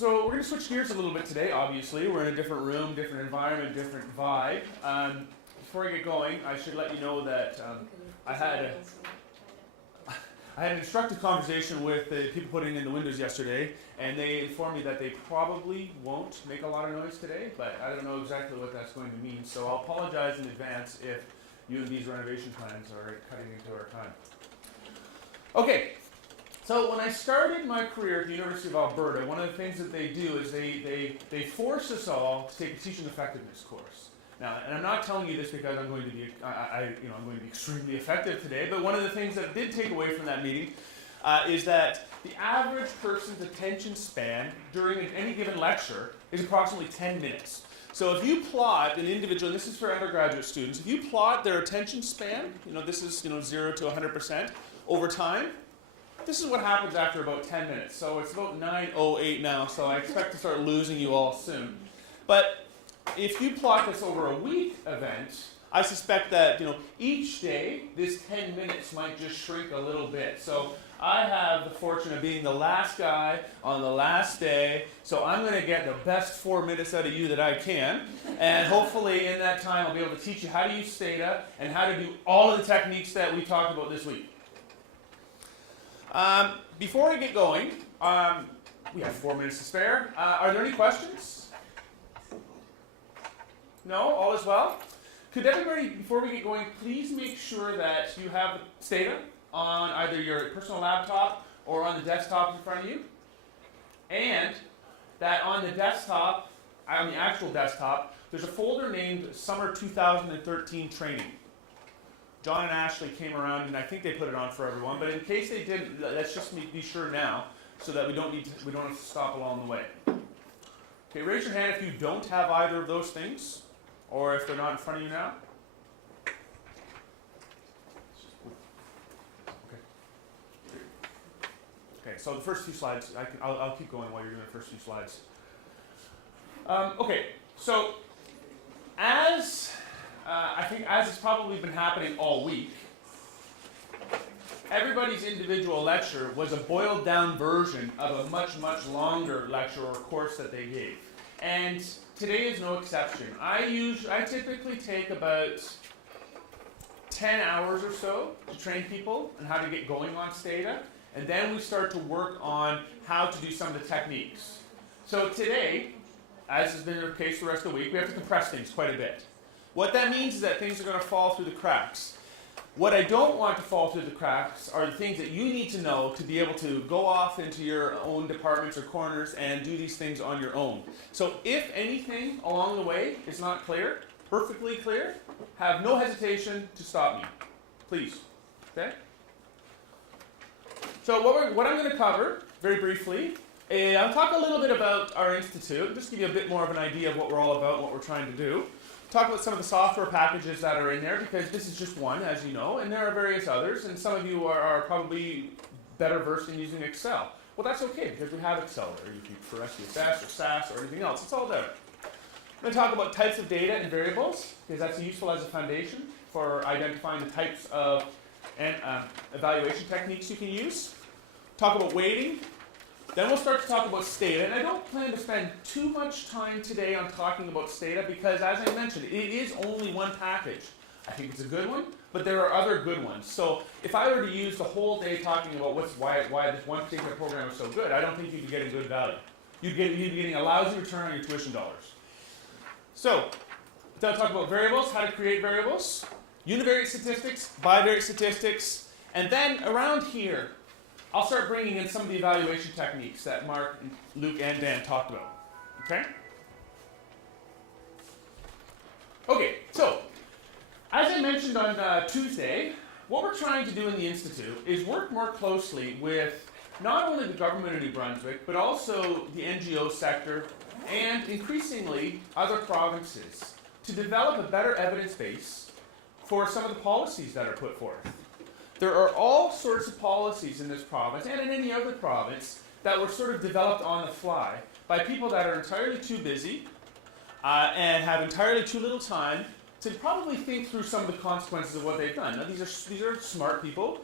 So we're going to switch gears a little bit today, obviously. We're in a different room, different environment, different vibe. Before I get going, I should let you know that I had an instructive conversation with the people putting in the windows yesterday, and they informed me that they probably won't make a lot of noise today, but I don't know exactly what that's going to mean. So I'll apologize in advance if you and these renovation plans are cutting into our time. Okay. So when I started my career at the University of Alberta, one of the things that they do is they force us all to take a teaching effectiveness course. Now, and I'm not telling you this because I'm going to be I'm going to be extremely effective today. But one of the things that I did take away from that meeting is that the average person's attention span during any given lecture is approximately 10 minutes. So if you plot an individual, and this is for undergraduate students, if you plot their attention span, this is 0 to 100% over time. This is what happens after about 10 minutes. So it's about 9:08 now, so I expect to start losing you all soon. But if you plot this over a week event, I suspect that each day this 10 minutes might just shrink a little bit. So I have the fortune of being the last guy on the last day, so I'm going to get the best 4 minutes out of you that I can. And hopefully in that time I'll be able to teach you how to use Stata and how to do all of the techniques that we talked about this week. Before I get going, we have 4 minutes to spare. Are there any questions? No? All is well? Could everybody, before we get going, please make sure that you have Stata on either your personal laptop or on the desktop in front of you, and that on the desktop, on the actual desktop, there's a folder named Summer 2013 Training. John and Ashley came around, and I think they put it on for everyone. But in case they didn't, let's just be sure now, so that we don't have to stop along the way. Okay, raise your hand if you don't have either of those things, or if they're not in front of you now. Okay, so the first few slides, I'll keep going while you're doing the first few slides. Okay, so I think as it's probably been happening all week, everybody's individual lecture was a boiled down version of a much, much longer lecture or course that they gave. And today is no exception. I typically take about 10 hours or so to train people on how to get going on Stata, and then we start to work on how to do some of the techniques. So today, as has been the case the rest of the week, we have to compress things quite a bit. What that means is that things are going to fall through the cracks. What I don't want to fall through the cracks are the things that you need to know to be able to go off into your own departments or corners and do these things on your own. So if anything along the way is not clear, perfectly clear, have no hesitation to stop me. Please. Okay? So what I'm going to cover, very briefly, I'll talk a little bit about our institute, just give you a bit more of an idea of what we're all about, what we're trying to do. Talk about some of the software packages that are in there, because this is just one, as you know, and there are various others, and some of you are probably better versed in using Excel. Well, that's okay, because we have Excel there. You can for SPSS or SAS or anything else. It's all there. I'm going to talk about types of data and variables, because that's useful as a foundation for identifying the types of evaluation techniques you can use. Talk about weighting. Then we'll start to talk about Stata, and I don't plan to spend too much time today on talking about Stata because, as I mentioned, it is only one package. I think it's a good one, but there are other good ones. So if I were to use the whole day talking about why this one particular program is so good, I don't think you'd be getting good value. You'd be getting a lousy return on your tuition dollars. So, then I'll talk about variables, how to create variables, univariate statistics, bivariate statistics, and then around here, I'll start bringing in some of the evaluation techniques that Mark, and Luke, and Dan talked about. Okay? Okay, so as I mentioned on Tuesday, what we're trying to do in the Institute is work more closely with not only the government of New Brunswick, but also the NGO sector and increasingly other provinces to develop a better evidence base for some of the policies that are put forth. There are all sorts of policies in this province and in any other province that were sort of developed on the fly by people that are entirely too busy and have entirely too little time to probably think through some of the consequences of what they've done. Now, these are smart people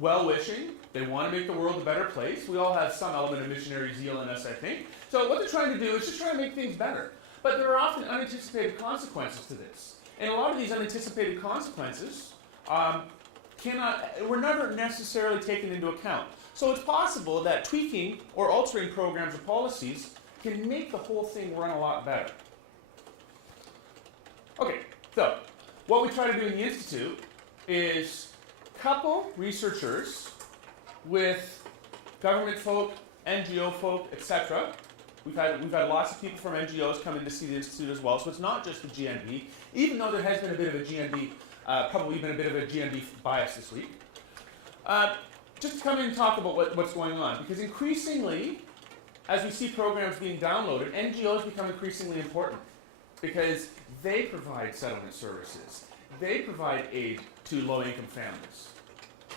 well-wishing. They want to make the world a better place. We all have some element of missionary zeal in us, I think. So what they're trying to do is just try to make things better. But there are often unanticipated consequences to this. And a lot of these unanticipated consequences were never necessarily taken into account. So it's possible that tweaking or altering programs or policies can make the whole thing run a lot better. Okay, so what we try to do in the Institute is couple researchers with government folk, NGO folk, etc. We've had lots of people from NGOs come in to see the Institute as well, so it's not just the GNB, even though there has been a bit of a GNB, probably been a bit of a GNB bias this week. Just to come in and talk about what's going on, because increasingly, as we see programs being downloaded, NGOs become increasingly important because they provide settlement services. They provide aid to low-income families.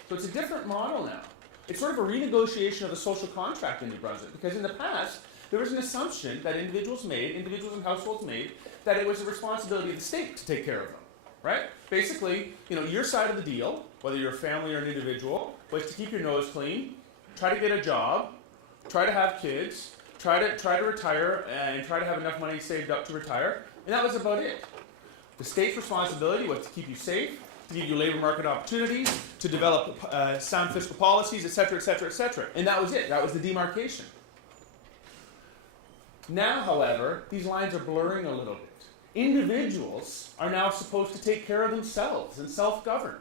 So it's a different model now. It's sort of a renegotiation of the social contract in New Brunswick, because in the past, there was an assumption that individuals and households made, that it was the responsibility of the state to take care of them, right? Basically, your side of the deal, whether you're a family or an individual, was to keep your nose clean, try to get a job, try to have kids, try to retire, and try to have enough money saved up to retire, and that was about it. The state's responsibility was to keep you safe, to give you labor market opportunities, to develop sound fiscal policies, etc., etc., etc. And that was it. That was the demarcation. Now, however, these lines are blurring a little bit. Individuals are now supposed to take care of themselves and self-govern.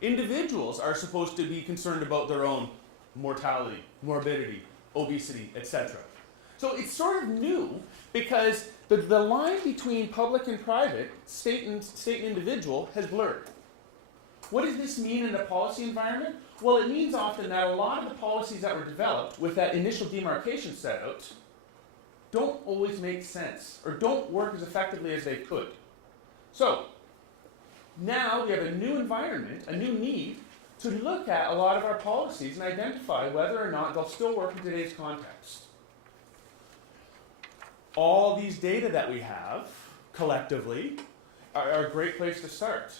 Individuals are supposed to be concerned about their own mortality, morbidity, obesity, etc. So it's sort of new because the line between public and private, state and individual, has blurred. What does this mean in a policy environment? Well, it means often that a lot of the policies that were developed with that initial demarcation set out don't always make sense or don't work as effectively as they could. So now we have a new environment, a new need to look at a lot of our policies and identify whether or not they'll still work in today's context. All these data that we have collectively are a great place to start.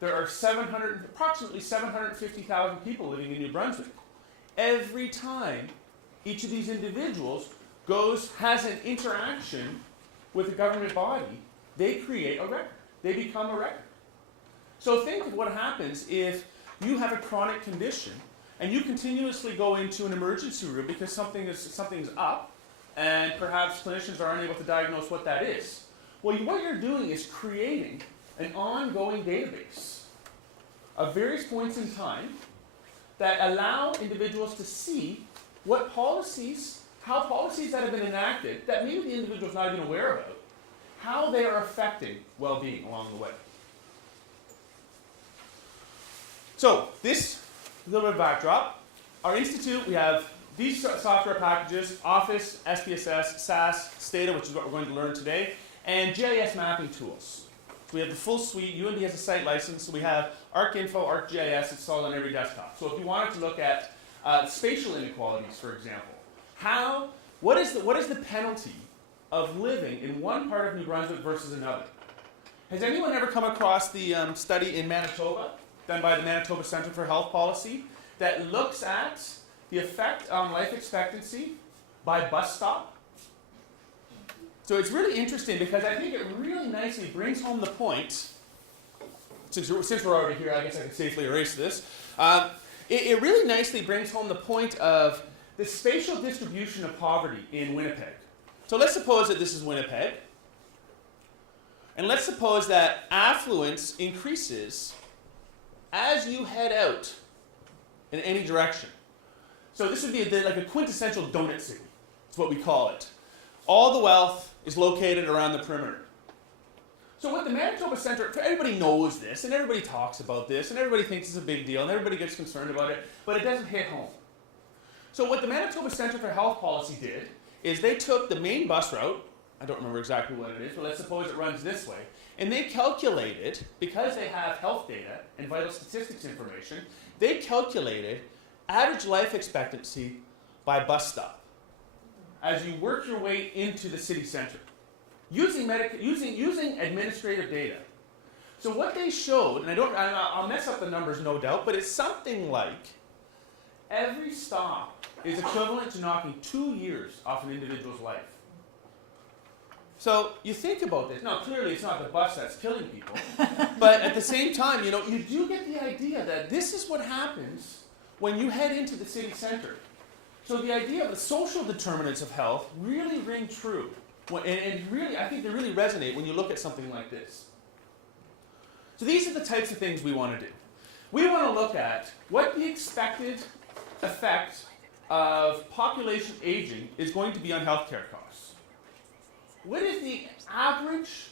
There are approximately 750,000 people living in New Brunswick. Every time each of these individuals has an interaction with a government body, they create a record. They become a record. So think of what happens if you have a chronic condition and you continuously go into an emergency room because something's up and perhaps clinicians are unable to diagnose what that is. Well, what you're doing is creating an ongoing database of various points in time that allow individuals to see how policies that have been enacted, that maybe the individual's not even aware about, how they are affecting well-being along the way. So this little bit of backdrop. Our institute, we have these software packages: Office, SPSS, SAS, Stata, which is what we're going to learn today, and GIS mapping tools. So we have the full suite. UNB has a site license, so we have ArcInfo, ArcGIS installed on every desktop. So if you wanted to look at spatial inequalities, for example, what is the penalty of living in one part of New Brunswick versus another? Has anyone ever come across the study in Manitoba, done by the Manitoba Centre for Health Policy, that looks at the effect on life expectancy by bus stop? So it's really interesting because I think it really nicely brings home the point, since we're already here, I guess I can safely erase this. It really nicely brings home the point of the spatial distribution of poverty in Winnipeg. So let's suppose that this is Winnipeg, and let's suppose that affluence increases as you head out in any direction. So this would be like a quintessential donut city. That's what we call it. All the wealth is located around the perimeter. So what the Manitoba Centre, everybody knows this, and everybody talks about this, and everybody thinks it's a big deal, and everybody gets concerned about it, but it doesn't hit home. So what the Manitoba Centre for Health Policy did is they took the main bus route, I don't remember exactly what it is, but let's suppose it runs this way, and they calculated, because they have health data and vital statistics information, they calculated average life expectancy by bus stop as you work your way into the city centre, using administrative data. So what they showed, and I'll mess up the numbers no doubt, but it's something like every stop is equivalent to knocking 2 years off an individual's life. So you think about this. Now, clearly it's not the bus that's killing people, but at the same time, you know, you do get the idea that this is what happens when you head into the city center. So the idea of the social determinants of health really ring true. And really, I think they really resonate when you look at something like this. So these are the types of things we want to do. We want to look at what the expected effect of population aging is going to be on healthcare costs. What is the average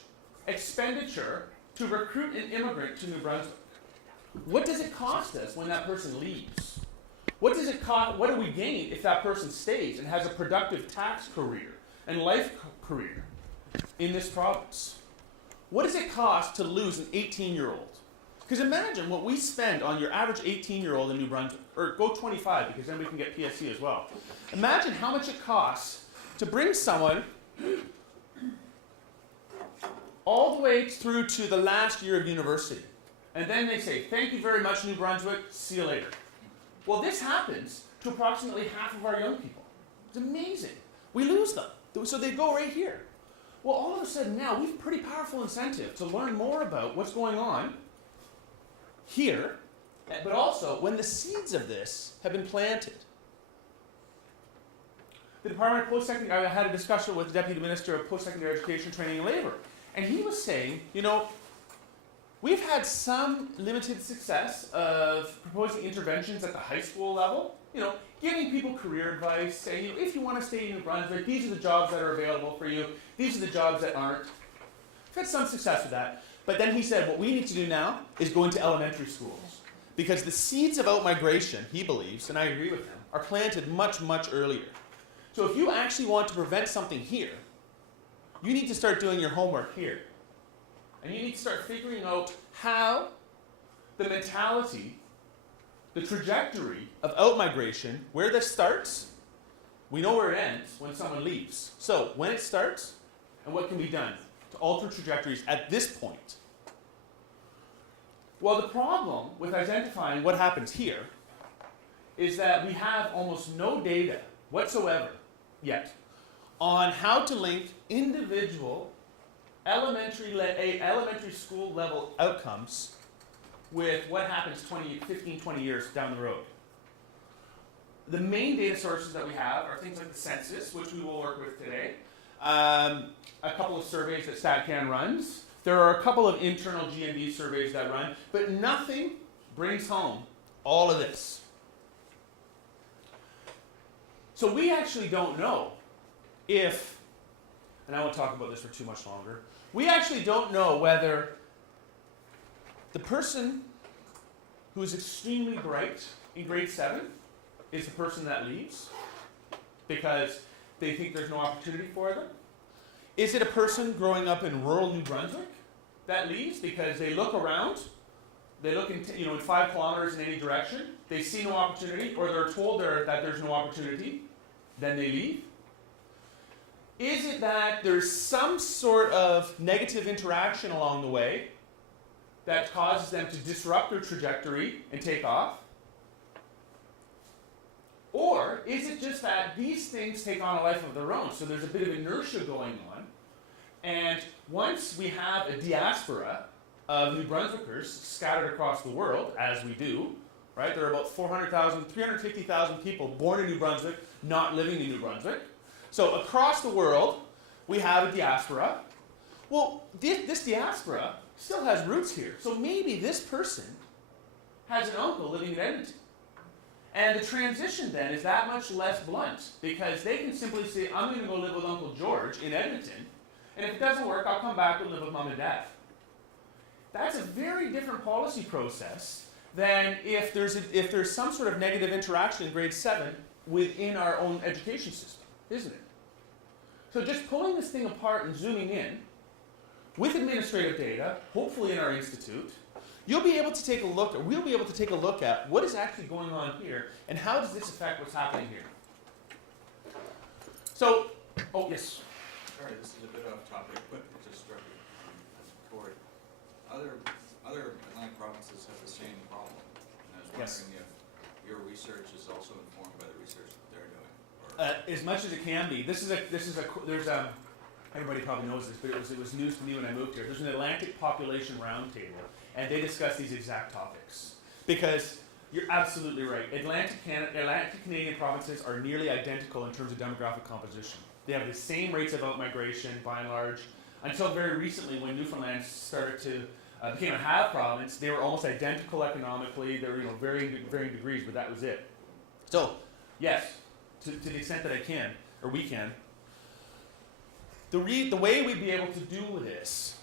expenditure to recruit an immigrant to New Brunswick? What does it cost us when that person leaves? What does it cost? What do we gain if that person stays and has a productive tax career and life career in this province? What does it cost to lose an 18-year-old? Because imagine what we spend on your average 18-year-old in New Brunswick, or go 25 because then we can get PSC as well. Imagine how much it costs to bring someone all the way through to the last year of university. And then they say, thank you very much, New Brunswick, see you later. Well, this happens to approximately half of our young people. It's amazing. We lose them. So they go right here. Well, all of a sudden now, we have a pretty powerful incentive to learn more about what's going on here, but also when the seeds of this have been planted. The Department of Post-Secondary, I had a discussion with the Deputy Minister of Post-Secondary Education, Training and Labour, and he was saying, you know, we've had some limited success of proposing interventions at the high school level, you know, giving people career advice, saying, you know, if you want to stay in New Brunswick, these are the jobs that are available for you, these are the jobs that aren't. We've had some success with that. But then he said, what we need to do now is go into elementary schools. Because the seeds of out-migration, he believes, and I agree with him, are planted much, much earlier. So if you actually want to prevent something here, you need to start doing your homework here. And you need to start figuring out how the mentality, the trajectory of out-migration, where this starts, we know where it ends when someone leaves. So when it starts, and what can be done to alter trajectories at this point. Well, the problem with identifying what happens here is that we have almost no data whatsoever yet on how to link individual elementary school level outcomes with what happens 15, 20 years down the road. The main data sources that we have are things like the census, which we will work with today, a couple of surveys that StatCan runs. There are a couple of internal GND surveys that run, but nothing brings home all of this. So we actually don't know if, and I won't talk about this for too much longer, we actually don't know whether the person who is extremely bright in grade 7 is the person that leaves because they think there's no opportunity for them. Is it a person growing up in rural New Brunswick that leaves because they look around, they look in 5 kilometers in any direction, they see no opportunity, or they're told that there's no opportunity, then they leave? Is it that there's some sort of negative interaction along the way that causes them to disrupt their trajectory and take off? Or is it just that these things take on a life of their own, so there's a bit of inertia going on, and once we have a diaspora of New Brunswickers scattered across the world, as we do, right? There are about 350,000 people born in New Brunswick, not living in New Brunswick. So across the world, we have a diaspora. Well, this diaspora still has roots here. So maybe this person has an uncle living in Edmonton. And the transition then is that much less blunt because they can simply say, I'm going to go live with Uncle George in Edmonton, and if it doesn't work, I'll come back and live with Mom and Dad. That's a very different policy process than if there's some sort of negative interaction in grade 7 within our own education system, isn't it? So just pulling this thing apart and zooming in with administrative data, hopefully in our institute, you'll be able to take a look, or we'll be able to take a look at what is actually going on here and how does this affect what's happening here. So, oh yes. Sorry, this is a bit off topic, but it just struck me. Corey, other other Atlantic provinces have the same problem. And I was wondering if your research is also informed by the research that they're doing. Or As much as it can be. There's everybody probably knows this, but it was news to me when I moved here. There's an Atlantic Population Roundtable, and they discuss these exact topics. Because you're absolutely right. Atlantic Canadian provinces are nearly identical in terms of demographic composition. They have the same rates of outmigration, by and large, until very recently when Newfoundland started to became a have province. They were almost identical economically. They were varying degrees, but that was it. So, yes, to the extent that I can, or we can, the way we'd be able to do this,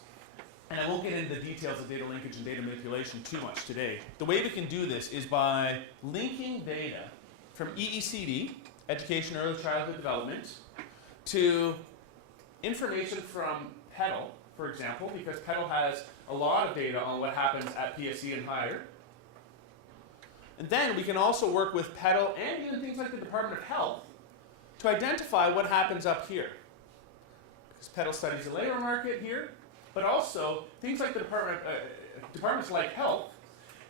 and I won't get into the details of data linkage and data manipulation too much today, the way we can do this is by linking data from EECD, Education Early Childhood Development, to information from PEDAL, for example, because PEDAL has a lot of data on what happens at PSC and higher. And then we can also work with PEDAL and even things like the Department of Health to identify what happens up here. Because PEDAL studies the labor market here, but also things like the departments like Health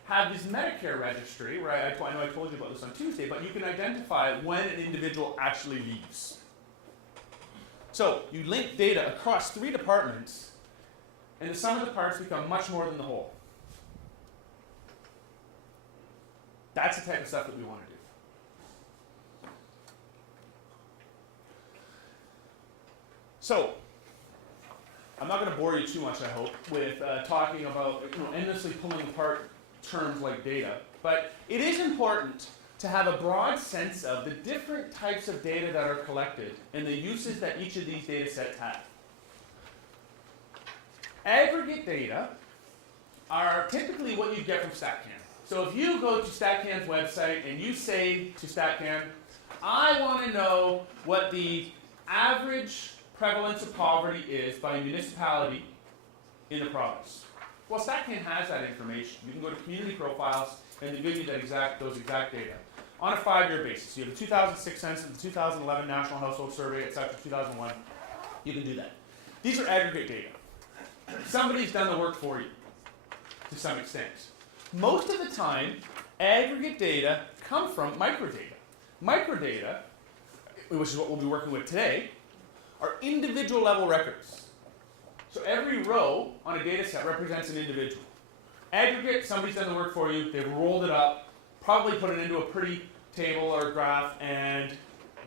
have this Medicare registry, where I know I told you about this on Tuesday, but you can identify when an individual actually leaves. So you link data across 3 departments, and the sum of the parts become much more than the whole. That's the type of stuff that we want to do. So, I'm not going to bore you too much, I hope, with talking about endlessly pulling apart terms like data, but it is important to have a broad sense of the different types of data that are collected and the uses that each of these data sets have. Aggregate data are typically what you get from StatCan. So if you go to StatCan's website and you say to StatCan, I want to know what the average prevalence of poverty is by municipality in the province. Well, StatCan has that information. You can go to community profiles and they give you those exact data on a 5-year basis. You have the 2006 census, the 2011 National Household Survey, etc., 2001. You can do that. These are aggregate data. Somebody's done the work for you to some extent. Most of the time, aggregate data come from microdata. Microdata, which is what we'll be working with today, are individual level records. So every row on a data set represents an individual. Aggregate, somebody's done the work for you, they've rolled it up, probably put it into a pretty table or graph, and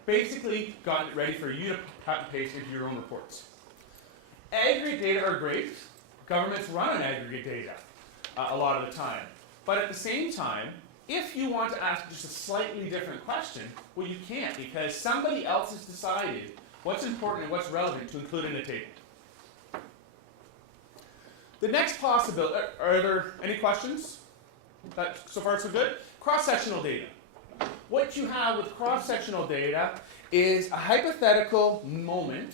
basically gotten it ready for you to cut and paste into your own reports. Aggregate data are great. Governments run on aggregate data a lot of the time. But at the same time, if you want to ask just a slightly different question, well, you can't, because somebody else has decided what's important and what's relevant to include in a table. The next possibility, are there any questions? So far so good? Cross-sectional data. What you have with cross-sectional data is a hypothetical moment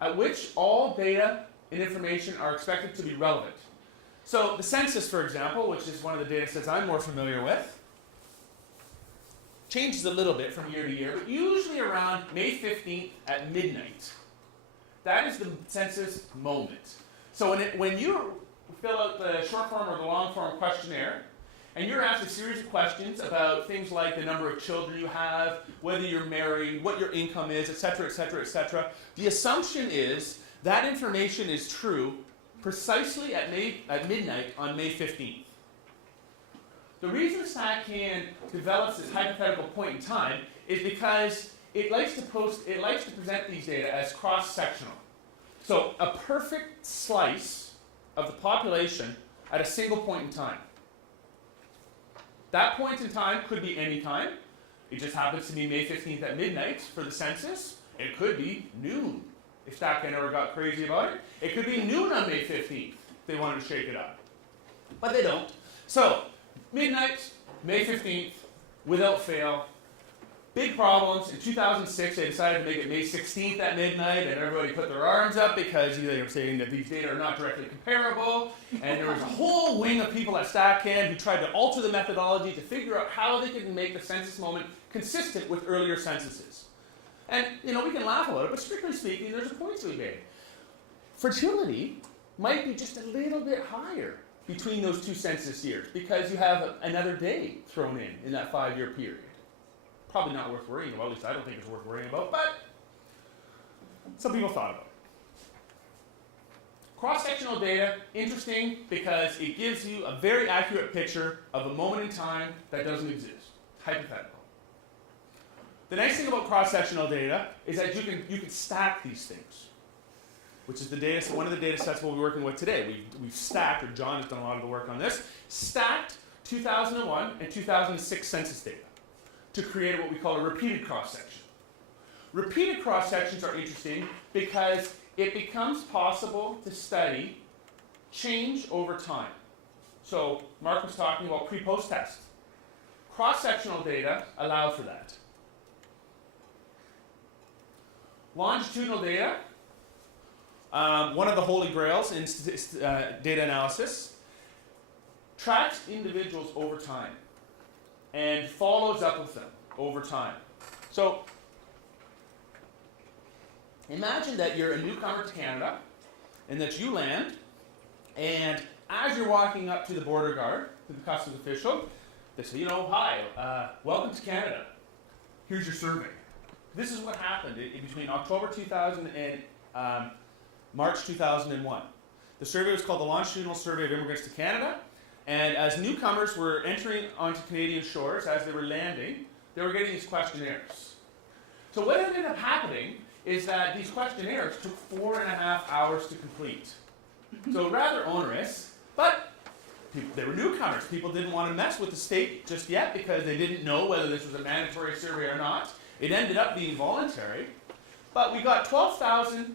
at which all data and information are expected to be relevant. So the census, for example, which is one of the data sets I'm more familiar with, changes a little bit from year to year, but usually around May 15th at midnight. That is the census moment. So when you fill out the short form or the long form questionnaire, and you're asked a series of questions about things like the number of children you have, whether you're married, what your income is, etc., etc., etc., the assumption is that information is true precisely at midnight on May 15th. The reason StatCan develops this hypothetical point in time is because it likes to present these data as cross-sectional. So a perfect slice of the population at a single point in time. That point in time could be any time. It just happens to be May 15th at midnight for the census. It could be noon, if StatCan ever got crazy about it. It could be noon on May 15th if they wanted to shake it up. But they don't. So, midnight, May 15th, without fail. Big problems. In 2006, they decided to make it May 16th at midnight, and everybody put their arms up because they were saying that these data are not directly comparable. And there was a whole wing of people at StatCan who tried to alter the methodology to figure out how they could make the census moment consistent with earlier censuses. And, we can laugh about it, but strictly speaking, there's a point to be made. Fertility might be just a little bit higher between those two census years because you have another day thrown in that 5-year period. Probably not worth worrying about, at least I don't think it's worth worrying about, but some people thought about it. Cross-sectional data, interesting because it gives you a very accurate picture of a moment in time that doesn't exist, hypothetical. The nice thing about cross-sectional data is that you can stack these things, which is one of the data sets we'll be working with today. We've stacked, or John has done a lot of the work on this, stacked 2001 and 2006 census data to create what we call a repeated cross-section. Repeated cross-sections are interesting because it becomes possible to study change over time. So Mark was talking about pre-post test. Cross-sectional data allow for that. Longitudinal data, one of the holy grails in data analysis, tracks individuals over time and follows up with them over time. So imagine that you're a newcomer to Canada and that you land, and as you're walking up to the border guard, to the customs official, they say, hi, welcome to Canada. Here's your survey. This is what happened in between October 2000 and March 2001. The survey was called the Longitudinal Survey of Immigrants to Canada, and as newcomers were entering onto Canadian shores, as they were landing, they were getting these questionnaires. So what ended up happening is that these questionnaires took 4.5 hours to complete. So rather onerous, but they were newcomers. People didn't want to mess with the state just yet because they didn't know whether this was a mandatory survey or not. It ended up being voluntary, but we got 12,000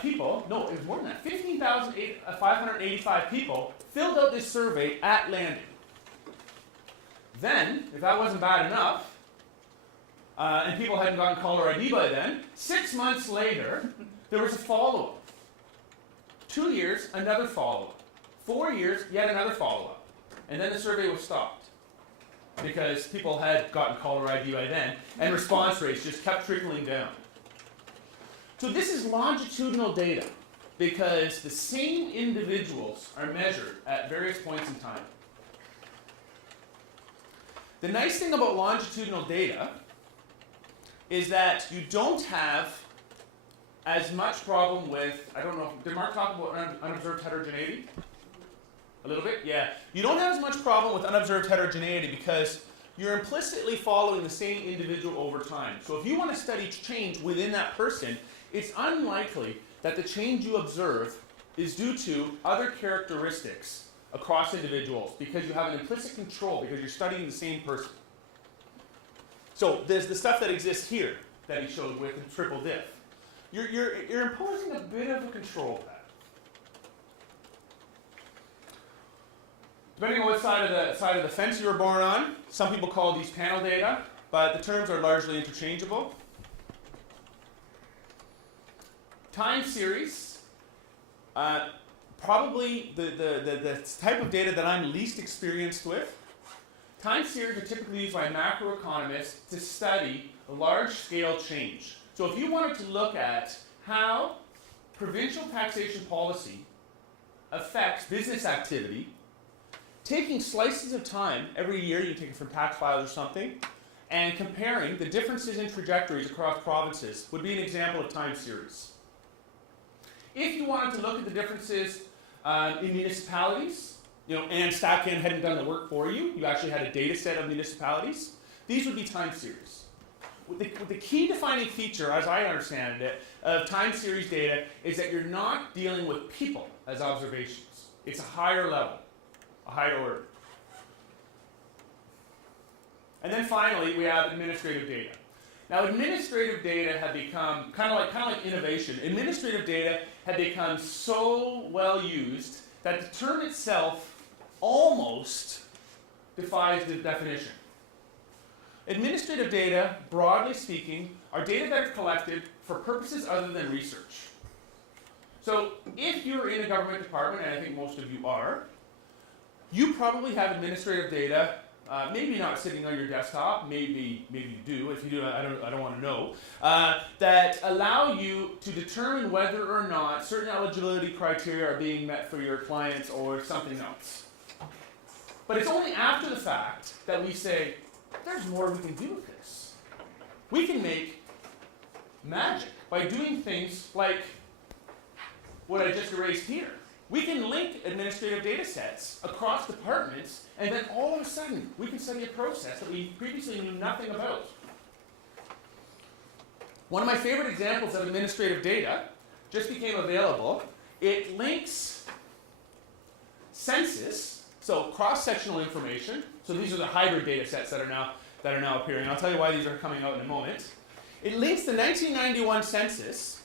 people, no, it was more than that, 15,585 people filled out this survey at landing. Then, if that wasn't bad enough, and people hadn't gotten caller ID by then, 6 months later, there was a follow-up. 2 years, another follow-up. 4 years, yet another follow-up. And then the survey was stopped because people had gotten caller ID by then, and response rates just kept trickling down. So this is longitudinal data because the same individuals are measured at various points in time. The nice thing about longitudinal data is that you don't have as much problem with, I don't know, did Mark talk about unobserved heterogeneity? A little bit? Yeah. You don't have as much problem with unobserved heterogeneity because you're implicitly following the same individual over time. So if you want to study change within that person, it's unlikely that the change you observe is due to other characteristics across individuals because you have an implicit control because you're studying the same person. So there's the stuff that exists here that he showed with the triple diff. You're imposing a bit of a control of that. Depending on what side of the fence you were born on, some people call these panel data, but the terms are largely interchangeable. Time series, probably the type of data that I'm least experienced with. Time series are typically used by macroeconomists to study large-scale change. So if you wanted to look at how provincial taxation policy affects business activity, taking slices of time every year, you can take it from tax files or something, and comparing the differences in trajectories across provinces would be an example of time series. If you wanted to look at the differences in municipalities, and StatCan hadn't done the work for you, you actually had a data set of municipalities, these would be time series. The key defining feature, as I understand it, of time series data is that you're not dealing with people as observations. It's a higher level, a higher order. And then finally, we have administrative data. Now, administrative data had become, kind of like innovation, administrative data had become so well used that the term itself almost defies the definition. Administrative data, broadly speaking, are data that are collected for purposes other than research. So if you're in a government department, and I think most of you are, you probably have administrative data maybe not sitting on your desktop, maybe you do. If you do, I don't want to know. That allow you to determine whether or not certain eligibility criteria are being met for your clients or something else. But it's only after the fact that we say, there's more we can do with this. We can make magic by doing things like what I just erased here. We can link administrative data sets across departments, and then all of a sudden, we can study a process that we previously knew nothing about. One of my favorite examples of administrative data just became available. It links census, so cross-sectional information. So these are the hybrid data sets that are now appearing. I'll tell you why these are coming out in a moment. It links the 1991 census,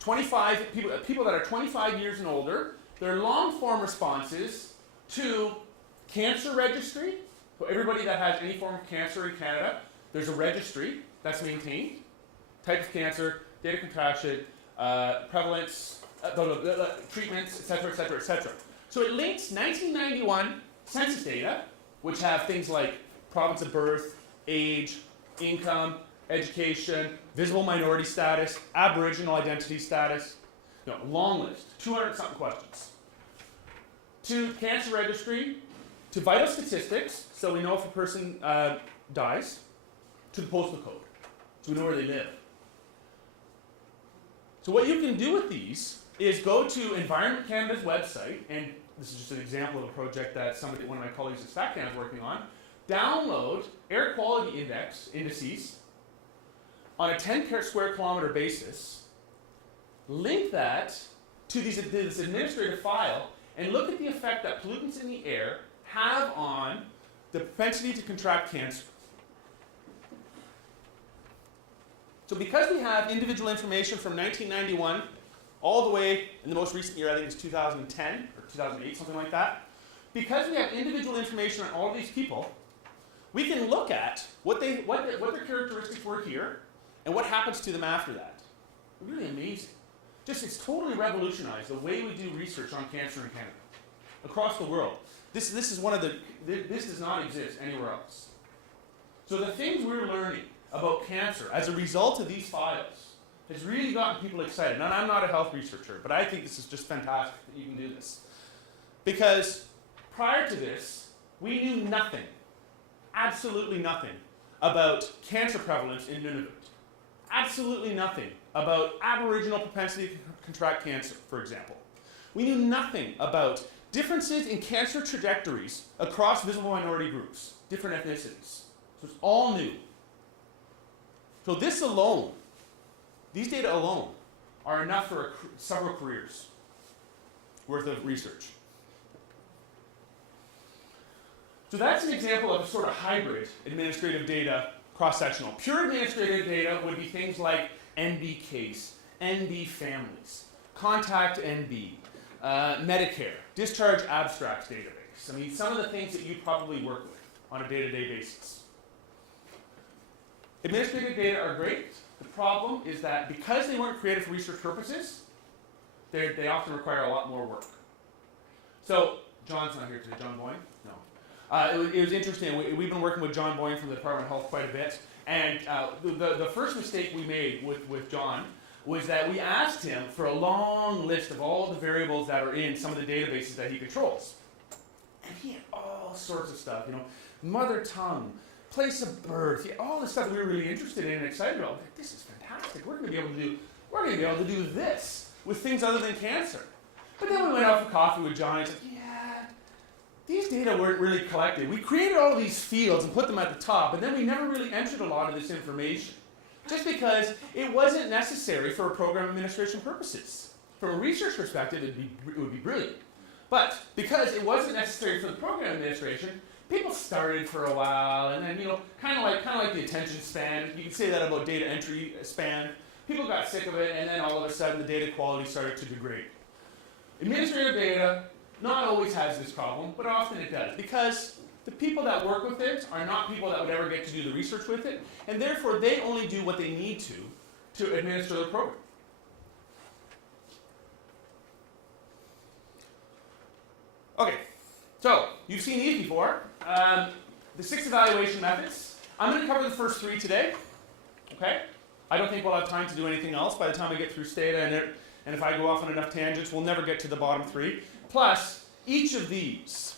25 people that are 25 years and older, their long-form responses to cancer registry. So everybody that has any form of cancer in Canada, there's a registry that's maintained. Type of cancer, data contraction, prevalence, treatments, etc., etc., etc. So it links 1991 census data, which have things like province of birth, age, income, education, visible minority status, Aboriginal identity status, long list, 200-something questions. To cancer registry, to vital statistics, so we know if a person dies, to the postal code, so we know where they live. So what you can do with these is go to Environment Canada's website, and this is just an example of a project that one of my colleagues at StatCan is working on. Download air quality indices on a 10 square kilometer basis, link that to this administrative file, and look at the effect that pollutants in the air have on the propensity to contract cancer. So because we have individual information from 1991 all the way, in the most recent year I think it's 2010 or 2008, something like that, because we have individual information on all of these people, we can look at what their characteristics were here and what happens to them after that. Really amazing. It's totally revolutionized the way we do research on cancer in Canada, across the world. This does not exist anywhere else. So the things we're learning about cancer as a result of these files has really gotten people excited. Now, I'm not a health researcher, but I think this is just fantastic that you can do this. Because prior to this, we knew nothing, absolutely nothing, about cancer prevalence in Nunavut. Absolutely nothing about Aboriginal propensity to contract cancer, for example. We knew nothing about differences in cancer trajectories across visible minority groups, different ethnicities. So it's all new. So this alone, these data alone, are enough for several careers worth of research. So that's an example of a sort of hybrid administrative data cross-sectional. Pure administrative data would be things like NB case, NB families, contact NB, Medicare, discharge abstracts database. I mean, some of the things that you probably work with on a day-to-day basis. Administrative data are great. The problem is that because they weren't created for research purposes, they often require a lot more work. So, John's not here today. John Boyne? No. It was interesting. We've been working with John Boyne from the Department of Health quite a bit. And the first mistake we made with John was that we asked him for a long list of all the variables that are in some of the databases that he controls. And he had all sorts of stuff, mother tongue, place of birth, all the stuff we were really interested in and excited about. Like, this is fantastic. We're going to be able to do this with things other than cancer. But then we went out for coffee with John and he said, these data weren't really collected. We created all of these fields and put them at the top, but then we never really entered a lot of this information, just because it wasn't necessary for program administration purposes. From a research perspective, it would be brilliant. But because it wasn't necessary for the program administration, people started for a while, and then, kind of like the attention span. You can say that about data entry span. People got sick of it, and then all of a sudden the data quality started to degrade. Administrative data not always has this problem, but often it does, because the people that work with it are not people that would ever get to do the research with it, and therefore they only do what they need to administer the program. Okay, so you've seen these before. the 6 evaluation methods. I'm going to cover the first 3 today. Okay? I don't think we'll have time to do anything else by the time I get through Stata, and if I go off on enough tangents, we'll never get to the bottom 3. Plus, each of these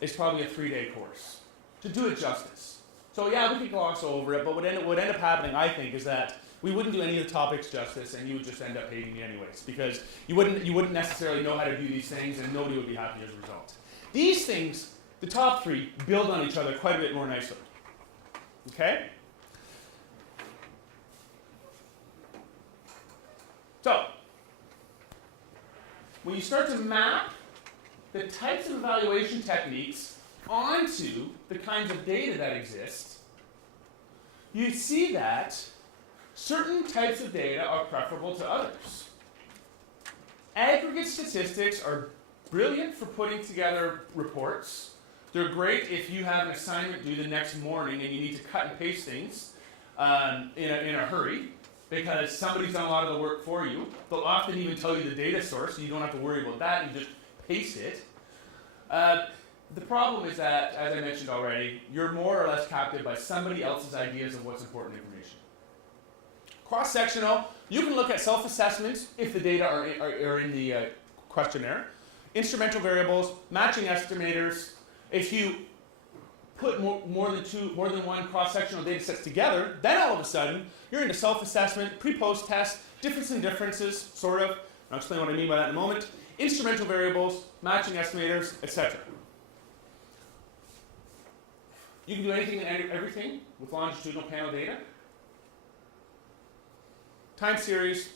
is probably a 3-day course to do it justice. So yeah, we could gloss over it, but what end up happening, I think, is that we wouldn't do any of the topics justice, and you would just end up hating me anyways, because you wouldn't necessarily know how to do these things, and nobody would be happy as a result. These things, the top 3, build on each other quite a bit more nicely. Okay? So, when you start to map the types of evaluation techniques onto the kinds of data that exist, you see that certain types of data are preferable to others. Aggregate statistics are brilliant for putting together reports. They're great if you have an assignment due the next morning and you need to cut and paste things in a hurry, because somebody's done a lot of the work for you. They'll often even tell you the data source, so you don't have to worry about that, you just paste it. The problem is that, as I mentioned already, you're more or less captive by somebody else's ideas of what's important information. Cross-sectional, you can look at self-assessments if the data are in the questionnaire. Instrumental variables, matching estimators. If you put more than one cross-sectional data sets together, then all of a sudden, you're into self-assessment, pre-post test, difference in differences, sort of. I'll explain what I mean by that in a moment. Instrumental variables, matching estimators, etc. You can do anything and everything with longitudinal panel data. Time series,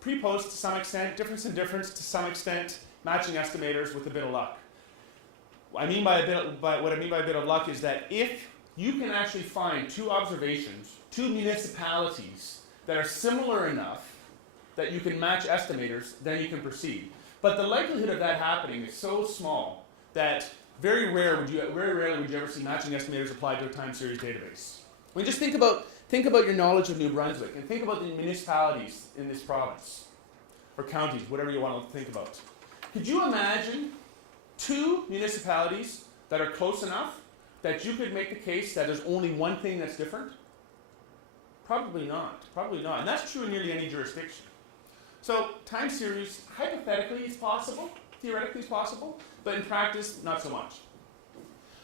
pre-post to some extent, difference in difference to some extent, matching estimators with a bit of luck. What I mean by a bit of luck is that if you can actually find 2 observations, 2 municipalities that are similar enough that you can match estimators, then you can proceed. But the likelihood of that happening is so small that very rarely would you ever see matching estimators applied to a time series database. I mean, just think about your knowledge of New Brunswick, and think about the municipalities in this province, or counties, whatever you want to think about. Could you imagine 2 municipalities that are close enough that you could make the case that there's only one thing that's different? Probably not. Probably not. And that's true in nearly any jurisdiction. So time series, hypothetically, is possible. Theoretically, is possible. But in practice, not so much.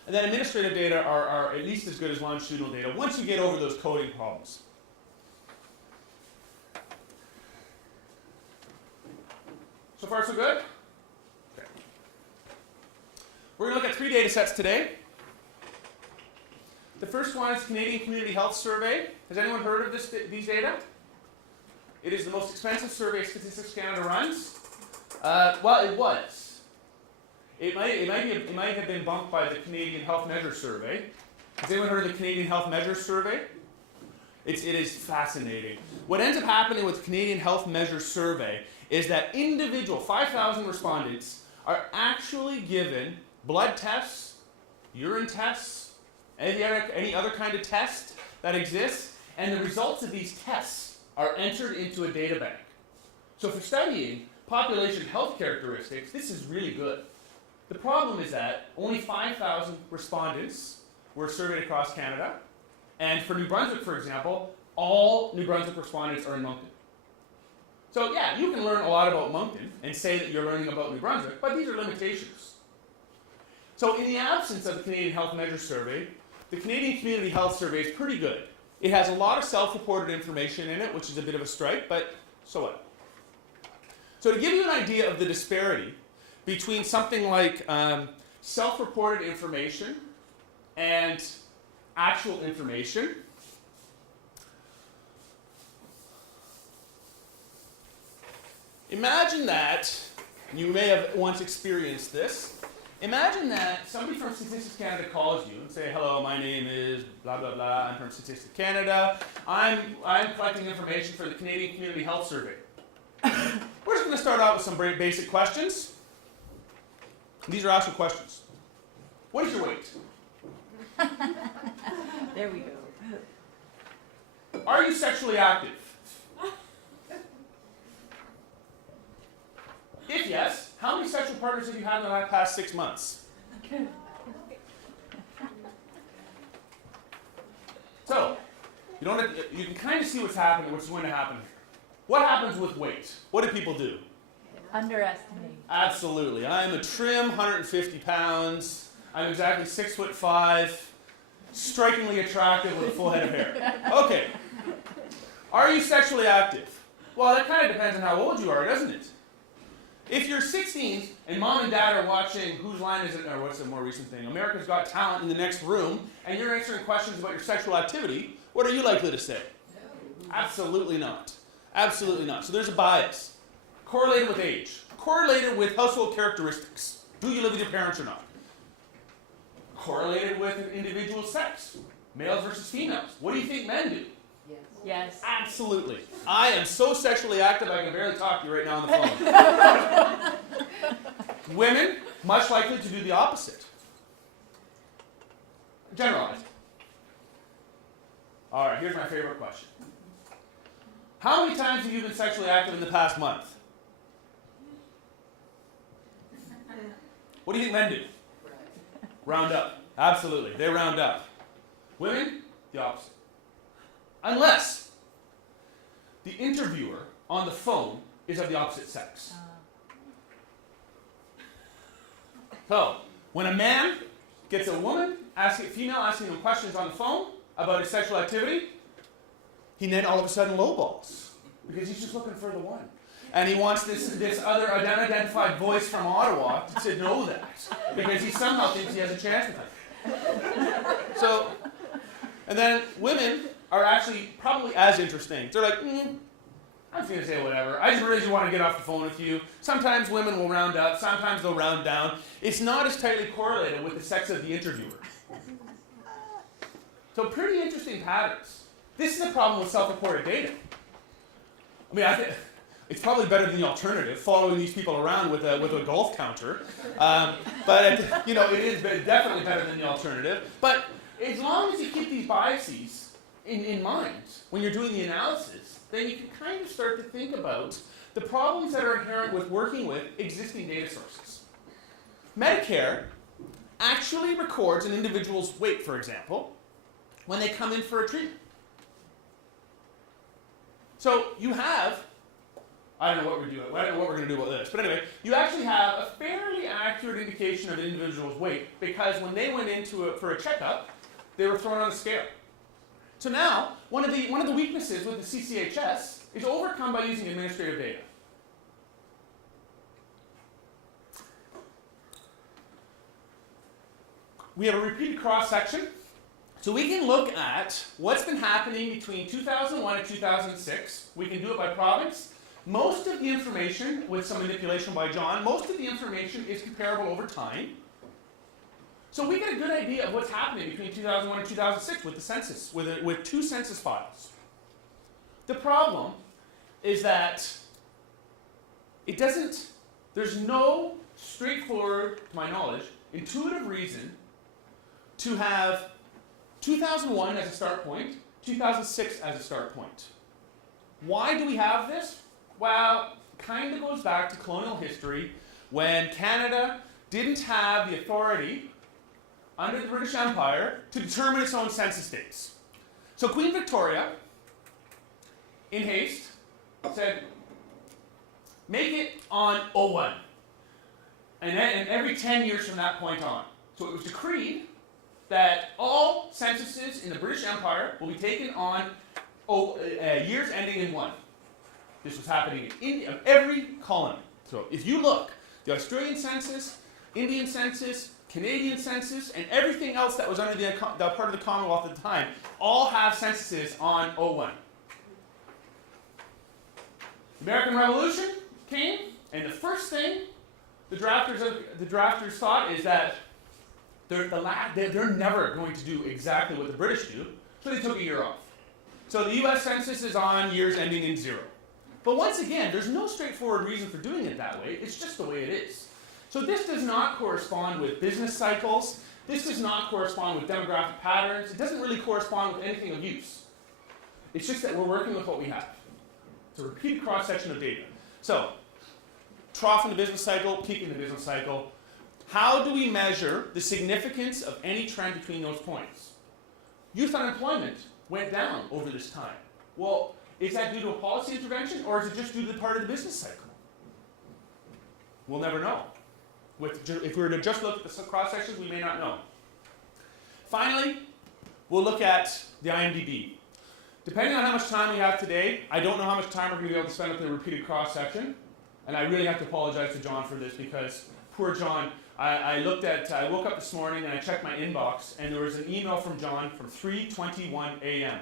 And then administrative data are at least as good as longitudinal data once you get over those coding problems. So far, so good? Okay. We're going to look at 3 data sets today. The first one is Canadian Community Health Survey. Has anyone heard of these data? It is the most expensive survey Statistics Canada runs. Well, it was. It might have been bumped by the Canadian Health Measures Survey. Has anyone heard of the Canadian Health Measures Survey? It is fascinating. What ends up happening with the Canadian Health Measures Survey is that 5,000 respondents are actually given blood tests, urine tests, any other kind of test that exists, and the results of these tests are entered into a data bank. So for studying population health characteristics, this is really good. The problem is that only 5,000 respondents were surveyed across Canada, and for New Brunswick, for example, all New Brunswick respondents are in Moncton. So yeah, you can learn a lot about Moncton and say that you're learning about New Brunswick, but these are limitations. So in the absence of the Canadian Health Measures Survey, the Canadian Community Health Survey is pretty good. It has a lot of self-reported information in it, which is a bit of a strike, but so what? So to give you an idea of the disparity between something like self-reported information and actual information, imagine that, you may have once experienced this, imagine that somebody from Statistics Canada calls you and say, hello, my name is blah, blah, blah, I'm from Statistics Canada, I'm collecting information for the Canadian Community Health Survey. We're just going to start out with some very basic questions. These are actual questions. What is your weight? There we go. Are you sexually active? If yes, how many sexual partners have you had in the past 6 months? So, you can kind of see what's happening, what's going to happen here. What happens with weight? What do people do? Underestimate. Absolutely. I'm a trim 150 pounds. I'm exactly 6'5", strikingly attractive with a full head of hair. Okay. Are you sexually active? Well, that kind of depends on how old you are, doesn't it? If you're 16 and mom and dad are watching Whose Line Is It, or what's the more recent thing, America's Got Talent in the next room, and you're answering questions about your sexual activity, what are you likely to say? No. Absolutely not. Absolutely not. So there's a bias. Correlated with age. Correlated with household characteristics. Do you live with your parents or not? Correlated with an individual's sex. Males versus females. What do you think men do? Yes. Absolutely. I am so sexually active I can barely talk to you right now on the phone. Women, much likely to do the opposite. Generalized. All right, here's my favorite question. How many times have you been sexually active in the past month? What do you think men do? Round up. Absolutely. They round up. Women, the opposite. Unless the interviewer on the phone is of the opposite sex. So, when a man gets a female asking him questions on the phone about his sexual activity, he then all of a sudden lowballs. Because he's just looking for the one. And he wants this other unidentified voice from Ottawa to know that. Because he somehow thinks he has a chance with her. So, and then women are actually probably as interesting. They're like, I'm just going to say whatever. I just really want to get off the phone with you. Sometimes women will round up. Sometimes they'll round down. It's not as tightly correlated with the sex of the interviewer. So pretty interesting patterns. This is the problem with self-reported data. I mean, I think it's probably better than the alternative, following these people around with a golf counter. But it is definitely better than the alternative. But as long as you keep these biases in mind when you're doing the analysis, then you can kind of start to think about the problems that are inherent with working with existing data sources. Medicare actually records an individual's weight, for example, when they come in for a treatment. So you have, I don't know what we're doing, I don't know what we're going to do about this, but anyway, you actually have a fairly accurate indication of an individual's weight because when they went for a checkup, they were thrown on a scale. So now, one of the weaknesses with the CCHS is overcome by using administrative data. We have a repeated cross-section. So we can look at what's been happening between 2001 and 2006. We can do it by province. Most of the information, with some manipulation by John, most of the information is comparable over time. So we get a good idea of what's happening between 2001 and 2006 with the census, with two census files. The problem is that there's no straightforward, to my knowledge, intuitive reason to have 2001 as a start point, 2006 as a start point. Why do we have this? Well, it kind of goes back to colonial history when Canada didn't have the authority under the British Empire to determine its own census dates. So Queen Victoria, in haste, said, make it on 01. And every 10 years from that point on. So it was decreed that all censuses in the British Empire will be taken on years ending in 1. This was happening in every colony. So if you look, the Australian census, Indian census, Canadian census, and everything else that was under the part of the Commonwealth at the time, all have censuses on 01. The American Revolution came, and the first thing the drafters thought is that they're never going to do exactly what the British do, so they took a year off. So the US Census is on years ending in 0. But once again, there's no straightforward reason for doing it that way. It's just the way it is. So this does not correspond with business cycles. This does not correspond with demographic patterns. It doesn't really correspond with anything of use. It's just that we're working with what we have. It's a repeated cross-section of data. So, trough in the business cycle, peak in the business cycle. How do we measure the significance of any trend between those points? Youth unemployment went down over this time. Well, is that due to a policy intervention, or is it just due to the part of the business cycle? We'll never know. If we were to just look at the cross sections, we may not know. Finally, we'll look at the IMDb. Depending on how much time we have today, I don't know how much time we're going to be able to spend with the repeated cross section, and I really have to apologize to John for this because poor John. I woke up this morning and I checked my inbox, and there was an email from John from 3:21 a.m.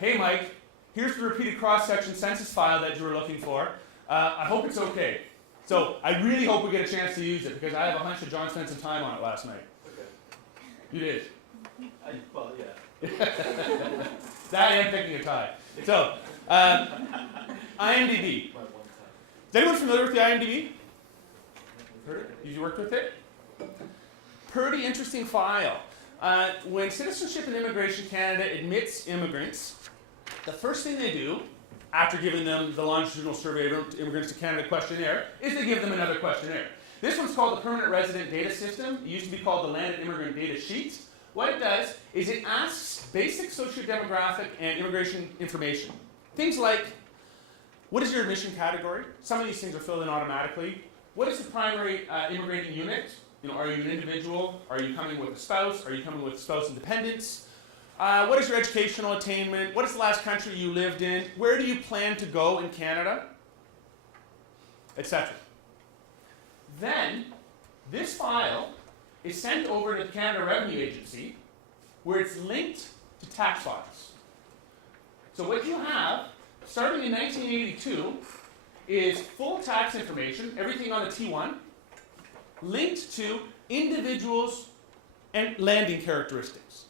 Hey Mike, here's the repeated cross section census file that you were looking for. I hope it's okay. So I really hope we get a chance to use it because I have a hunch that John spent some time on it last night. Okay. You did. Well, yeah. That and picking a tie. So, IMDb. Is anyone familiar with the IMDb? Heard it? You worked with it? Pretty interesting file. When Citizenship and Immigration Canada admits immigrants, the first thing they do, after giving them the longitudinal survey of immigrants to Canada questionnaire, is they give them another questionnaire. This one's called the Permanent Resident Data System. It used to be called the Landed Immigrant Data Sheet. What it does is it asks basic socio-demographic and immigration information. Things like, what is your admission category? Some of these things are filled in automatically. What is the primary immigrating unit? Are you an individual? Are you coming with a spouse? Are you coming with spouse and dependents? What is your educational attainment? What is the last country you lived in? Where do you plan to go in Canada? Etc. Then, this file is sent over to the Canada Revenue Agency, where it's linked to tax files. So what you have, starting in 1982, is full tax information, everything on the T1, linked to individuals and landing characteristics.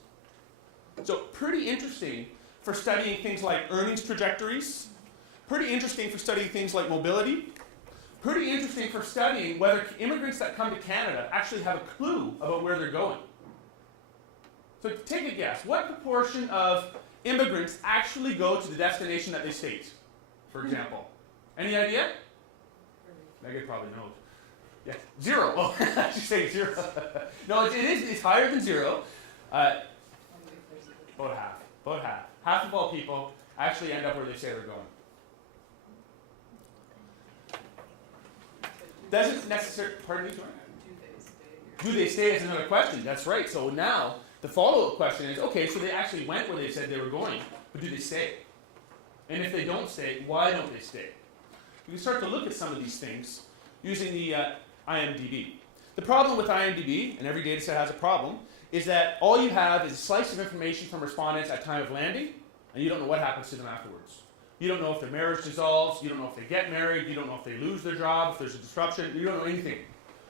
So pretty interesting for studying things like earnings trajectories, pretty interesting for studying things like mobility, pretty interesting for studying whether immigrants that come to Canada actually have a clue about where they're going. So take a guess. What proportion of immigrants actually go to the destination that they state, for example? Any idea? Megan probably knows. Yeah, 0. Oh, I should say 0. No, it's higher than 0. About half. About half. Half of all people actually end up where they say they're going. Doesn't necessarily, pardon me, Joanne? Do they stay is another question. That's right. So now the follow-up question is, okay, so they actually went where they said they were going, but do they stay? And if they don't stay, why don't they stay? We can start to look at some of these things using the IMDb. The problem with IMDb, and every data set has a problem, is that all you have is a slice of information from respondents at time of landing, and you don't know what happens to them afterwards. You don't know if their marriage dissolves, you don't know if they get married, you don't know if they lose their job, if there's a disruption, you don't know anything.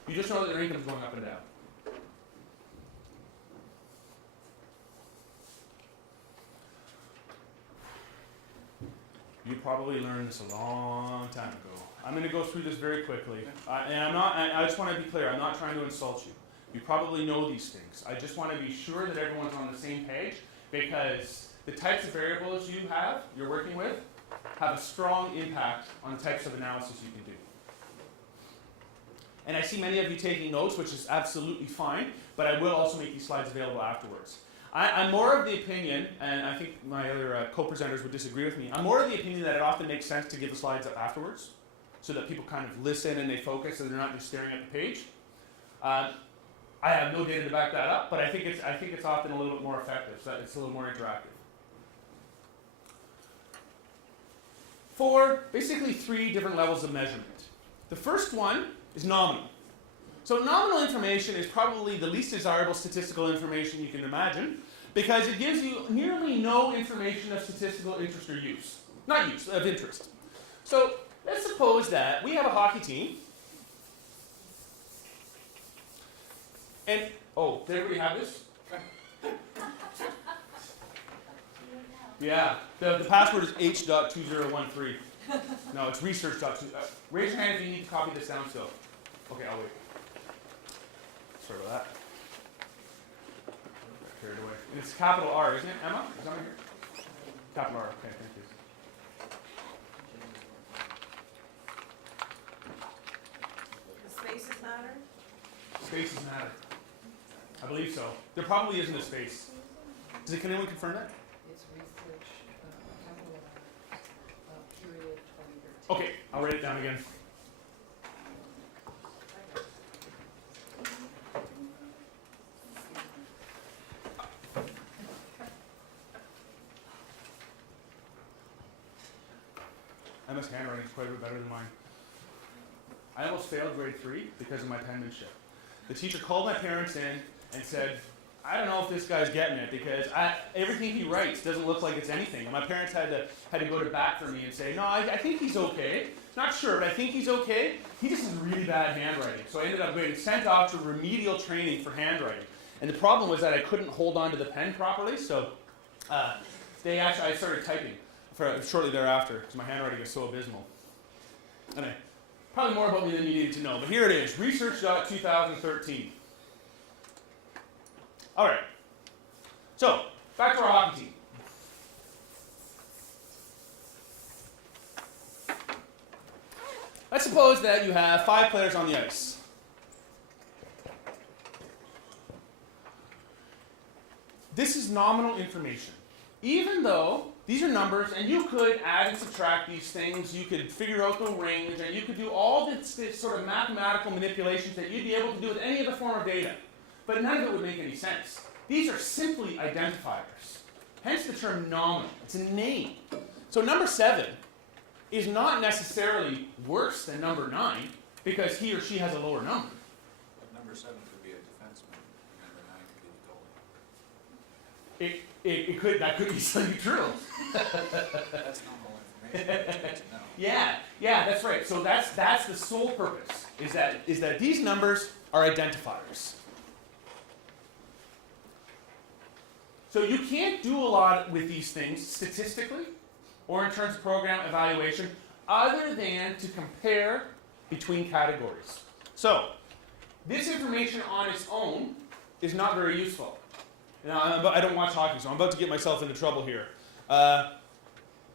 You just know that their income's going up and down. You probably learned this a long time ago. I'm going to go through this very quickly. And I just want to be clear, I'm not trying to insult you. You probably know these things. I just want to be sure that everyone's on the same page, because the types of variables you're working with, have a strong impact on the types of analysis you can do. And I see many of you taking notes, which is absolutely fine, but I will also make these slides available afterwards. I'm more of the opinion, and I think my other co-presenters would disagree with me, I'm more of the opinion that it often makes sense to give the slides up afterwards, so that people kind of listen and they focus and they're not just staring at the page. I have no data to back that up, but I think it's often a little bit more effective, so that it's a little more interactive. For basically 3 different levels of measurement. The first one is nominal. So nominal information is probably the least desirable statistical information you can imagine, because it gives you nearly no information of statistical interest or use. Not use, of interest. So let's suppose that we have a hockey team. And, oh, did everybody have this? Yeah, the password is h.2013. No, it's research.20. Raise your hand if you need to copy this down still. Okay, I'll wait. Sorry about that. Carried away. And it's capital R, isn't it, Emma? Is Emma here? Capital R, okay, thank you. The spaces matter? Spaces matter. I believe so. There probably isn't a space. Can anyone confirm that? It's Okay, I'll write it down again. Emma's handwriting is quite a bit better than mine. I almost failed grade 3 because of my penmanship. The teacher called my parents in and said, I don't know if this guy's getting it because everything he writes doesn't look like it's anything. And my parents had to go to bat for me and say, no, I think he's okay. Not sure, but I think he's okay. He just has really bad handwriting. So I ended up getting sent off to remedial training for handwriting. And the problem was that I couldn't hold on to the pen properly, so I started typing shortly thereafter because my handwriting is so abysmal. Anyway, probably more about me than you needed to know, but here it is, research.2013. All right, so back to our hockey team. Let's suppose that you have 5 players on the ice. This is nominal information. Even though these are numbers, and you could add and subtract these things, you could figure out the range, and you could do all this sort of mathematical manipulations that you'd be able to do with any other form of data. But none of it would make any sense. These are simply identifiers. Hence the term nominal. It's a name. So number 7 is not necessarily worse than number 9 because he or she has a lower number. But number 7 could be a defenseman, and number 9 could be the goalie. That could easily be true. That's normal information. It's good to know. Yeah, that's right. So that's the sole purpose, is that these numbers are identifiers. So you can't do a lot with these things statistically or in terms of program evaluation other than to compare between categories. So this information on its own is not very useful. Now, I don't watch hockey, so I'm about to get myself into trouble here.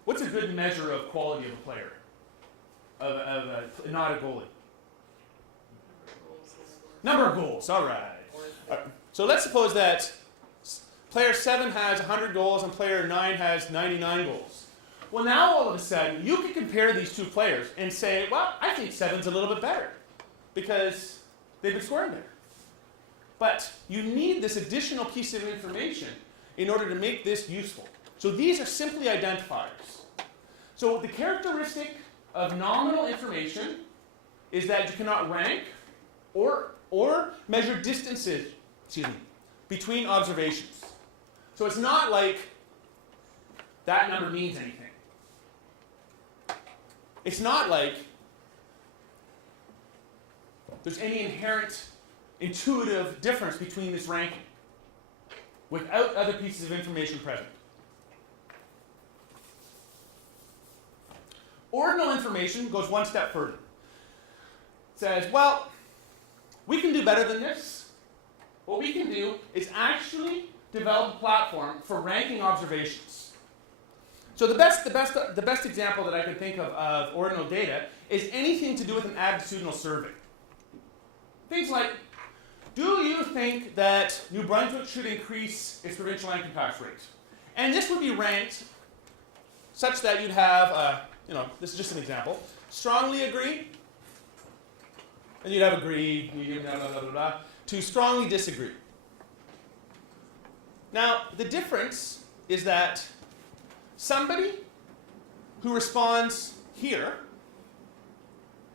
What's a good measure of quality of a player? Not a goalie. Number of goals, all right. So let's suppose that player 7 has 100 goals and player 9 has 99 goals. Well, now all of a sudden, you can compare these two players and say, well, I think 7's a little bit better because they've been scoring better. But you need this additional piece of information in order to make this useful. So these are simply identifiers. So the characteristic of nominal information is that you cannot rank or measure distances, between observations. So it's not like that number means anything. It's not like there's any inherent intuitive difference between this ranking without other pieces of information present. Ordinal information goes one step further. It says, well, we can do better than this. What we can do is actually develop a platform for ranking observations. So the best example that I can think of ordinal data is anything to do with an attitudinal survey. Things like, do you think that New Brunswick should increase its provincial income tax rate? And this would be ranked such that you'd have, this is just an example, strongly agree, and you'd have agree, medium, blah, blah, blah, blah, blah, to strongly disagree. Now, the difference is that somebody who responds here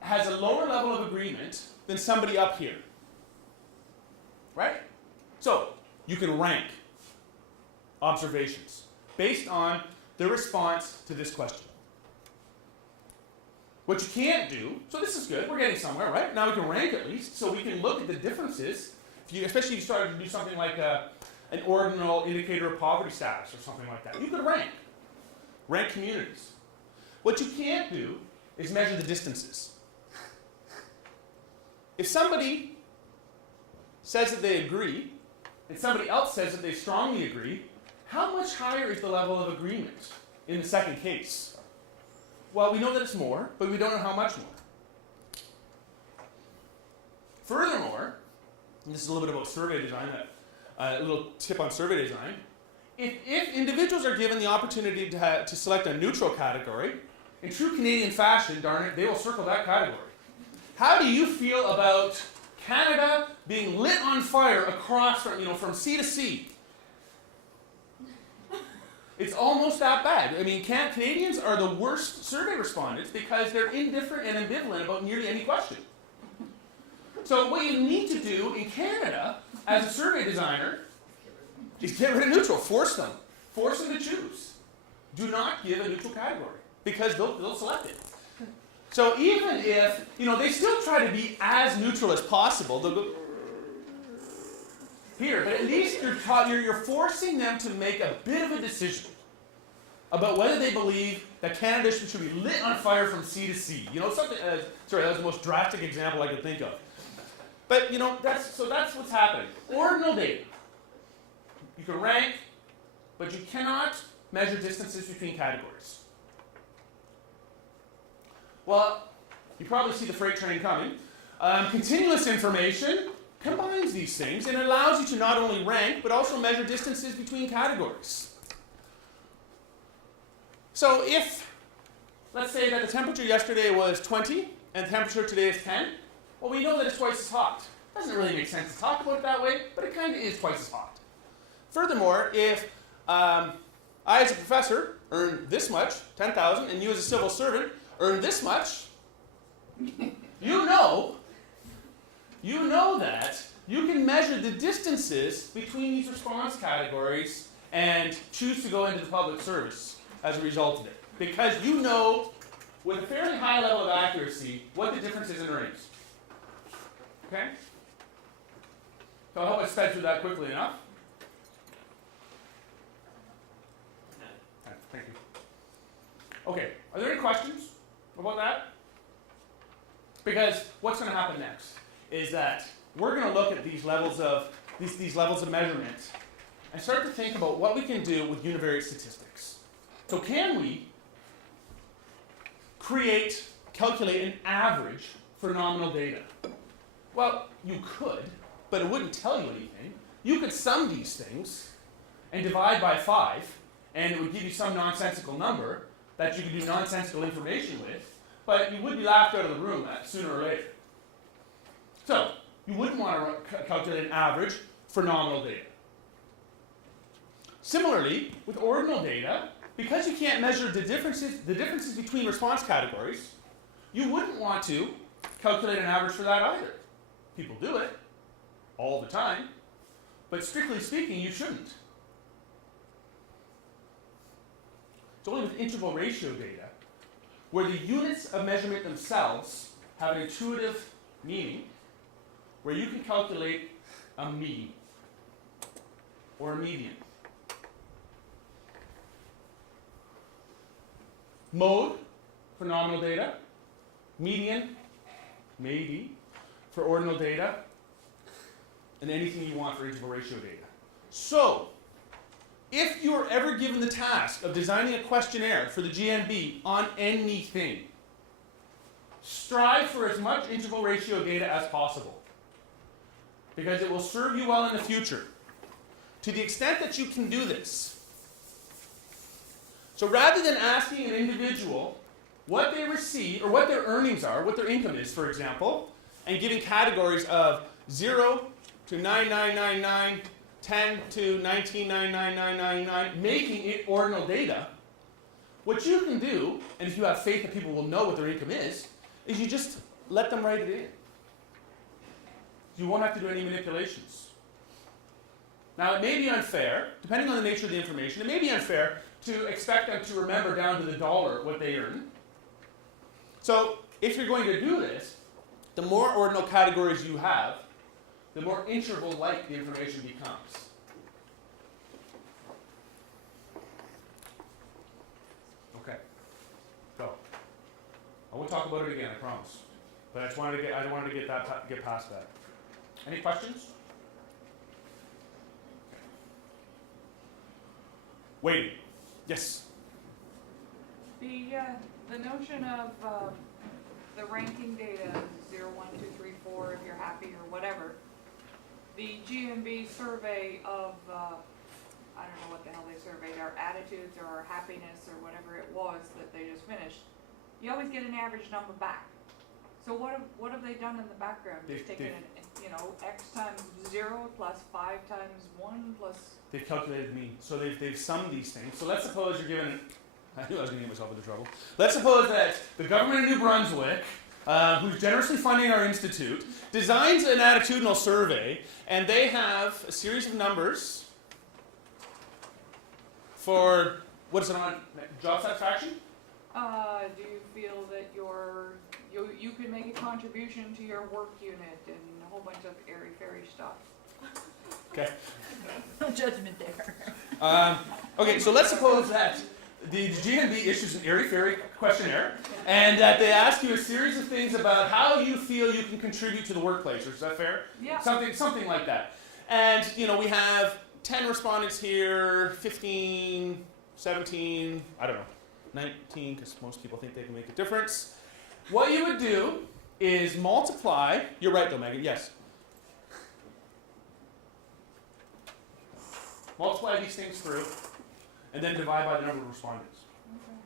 has a lower level of agreement than somebody up here. Right? So, you can rank observations based on the response to this question. What you can't do, so this is good, we're getting somewhere, right? Now we can rank at least, so we can look at the differences, especially if you started to do something like an ordinal indicator of poverty status or something like that. You could rank communities. What you can't do is measure the distances. If somebody says that they agree, and somebody else says that they strongly agree, how much higher is the level of agreement in the second case? Well, we know that it's more, but we don't know how much more. Furthermore, and this is a little bit about survey design, a little tip on survey design, if individuals are given the opportunity to select a neutral category, in true Canadian fashion, darn it, they will circle that category. How do you feel about Canada being lit on fire across from sea to sea? It's almost that bad. I mean, Canadians are the worst survey respondents because they're indifferent and ambivalent about nearly any question. So what you need to do in Canada as a survey designer is get rid of neutral. Force them. Force them to choose. Do not give a neutral category because they'll select it. So even if, they still try to be as neutral as possible, they'll go here, but at least you're forcing them to make a bit of a decision about whether they believe that Canada should be lit on fire from sea to sea. Something. Sorry, that was the most drastic example I could think of. But that's what's happening. Ordinal data. You can rank, but you cannot measure distances between categories. Well, you probably see the freight train coming. Continuous information combines these things and allows you to not only rank, but also measure distances between categories. So if, let's say that the temperature yesterday was 20 and the temperature today is 10, well, we know that it's twice as hot. Doesn't really make sense to talk about it that way, but it kind of is twice as hot. Furthermore, if I as a professor earn this much, 10,000, and you as a civil servant earn this much, you know that you can measure the distances between these response categories and choose to go into the public service as a result of it. Because you know, with a fairly high level of accuracy, what the difference is in earnings. Okay? So I hope I sped through that quickly enough. Thank you. Okay, are there any questions about that? Because what's going to happen next is that we're going to look at these levels of measurement and start to think about what we can do with univariate statistics. So can we calculate an average for nominal data? Well, you could, but it wouldn't tell you anything. You could sum these things and divide by 5, and it would give you some nonsensical number that you could do nonsensical information with, but you would be laughed out of the room sooner or later. So, you wouldn't want to calculate an average for nominal data. Similarly, with ordinal data, because you can't measure the differences between response categories, you wouldn't want to calculate an average for that either. People do it all the time, but strictly speaking, you shouldn't. It's only with interval ratio data, where the units of measurement themselves have an intuitive meaning, where you can calculate a mean or a median. Mode for nominal data, median, maybe, for ordinal data, and anything you want for interval ratio data. So, if you are ever given the task of designing a questionnaire for the GNB on anything, strive for as much interval ratio data as possible, because it will serve you well in the future. To the extent that you can do this. So rather than asking an individual what they receive, or what their earnings are, what their income is, for example, and giving categories of 0 to 9999, 10 to 199999, making it ordinal data, what you can do, and if you have faith that people will know what their income is you just let them write it in. You won't have to do any manipulations. Now, it may be unfair, depending on the nature of the information, it may be unfair to expect them to remember down to the dollar what they earn. So, if you're going to do this, the more ordinal categories you have, the more interval-like the information becomes. Okay. So, I won't talk about it again, I promise. But I wanted to get past that. Any questions? Waiting. Yes. The notion of the ranking data 0, 1, 2, 3, 4 if you're happy or whatever. The GMB survey of I don't know what the hell they surveyed, our attitudes or our happiness or whatever it was that they just finished. you always get an average number back. So what have they done in the background? They've taken, X times 0 plus 5 times 1 plus... They've calculated mean. So they've summed these things. So let's suppose you're given... I knew I was going to get myself into trouble. Let's suppose that the government of New Brunswick, who's generously funding our institute, designs an attitudinal survey, and they have a series of numbers for, what is it on, job satisfaction? Do you feel that you can make a contribution to your work unit and a whole bunch of airy-fairy stuff? Okay. No judgment there. Okay, so let's suppose that the GNB issues an airy-fairy questionnaire, and that they ask you a series of things about how you feel you can contribute to the workplace. Is that fair? Yeah. Something like that. And, we have 10 respondents here, 15, 17, I don't know, 19, because most people think they can make a difference. What you would do is multiply, you're right though, Megan, yes. Multiply these things through, and then divide by the number of respondents. Okay.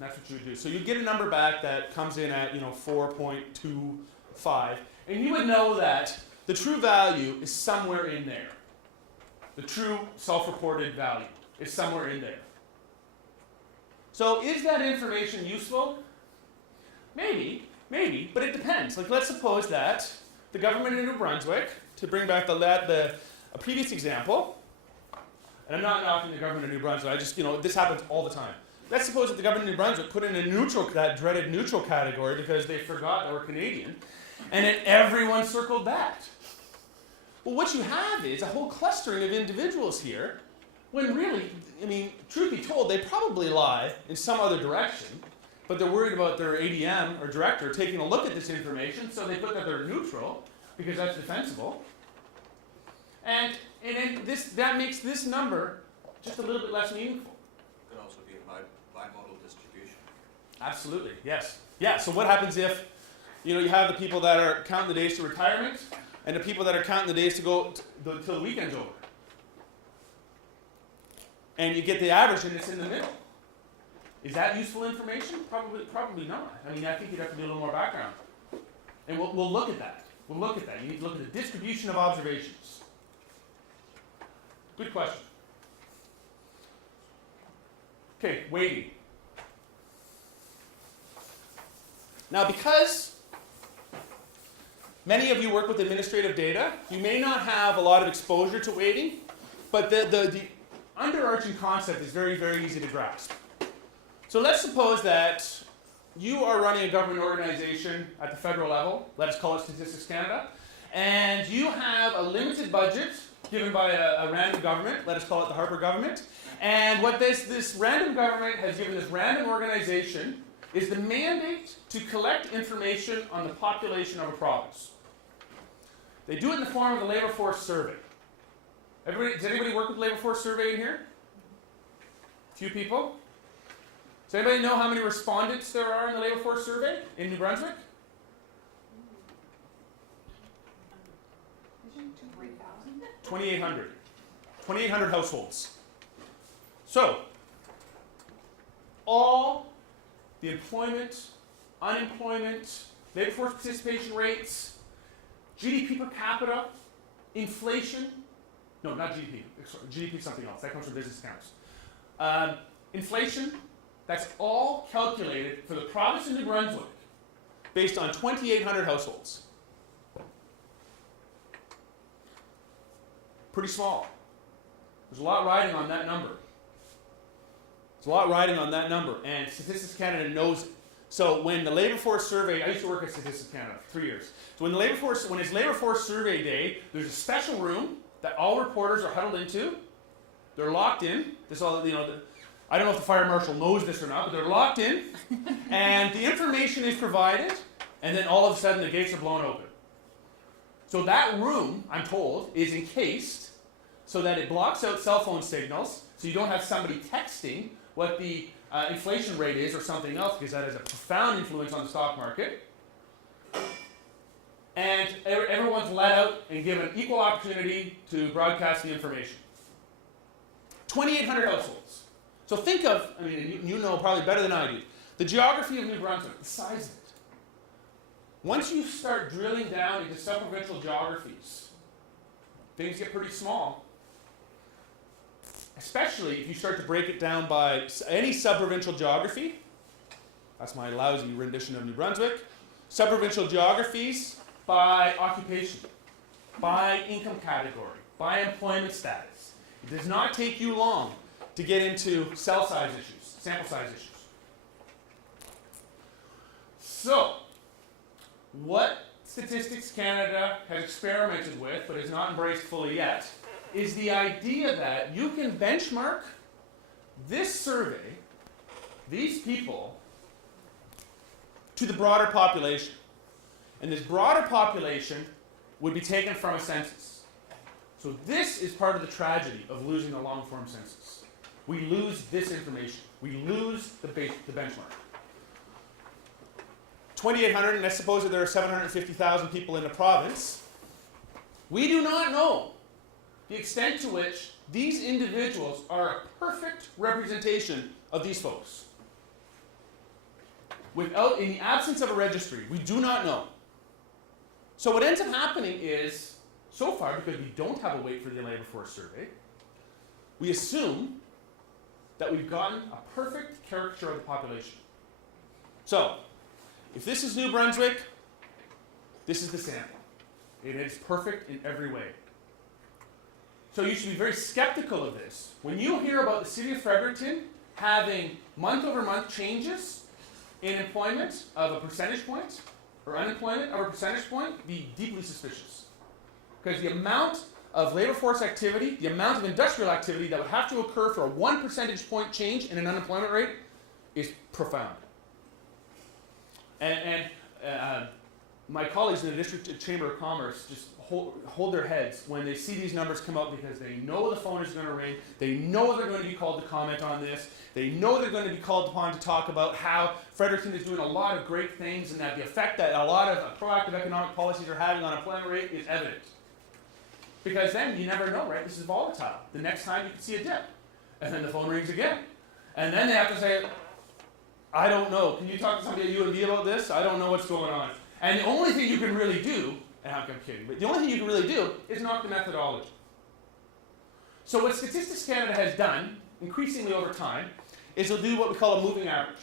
That's what you would do. So you get a number back that comes in at 4.25, and you would know that the true value is somewhere in there. The true self-reported value is somewhere in there. So is that information useful? Maybe, but it depends. Like, let's suppose that the government in New Brunswick, to bring back a previous example, and I'm not knocking the government of New Brunswick, I just, this happens all the time. Let's suppose that the government of New Brunswick put in that dreaded neutral category because they forgot that we're Canadian, and then everyone circled that. Well, what you have is a whole clustering of individuals here, when really, truth be told, they probably lie in some other direction, but they're worried about their ADM or director taking a look at this information, so they put that they're neutral, because that's defensible. And then that makes this number just a little bit less meaningful. Could also be a bimodal distribution. Absolutely, yes. Yeah, so what happens if, you have the people that are counting the days to retirement, and the people that are counting the days to go till the weekend's over? And you get the average, and it's in the middle. Is that useful information? Probably not. I think you'd have to do a little more background. And we'll look at that. You need to look at the distribution of observations. Good question. Okay, weighting. Now, because many of you work with administrative data, you may not have a lot of exposure to weighting, but the underarching concept is very, very easy to grasp. So let's suppose that you are running a government organization at the federal level, let us call it Statistics Canada, and you have a limited budget given by a random government, let us call it the Harper government, and what this random government has given this random organization is the mandate to collect information on the population of a province. They do it in the form of the labor force survey. Does anybody work with labor force survey in here? A few people? Does anybody know how many respondents there are in the labor force survey in New Brunswick? 2,800. 2,800 households. So, all the employment, unemployment, labor force participation rates, GDP per capita, inflation, no, not GDP. GDP is something else. That comes from business accounts. Inflation, that's all calculated for the province of New Brunswick based on 2,800 households. Pretty small. There's a lot riding on that number. And Statistics Canada knows it. So when the labor force survey, I used to work at Statistics Canada for 3 years. So when it's labor force survey day, there's a special room that all reporters are huddled into. They're locked in. I don't know if the fire marshal knows this or not, but they're locked in. And the information is provided, and then all of a sudden the gates are blown open. So that room, I'm told, is encased so that it blocks out cell phone signals, so you don't have somebody texting what the inflation rate is or something else, because that has a profound influence on the stock market. And everyone's let out and given equal opportunity to broadcast the information. 2,800 households. So think of, you know probably better than I do, The geography of New Brunswick, the size of it. Once you start drilling down into sub-provincial geographies, things get pretty small. Especially if you start to break it down by any sub-provincial geography. That's my lousy rendition of New Brunswick. Sub-provincial geographies by occupation, by income category, by employment status. It does not take you long to get into cell size issues, sample size issues. So, what Statistics Canada has experimented with, but has not embraced fully yet, is the idea that you can benchmark this survey, these people, to the broader population. And this broader population would be taken from a census. So this is part of the tragedy of losing a long-form census. We lose this information. We lose the benchmark. 2,800, and I suppose that there are 750,000 people in the province. We do not know the extent to which these individuals are a perfect representation of these folks. In the absence of a registry, we do not know. So what ends up happening is, so far, because we don't have a weight for the labor force survey, we assume that we've gotten a perfect caricature of the population. So, if this is New Brunswick, this is the sample. It is perfect in every way. So you should be very skeptical of this. When you hear about the city of Fredericton having month-over-month changes in employment of a percentage point, or unemployment of a percentage point, be deeply suspicious. Because the amount of labor force activity, the amount of industrial activity that would have to occur for a 1 percentage point change in an unemployment rate is profound. And my colleagues in the District Chamber of Commerce just hold their heads when they see these numbers come out, because they know the phone is going to ring, they know they're going to be called to comment on this, they know they're going to be called upon to talk about how Fredericton is doing a lot of great things and that the effect that a lot of proactive economic policies are having on employment rate is evident. Because then you never know, right? This is volatile. The next time you can see a dip, and then the phone rings again. And then they have to say, I don't know. Can you talk to somebody at UNB about this? I don't know what's going on. And the only thing you can really do, and I'm kidding, but the only thing you can really do is knock the methodology. So what Statistics Canada has done, increasingly over time, is they'll do what we call a moving average.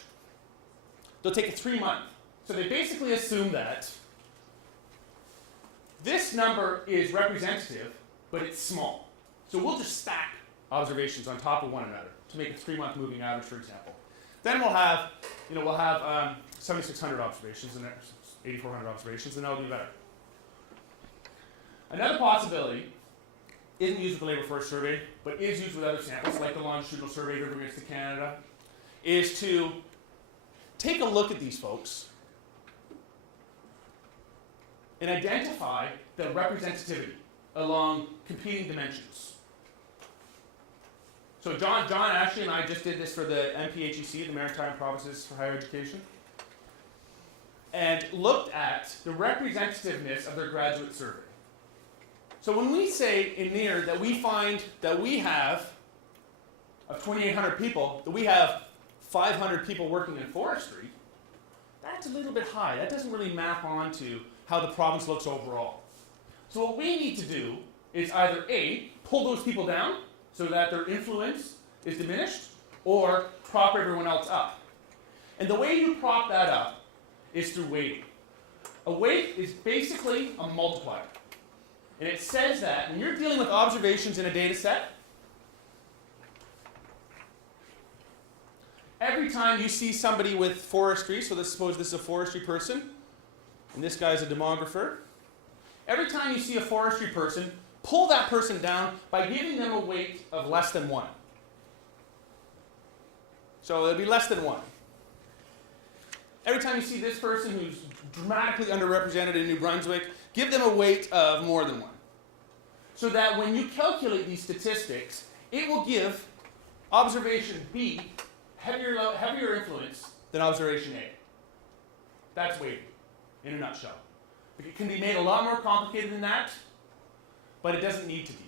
They'll take a 3-month. So they basically assume that this number is representative, but it's small. So we'll just stack observations on top of one another to make a 3-month moving average, for example. Then we'll have 7,600 observations and 8,400 observations, and that'll be better. Another possibility isn't used with the labor force survey, but is used with other samples, like the longitudinal survey of immigrants to Canada, is to take a look at these folks and identify the representativity along competing dimensions. So John Ashley and I just did this for the MPHEC, the Maritime Provinces for Higher Education, and looked at the representativeness of their graduate survey. So when we say in NEAR that we find that we have, of 2,800 people, that we have 500 people working in forestry, that's a little bit high. That doesn't really map onto how the province looks overall. So what we need to do is either A, pull those people down so that their influence is diminished, or prop everyone else up. And the way you prop that up is through weighting. A weight is basically a multiplier. And it says that when you're dealing with observations in a data set, every time you see somebody with forestry, so let's suppose this is a forestry person, and this guy is a demographer, every time you see a forestry person, pull that person down by giving them a weight of less than 1. So it'll be less than 1. Every time you see this person who's dramatically underrepresented in New Brunswick, give them a weight of more than 1. So that when you calculate these statistics, it will give observation B heavier influence than observation A. That's weighting, in a nutshell. It can be made a lot more complicated than that, but it doesn't need to be.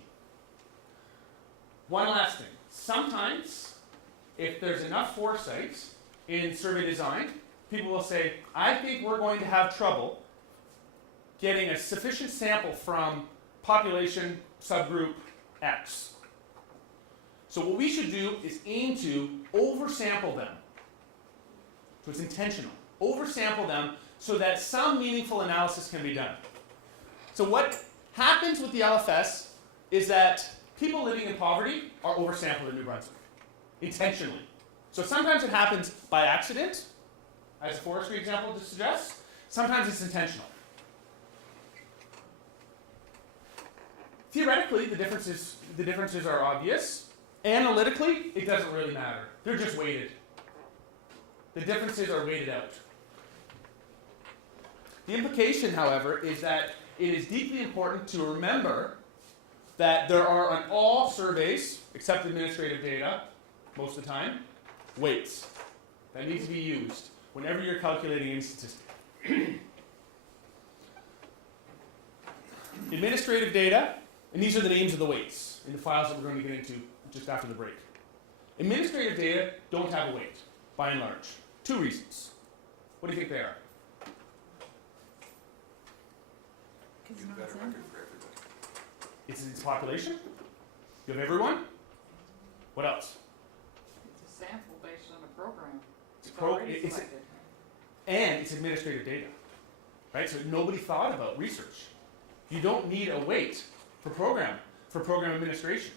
One last thing. Sometimes, if there's enough foresight in survey design, people will say, I think we're going to have trouble getting a sufficient sample from population subgroup X. So what we should do is aim to oversample them. So it's intentional. Oversample them so that some meaningful analysis can be done. So what happens with the LFS is that people living in poverty are oversampled in New Brunswick, intentionally. So sometimes it happens by accident, as a forestry example suggests. Sometimes it's intentional. Theoretically, the differences are obvious. Analytically, it doesn't really matter. They're just weighted. The differences are weighted out. The implication, however, is that it is deeply important to remember that there are on all surveys, except administrative data, most of the time, weights that need to be used whenever you're calculating any statistic. Administrative data, and these are the names of the weights in the files that we're going to get into just after the break. Administrative data don't have a weight, by and large. 2 reasons. What do you think they are? You've got a record for everybody. It's its population. You have everyone. What else? It's a sample based on a program. It's already selected. And it's administrative data, right? So nobody thought about research. You don't need a weight for program administration.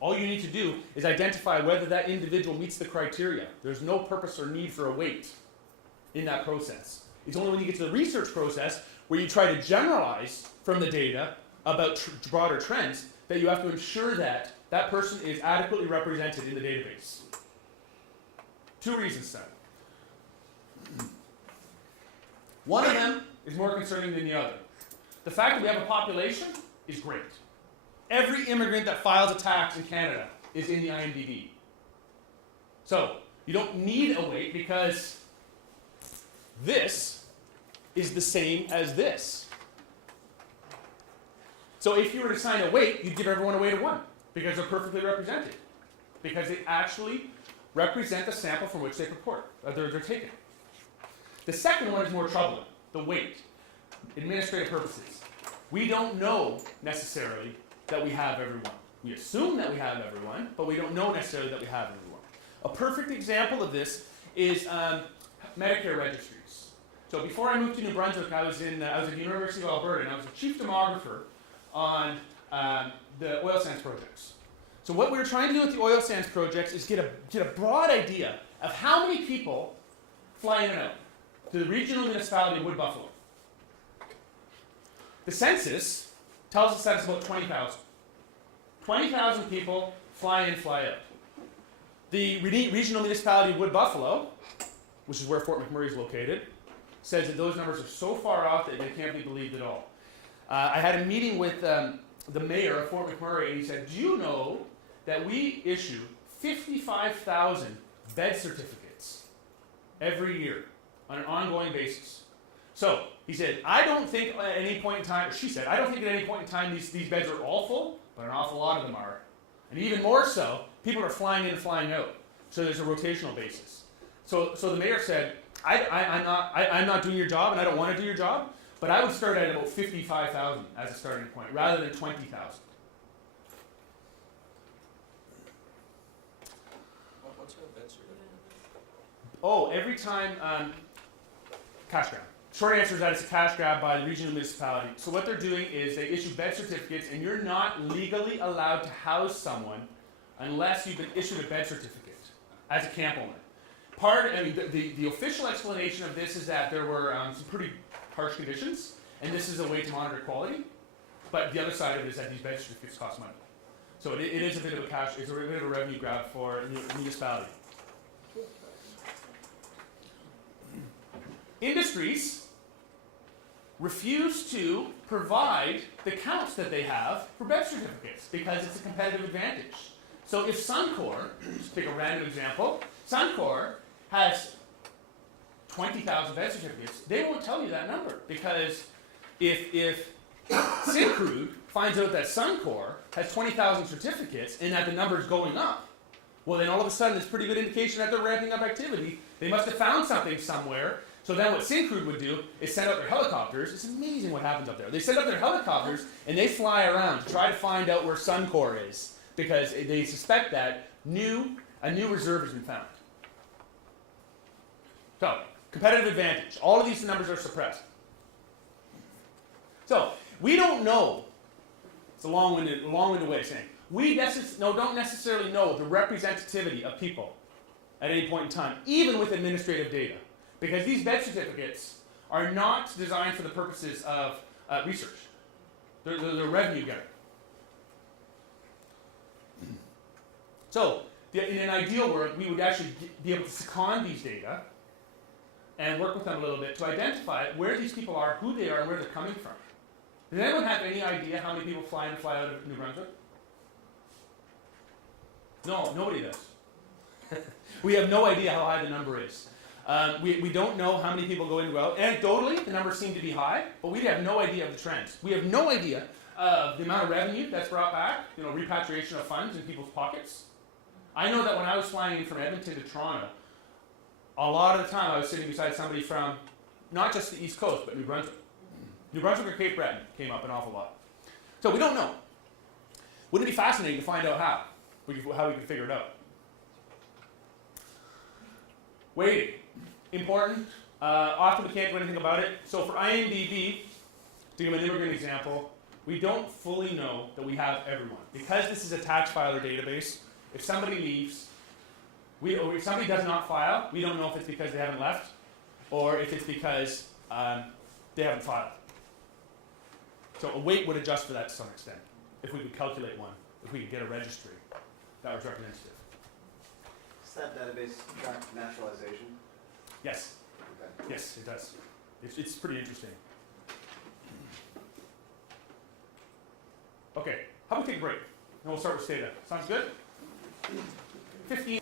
All you need to do is identify whether that individual meets the criteria. There's no purpose or need for a weight in that process. It's only when you get to the research process where you try to generalize from the data about broader trends that you have to ensure that that person is adequately represented in the database. 2 reasons then. One of them is more concerning than the other. The fact that we have a population is great. Every immigrant that files a tax in Canada is in the IMDb. So, you don't need a weight because this is the same as this. So if you were to assign a weight, you'd give everyone a weight of 1 because they're perfectly represented. Because they actually represent the sample from which they purport, they're taken. The second one is more troubling, the weight. Administrative purposes. We don't know necessarily that we have everyone. We assume that we have everyone, but we don't know necessarily that we have everyone. A perfect example of this is Medicare registries. So before I moved to New Brunswick, I was at the University of Alberta, and I was the chief demographer on the oil sands projects. So what we were trying to do with the oil sands projects is get a broad idea of how many people fly in and out to the regional municipality of Wood Buffalo. The census tells us that it's about 20,000. 20,000 people fly in, fly out. The regional municipality of Wood Buffalo, which is where Fort McMurray is located, says that those numbers are so far off that they can't be believed at all. I had a meeting with the mayor of Fort McMurray, and he said, do you know that we issue 55,000 bed certificates every year on an ongoing basis? So, he said, I don't think at any point in time, or she said, I don't think at any point in time these beds are all full, but an awful lot of them are. And even more so, people are flying in and flying out. So there's a rotational basis. So the mayor said, I'm not doing your job and I don't want to do your job, but I would start at about 55,000 as a starting point, rather than 20,000. What's a bed certificate? Oh, every time, cash grab. Short answer is that it's a cash grab by the regional municipality. So what they're doing is they issue bed certificates, and you're not legally allowed to house someone unless you've been issued a bed certificate as a camp owner. The official explanation of this is that there were some pretty harsh conditions, and this is a way to monitor quality. But the other side of it is that these bed certificates cost money. So it is a bit of it's a bit of a revenue grab for the municipality. Industries refuse to provide the counts that they have for bed certificates because it's a competitive advantage. So if Suncor, just pick a random example, Suncor has 20,000 bed certificates, they won't tell you that number because if Syncrude finds out that Suncor has 20,000 certificates and that the number is going up, well then all of a sudden it's a pretty good indication that they're ramping up activity They must have found something somewhere. So then what Syncrude would do is send out their helicopters. It's amazing what happens up there. They send out their helicopters and they fly around to try to find out where Suncor is because they suspect that a new reserve has been found. So, competitive advantage. All of these numbers are suppressed. So, we don't know. It's a long-winded way of saying. We don't necessarily know the representativity of people at any point in time, even with administrative data. Because these bed certificates are not designed for the purposes of research. They're revenue getter. So, in an ideal world, we would actually be able to second these data and work with them a little bit to identify where these people are, who they are, and where they're coming from. Does anyone have any idea how many people fly in and fly out of New Brunswick? No, nobody does. We have no idea how high the number is. We don't know how many people go in and go out. Anecdotally, the numbers seem to be high, but we have no idea of the trends. We have no idea of the amount of revenue that's brought back, repatriation of funds in people's pockets. I know that when I was flying in from Edmonton to Toronto, a lot of the time I was sitting beside somebody from not just the East Coast, but New Brunswick. New Brunswick or Cape Breton came up an awful lot. So we don't know. Wouldn't it be fascinating to find out how we can figure it out? Weighting. Important. Often we can't do anything about it. So for IMDb, to give an immigrant example, we don't fully know that we have everyone. Because this is a tax filer database, if somebody leaves, or if somebody does not file, we don't know if it's because they haven't left, or if it's because they haven't filed. So a weight would adjust for that to some extent, if we could calculate one, if we could get a registry that was representative. Does that database track naturalization? Yes. Okay. Yes, it does. It's pretty interesting. Okay, how about we take a break? And we'll start with Stata. Sounds good? 15.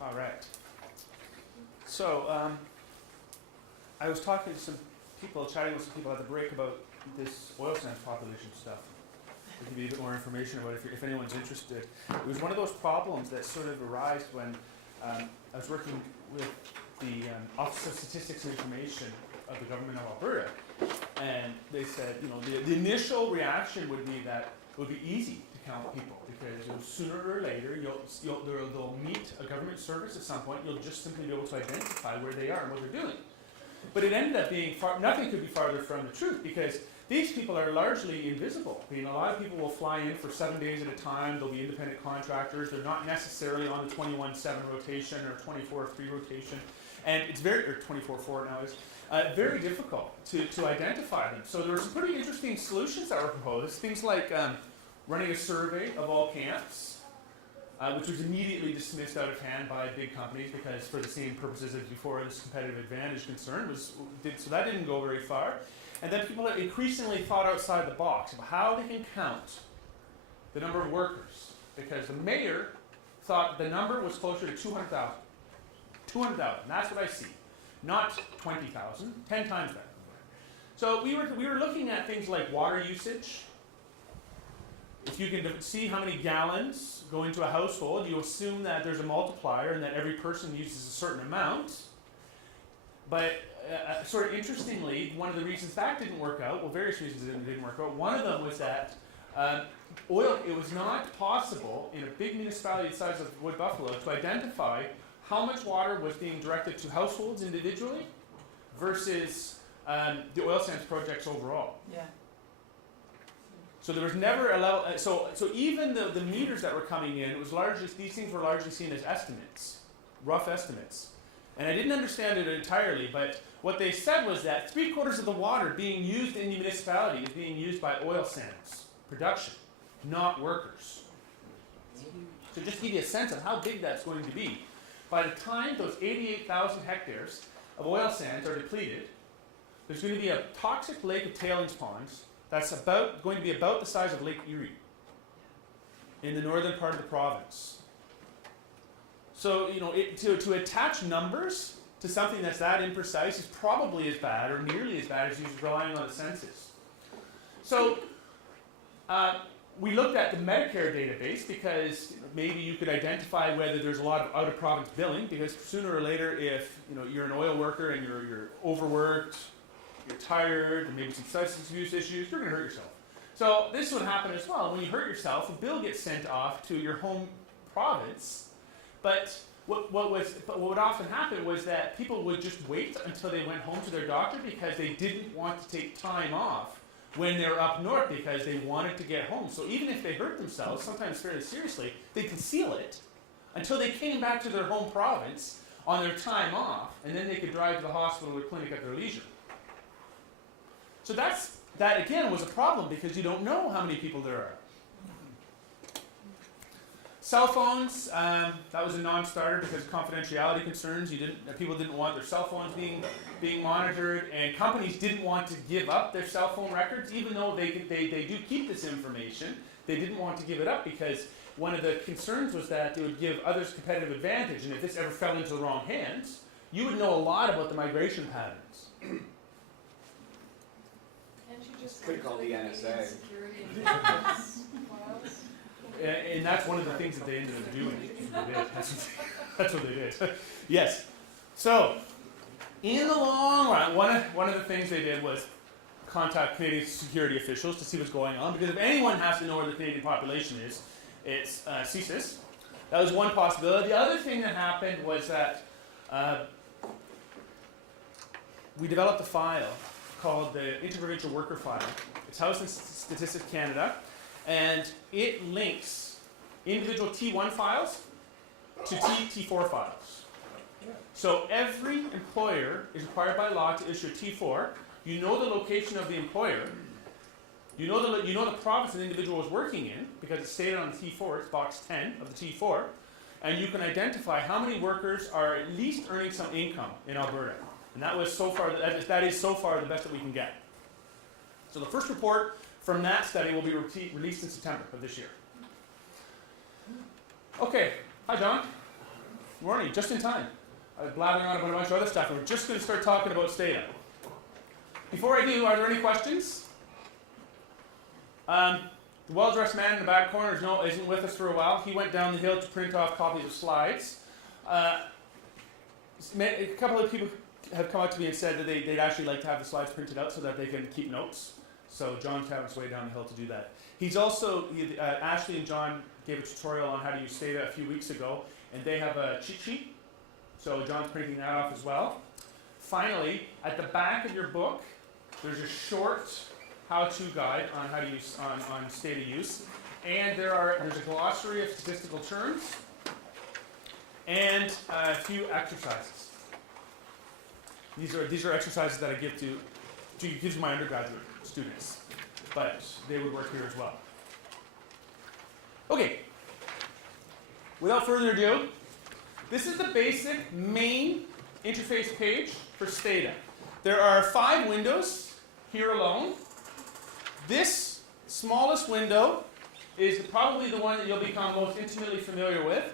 All right. So, I was talking to some people, chatting with some people at the break about this oil sands population stuff. I'll give you a bit more information about it if anyone's interested. It was one of those problems that sort of arose when I was working with the Office of Statistics and Information of the Government of Alberta. And they said, the initial reaction would be that it would be easy to count people because sooner or later they'll meet a government service at some point. You'll just simply be able to identify where they are and what they're doing. But it ended up being nothing could be farther from the truth because these people are largely invisible. I mean, a lot of people will fly in for 7 days at a time. They'll be independent contractors. They're not necessarily on the 21/7 rotation or 24/3 rotation. And it's or 24/4 now is very difficult to identify them. So there were some pretty interesting solutions that were proposed. Things like running a survey of all camps, which was immediately dismissed out of hand by big companies because for the same purposes as before, this competitive advantage concern so that didn't go very far. And then people have increasingly thought outside the box of how they can count the number of workers because the mayor thought the number was closer to 200,000. 200,000, that's what I see. Not 20,000, 10 times that. So we were looking at things like water usage. If you can see how many gallons go into a household, you assume that there's a multiplier and that every person uses a certain amount. But sort of interestingly, one of the reasons that didn't work out, well, various reasons it didn't work out, one of them was that it was not possible in a big municipality the size of Wood Buffalo to identify how much water was being directed to households individually versus the oil sands projects overall. Yeah. So there was never a level. So even the meters that were coming in, these things were largely seen as estimates, rough estimates. And I didn't understand it entirely, but what they said was that 3/4 of the water being used in the municipality is being used by oil sands production, not workers. So just to give you a sense of how big that's going to be, by the time those 88,000 hectares of oil sands are depleted, there's going to be a toxic lake of tailings ponds that's going to be about the size of Lake Erie in the northern part of the province. So, to attach numbers to something that's that imprecise is probably as bad or nearly as bad as just relying on the census. So, we looked at the Medicare database because maybe you could identify whether there's a lot of out-of-province billing, because sooner or later, if you're an oil worker and you're overworked, you're tired, and maybe some substance abuse issues, you're going to hurt yourself. So this would happen as well. When you hurt yourself, a bill gets sent off to your home province, but what would often happen was that people would just wait until they went home to their doctor because they didn't want to take time off when they're up north because they wanted to get home. So even if they hurt themselves, sometimes fairly seriously, they conceal it until they came back to their home province on their time off, and then they could drive to the hospital or clinic at their leisure. So that again was a problem because you don't know how many people there are. Cell phones, that was a non-starter because of confidentiality concerns. People didn't want their cell phones being monitored, and companies didn't want to give up their cell phone records, even though they do keep this information. They didn't want to give it up because one of the concerns was that it would give others competitive advantage, and if this ever fell into the wrong hands, you would know a lot about the migration patterns. Can't you just Could call the NSA. security and files? And that's one of the things that they ended up doing. That's what they did. Yes. So, in the long run, one of the things they did was contact Canadian security officials to see what's going on. Because if anyone has to know where the Canadian population is, it's CSIS. That was one possibility. The other thing that happened was that we developed a file called the Interprovincial Worker File. It's housed in Statistics Canada. And it links individual T1 files to T4 files. So every employer is required by law to issue a T4. You know the location of the employer. You know the province an individual is working in because it's stated on the T4. It's box 10 of the T4. And you can identify how many workers are at least earning some income in Alberta. And that is so far the best that we can get. So the first report from that study will be released in September of this year. Okay, hi John. Morning, just in time. I was blathering on about a bunch of other stuff, and we're just going to start talking about Stata. Before I do, are there any questions? The well-dressed man in the back corner isn't with us for a while. He went down the hill to print off copies of slides. A couple of people have come up to me and said that they'd actually like to have the slides printed out so that they can keep notes. So John's having his way down the hill to do that. He's also, Ashley and John gave a tutorial on how to use Stata a few weeks ago, and they have a cheat sheet. So John's printing that off as well. Finally, at the back of your book, there's a short how-to guide on how to use on Stata use, and there's a glossary of statistical terms and a few exercises. These are exercises that I give to my undergraduate students, but they would work here as well. Okay, without further ado, this is the basic main interface page for Stata. There are 5 windows here alone. This smallest window is probably the one that you'll become most intimately familiar with.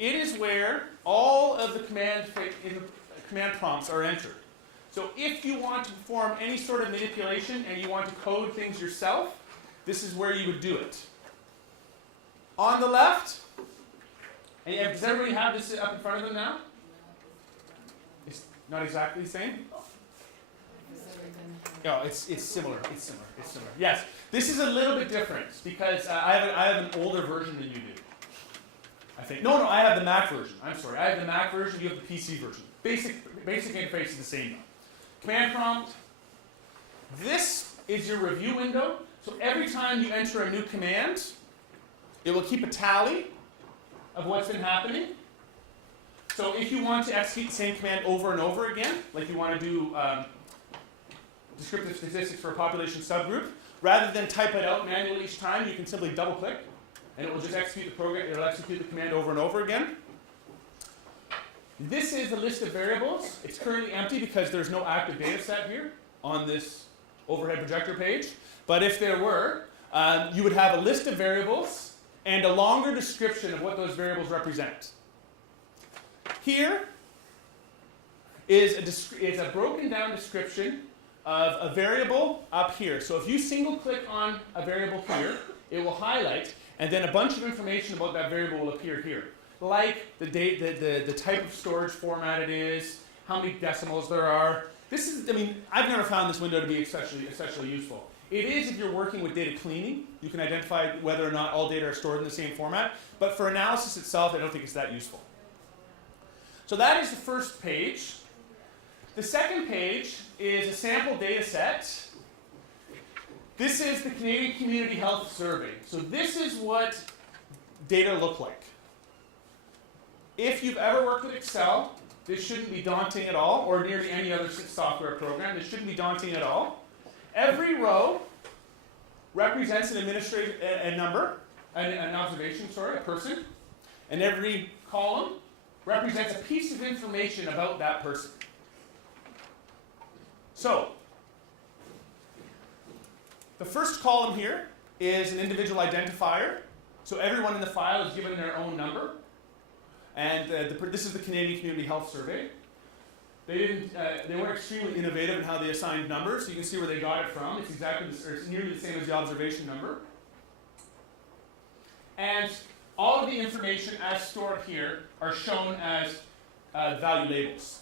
It is where all of the command prompts are entered. So if you want to perform any sort of manipulation and you want to code things yourself, this is where you would do it. On the left, and does everybody have this up in front of them now? It's not exactly the same? No, it's similar. It's similar. Yes, this is a little bit different because I have an older version than you do. I think. No, I have the Mac version. I'm sorry. I have the Mac version. You have the PC version. Basic interface is the same though. Command prompt. This is your review window. So every time you enter a new command, it will keep a tally of what's been happening. So if you want to execute the same command over and over again, like you want to do descriptive statistics for a population subgroup, rather than type it out manually each time, you can simply double click and it will just execute the program. It will execute the command over and over again. This is a list of variables. It's currently empty because there's no active data set here on this overhead projector page. But if there were, you would have a list of variables and a longer description of what those variables represent. Here is a broken down description of a variable up here. So if you single click on a variable here, it will highlight, and then a bunch of information about that variable will appear here. Like the date, the type of storage format it is, how many decimals there are. This is, I mean, I've never found this window to be especially useful. It is if you're working with data cleaning. You can identify whether or not all data are stored in the same format. But for analysis itself, I don't think it's that useful. So that is the first page. The second page is a sample data set. This is the Canadian Community Health Survey. So this is what data look like. If you've ever worked with Excel, this shouldn't be daunting at all, or nearly any other software program. This shouldn't be daunting at all. Every row represents an administrative an observation, a person, and every column represents a piece of information about that person. So, the first column here is an individual identifier. So everyone in the file is given their own number. And this is the Canadian Community Health Survey. They weren't extremely innovative in how they assigned numbers. You can see where they got it from. It's it's nearly the same as the observation number. And all of the information as stored here are shown as value labels.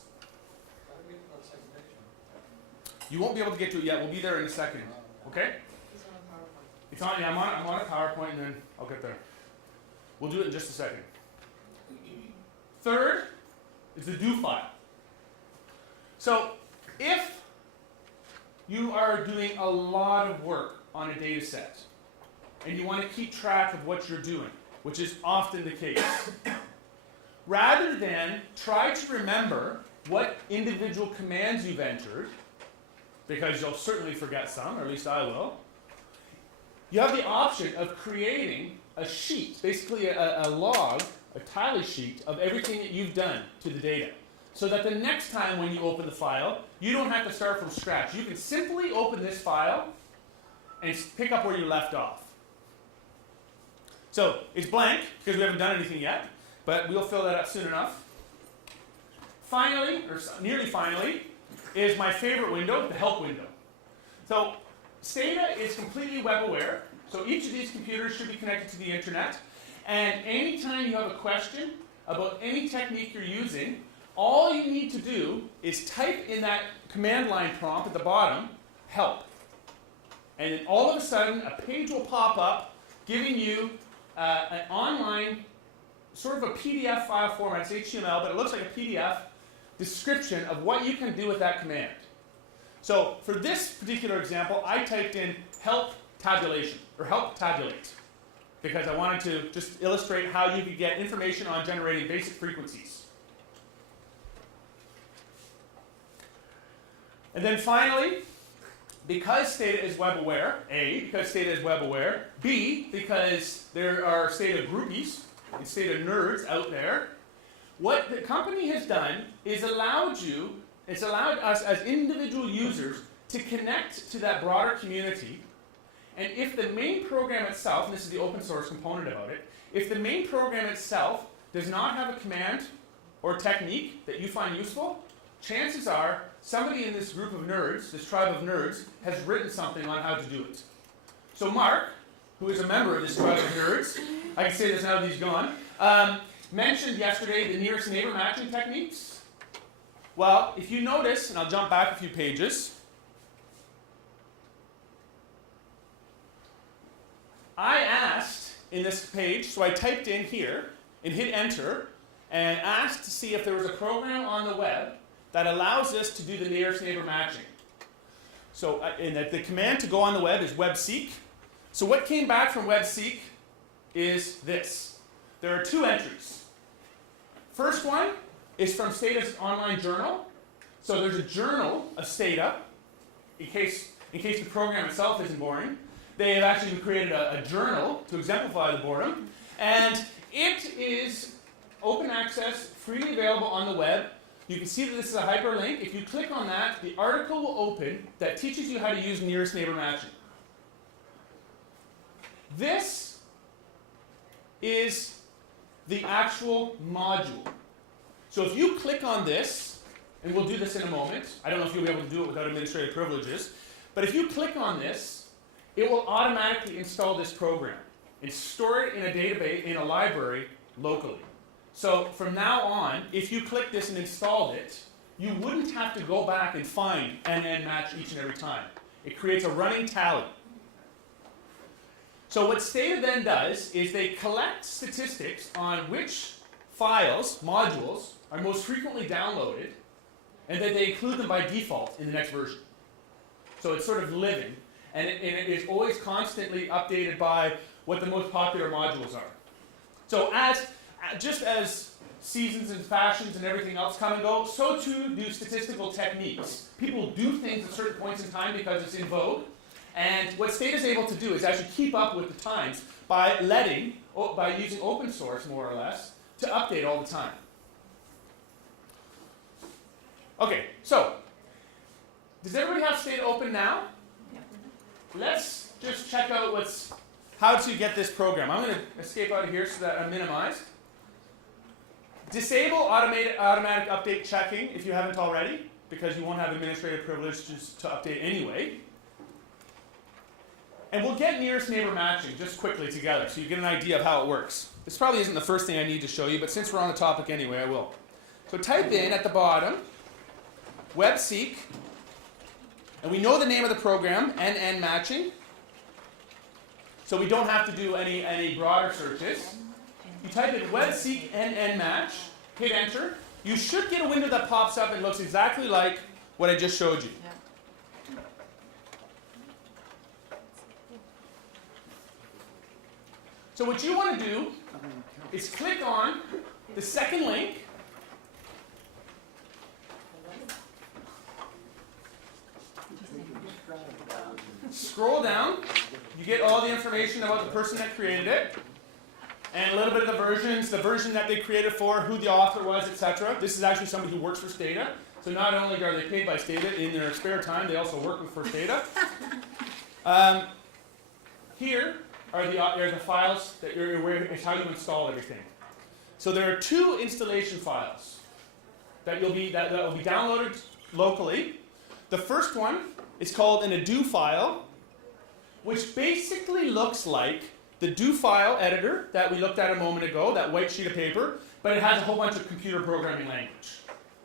You won't be able to get to it yet. We'll be there in a second. Okay? It's on. Yeah, I'm on a PowerPoint, and then I'll get there. We'll do it in just a second. Third is the do file. So if you are doing a lot of work on a data set and you want to keep track of what you're doing, which is often the case, rather than try to remember what individual commands you've entered, because you'll certainly forget some, or at least I will, you have the option of creating a sheet, basically a log, a tally sheet of everything that you've done to the data. So that the next time when you open the file, you don't have to start from scratch. You can simply open this file and pick up where you left off. So it's blank because we haven't done anything yet, but we'll fill that up soon enough. Finally, or nearly finally, is my favorite window, the help window. So Stata is completely web aware. So each of these computers should be connected to the internet. And anytime you have a question about any technique you're using, all you need to do is type in that command line prompt at the bottom, help. And then all of a sudden, a page will pop up giving you an online, sort of a PDF file format. It's HTML, but it looks like a PDF description of what you can do with that command. So for this particular example, I typed in help tabulation, or help tabulate, because I wanted to just illustrate how you could get information on generating basic frequencies. And then finally, because Stata is web aware, A, because Stata is web aware, B, because there are Stata groupies and Stata nerds out there, what the company has done is it's allowed us as individual users to connect to that broader community. And if the main program itself, and this is the open source component about it, if the main program itself does not have a command or technique that you find useful, chances are somebody in this group of nerds, this tribe of nerds, has written something on how to do it. So Mark, who is a member of this tribe of nerds, I can say this now that he's gone, mentioned yesterday the nearest neighbor matching techniques. Well, if you notice, and I'll jump back a few pages, I asked in this page, so I typed in here and hit enter and asked to see if there was a program on the web that allows us to do the nearest neighbor matching. So and the command to go on the web is webseek. So what came back from webseek is this. There are two entries. First one is from Stata's online journal. So there's a journal of Stata, in case the program itself isn't boring. They have actually created a journal to exemplify the boredom. And it is open access, freely available on the web. You can see that this is a hyperlink. If you click on that, the article will open that teaches you how to use nearest neighbor matching. This is the actual module. So if you click on this, and we'll do this in a moment, I don't know if you'll be able to do it without administrative privileges, but if you click on this, it will automatically install this program and store it in a database, in a library, locally. So from now on, if you click this and installed it, you wouldn't have to go back and find NN match each and every time. It creates a running tally. So what Stata then does is they collect statistics on which files, modules, are most frequently downloaded, and then they include them by default in the next version. So it's sort of living, and it is always constantly updated by what the most popular modules are. So just as seasons and fashions and everything else come and go, so too do statistical techniques. People do things at certain points in time because it's in vogue, and what Stata is able to do is actually keep up with the times by using open source, more or less, to update all the time. Okay, so, does everybody have Stata open now? Let's just check out how to get this program. I'm going to escape out of here so that I'm minimized. Disable automatic update checking if you haven't already, because you won't have administrative privileges to update anyway. And we'll get nearest neighbor matching just quickly together so you get an idea of how it works. This probably isn't the first thing I need to show you, but since we're on the topic anyway, I will. So type in at the bottom, webseek, and we know the name of the program, NN matching. So we don't have to do any broader searches. You type in webseek NN match, hit enter. You should get a window that pops up and looks exactly like what I just showed you. So what you want to do is click on the second link. Scroll down. You get all the information about the person that created it. And a little bit of the versions, the version that they created for, who the author was, etc. This is actually somebody who works for Stata. So not only are they paid by Stata in their spare time, they also work for Stata. Here are the files that you're aware of, how you install everything. So there are two installation files that will be downloaded locally. The first one is called an ado file, which basically looks like the do file editor that we looked at a moment ago, that white sheet of paper, but it has a whole bunch of computer programming language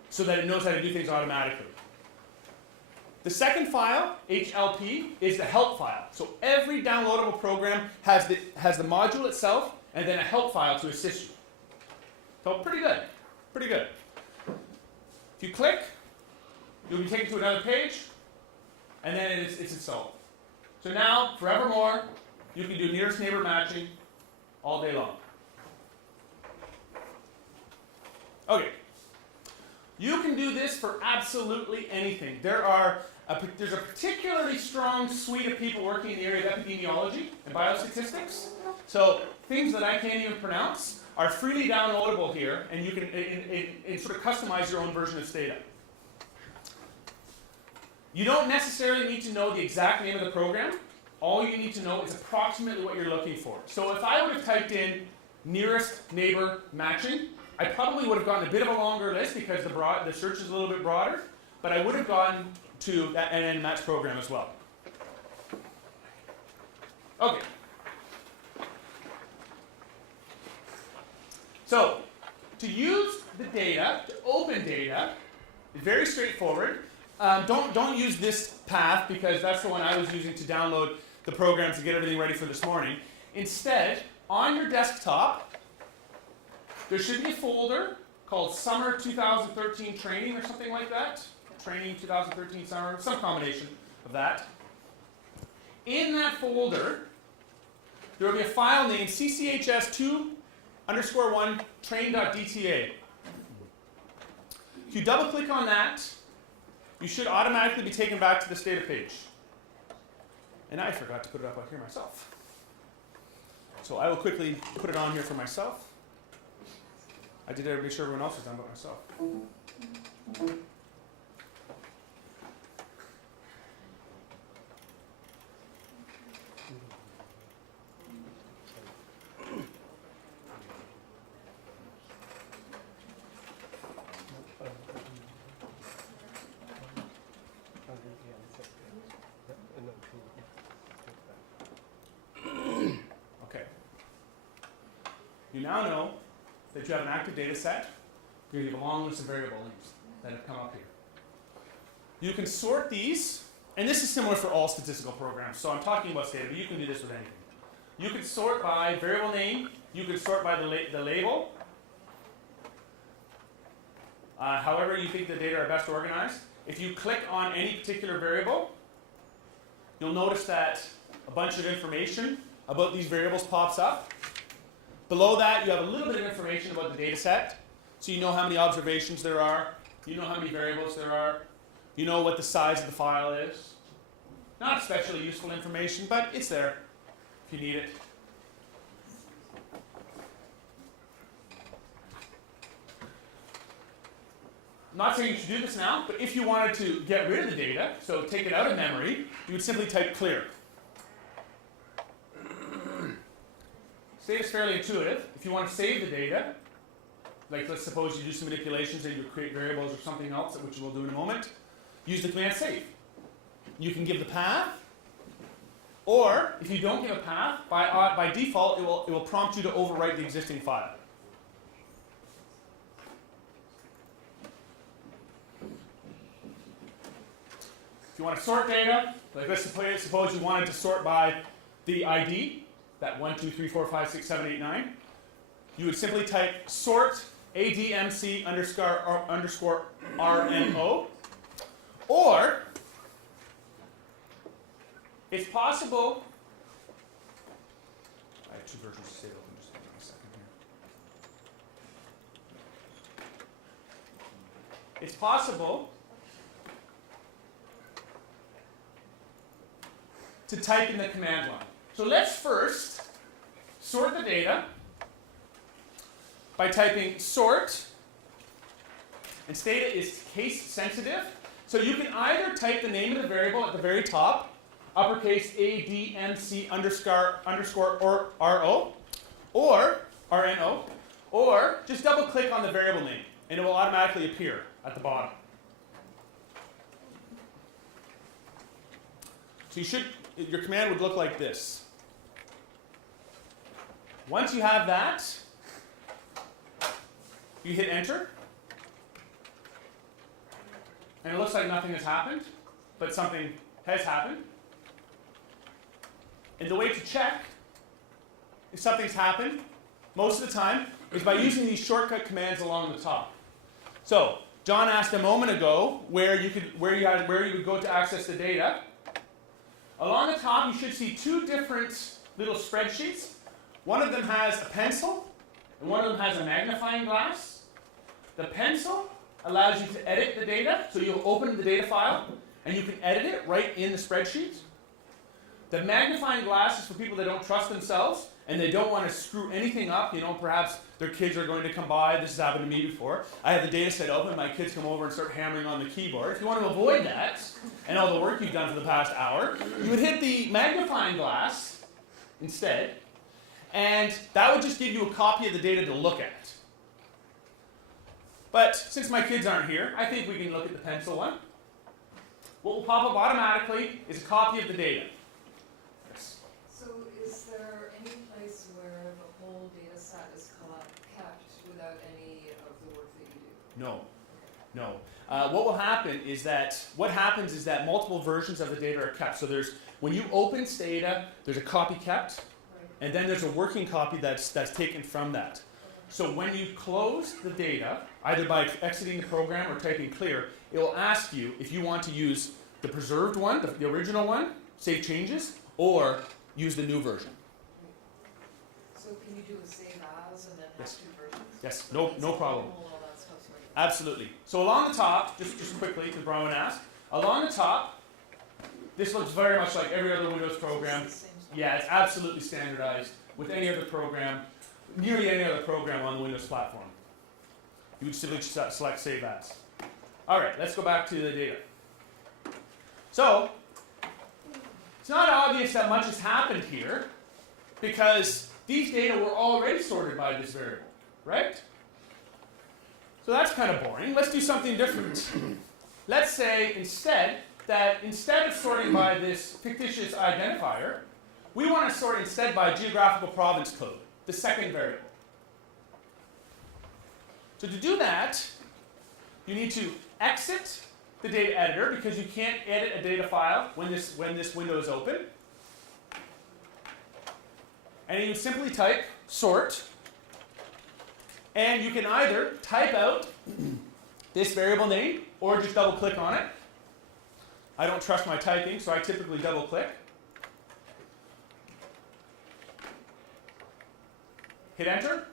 so that it knows how to do things automatically. The second file, HLP, is the help file. So every downloadable program has the module itself and then a help file to assist you. So pretty good, pretty good. If you click, you'll be taken to another page, and then it's installed. So now, forevermore, you can do nearest neighbor matching all day long. Okay. You can do this for absolutely anything. There's a particularly strong suite of people working in the area of epidemiology and biostatistics. So things that I can't even pronounce are freely downloadable here, and you can sort of customize your own version of Stata. You don't necessarily need to know the exact name of the program. All you need to know is approximately what you're looking for. So if I would have typed in nearest neighbor matching, I probably would have gotten a bit of a longer list because the search is a little bit broader, but I would have gotten to that NN match program as well. Okay. So, to use the data, to open data, is very straightforward. Don't use this path because that's the one I was using to download the programs to get everything ready for this morning. Instead, on your desktop, there should be a folder called Summer 2013 Training or something like that. Training 2013 Summer, some combination of that. In that folder, there will be a file named cchs2_1 train.dta. If you double click on that, you should automatically be taken back to this data page. And I forgot to put it up out here myself. So I will quickly put it on here for myself. I did make sure everyone else was done but myself. now know that you have an active data set. You have a long list of variable names that have come up here. You can sort these, and this is similar for all statistical programs. So I'm talking about Stata, but you can do this with anything. You can sort by variable name. You can sort by the label. However you think the data are best organized. If you click on any particular variable, you'll notice that a bunch of information about these variables pops up. Below that, you have a little bit of information about the data set. So you know how many observations there are. You know how many variables there are. You know what the size of the file is. Not especially useful information, but it's there if you need it. I'm not saying you should do this now, but if you wanted to get rid of the data, so take it out of memory, you would simply type clear. Stata is fairly intuitive. If you want to save the data, like let's suppose you do some manipulations and you create variables or something else, which we'll do in a moment, use the command save. You can give the path, or if you don't give a path, by default it will prompt you to overwrite the existing file. If you want to sort data, like let's suppose you wanted to sort by the ID, that 1, 2, 3, 4, 5, 6, 7, 8, 9, you would simply type sort ADMC underscore RNO, or it's possible, I have two versions of Stata open, just give me a second here. It's possible to type in the command line. So let's first sort the data by typing sort, and Stata is case sensitive, so you can either type the name of the variable at the very top, uppercase ADMC underscore or RO, or RNO, or just double click on the variable name and it will automatically appear at the bottom. So your command would look like this. Once you have that, you hit enter, and it looks like nothing has happened, but something has happened. And the way to check if something's happened, most of the time, is by using these shortcut commands along the top. So, John asked a moment ago where you would go to access the data. Along the top, you should see two different little spreadsheets. One of them has a pencil, and one of them has a magnifying glass. The pencil allows you to edit the data, so you'll open the data file, and you can edit it right in the spreadsheet. The magnifying glass is for people that don't trust themselves, and they don't want to screw anything up. You know, perhaps their kids are going to come by. This has happened to me before. I have the data set open, my kids come over and start hammering on the keyboard. If you want to avoid that, and all the work you've done for the past hour, you would hit the magnifying glass instead, and that would just give you a copy of the data to look at. But since my kids aren't here, I think we can look at the pencil one. What will pop up automatically is a copy of the data. Yes. So is there any place where the whole data set is kept without any of the work that you do? No. No. What will happen is that, multiple versions of the data are kept. So when you open Stata, there's a copy kept, Right. and then there's a working copy that's taken from that. So when you close the data, either by exiting the program or typing clear, it will ask you if you want to use the preserved one, the original one, save changes, or use the new version. So can you do a save as and then have Yes. two versions? Yes, no problem. All that stuff's right. Absolutely. So along the top, just quickly, because Brian asked, along the top, this looks very much like every other Windows program. It's the same stuff. Yeah, it's absolutely standardized with any other program, nearly any other program on the Windows platform. You would simply select Save As. All right, let's go back to the data. So, it's not obvious that much has happened here because these data were already sorted by this variable, right? So that's kind of boring. Let's do something different. Let's say instead of sorting by this fictitious identifier, we want to sort instead by geographical province code, the second variable. So to do that, you need to exit the data editor because you can't edit a data file when this window is open. And you simply type sort. And you can either type out this variable name or just double click on it. I don't trust my typing, so I typically double click. Hit enter.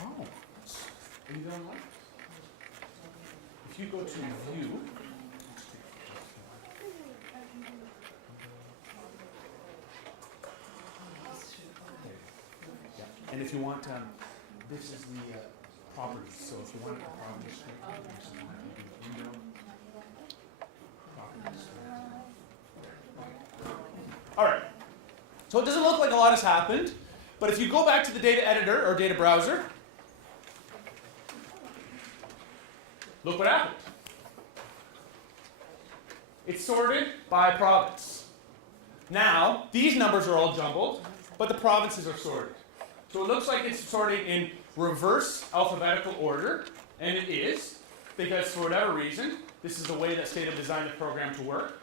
Oh, are you done live? If you go to view, and if you want, this is the properties. So if you want the properties, properties. All right. So it doesn't look like a lot has happened, but if you go back to the data editor or data browser, look what happened. It's sorted by province. Now, these numbers are all jumbled, but the provinces are sorted. So it looks like it's sorting in reverse alphabetical order, and it is, because for whatever reason, this is the way that Stata designed the program to work.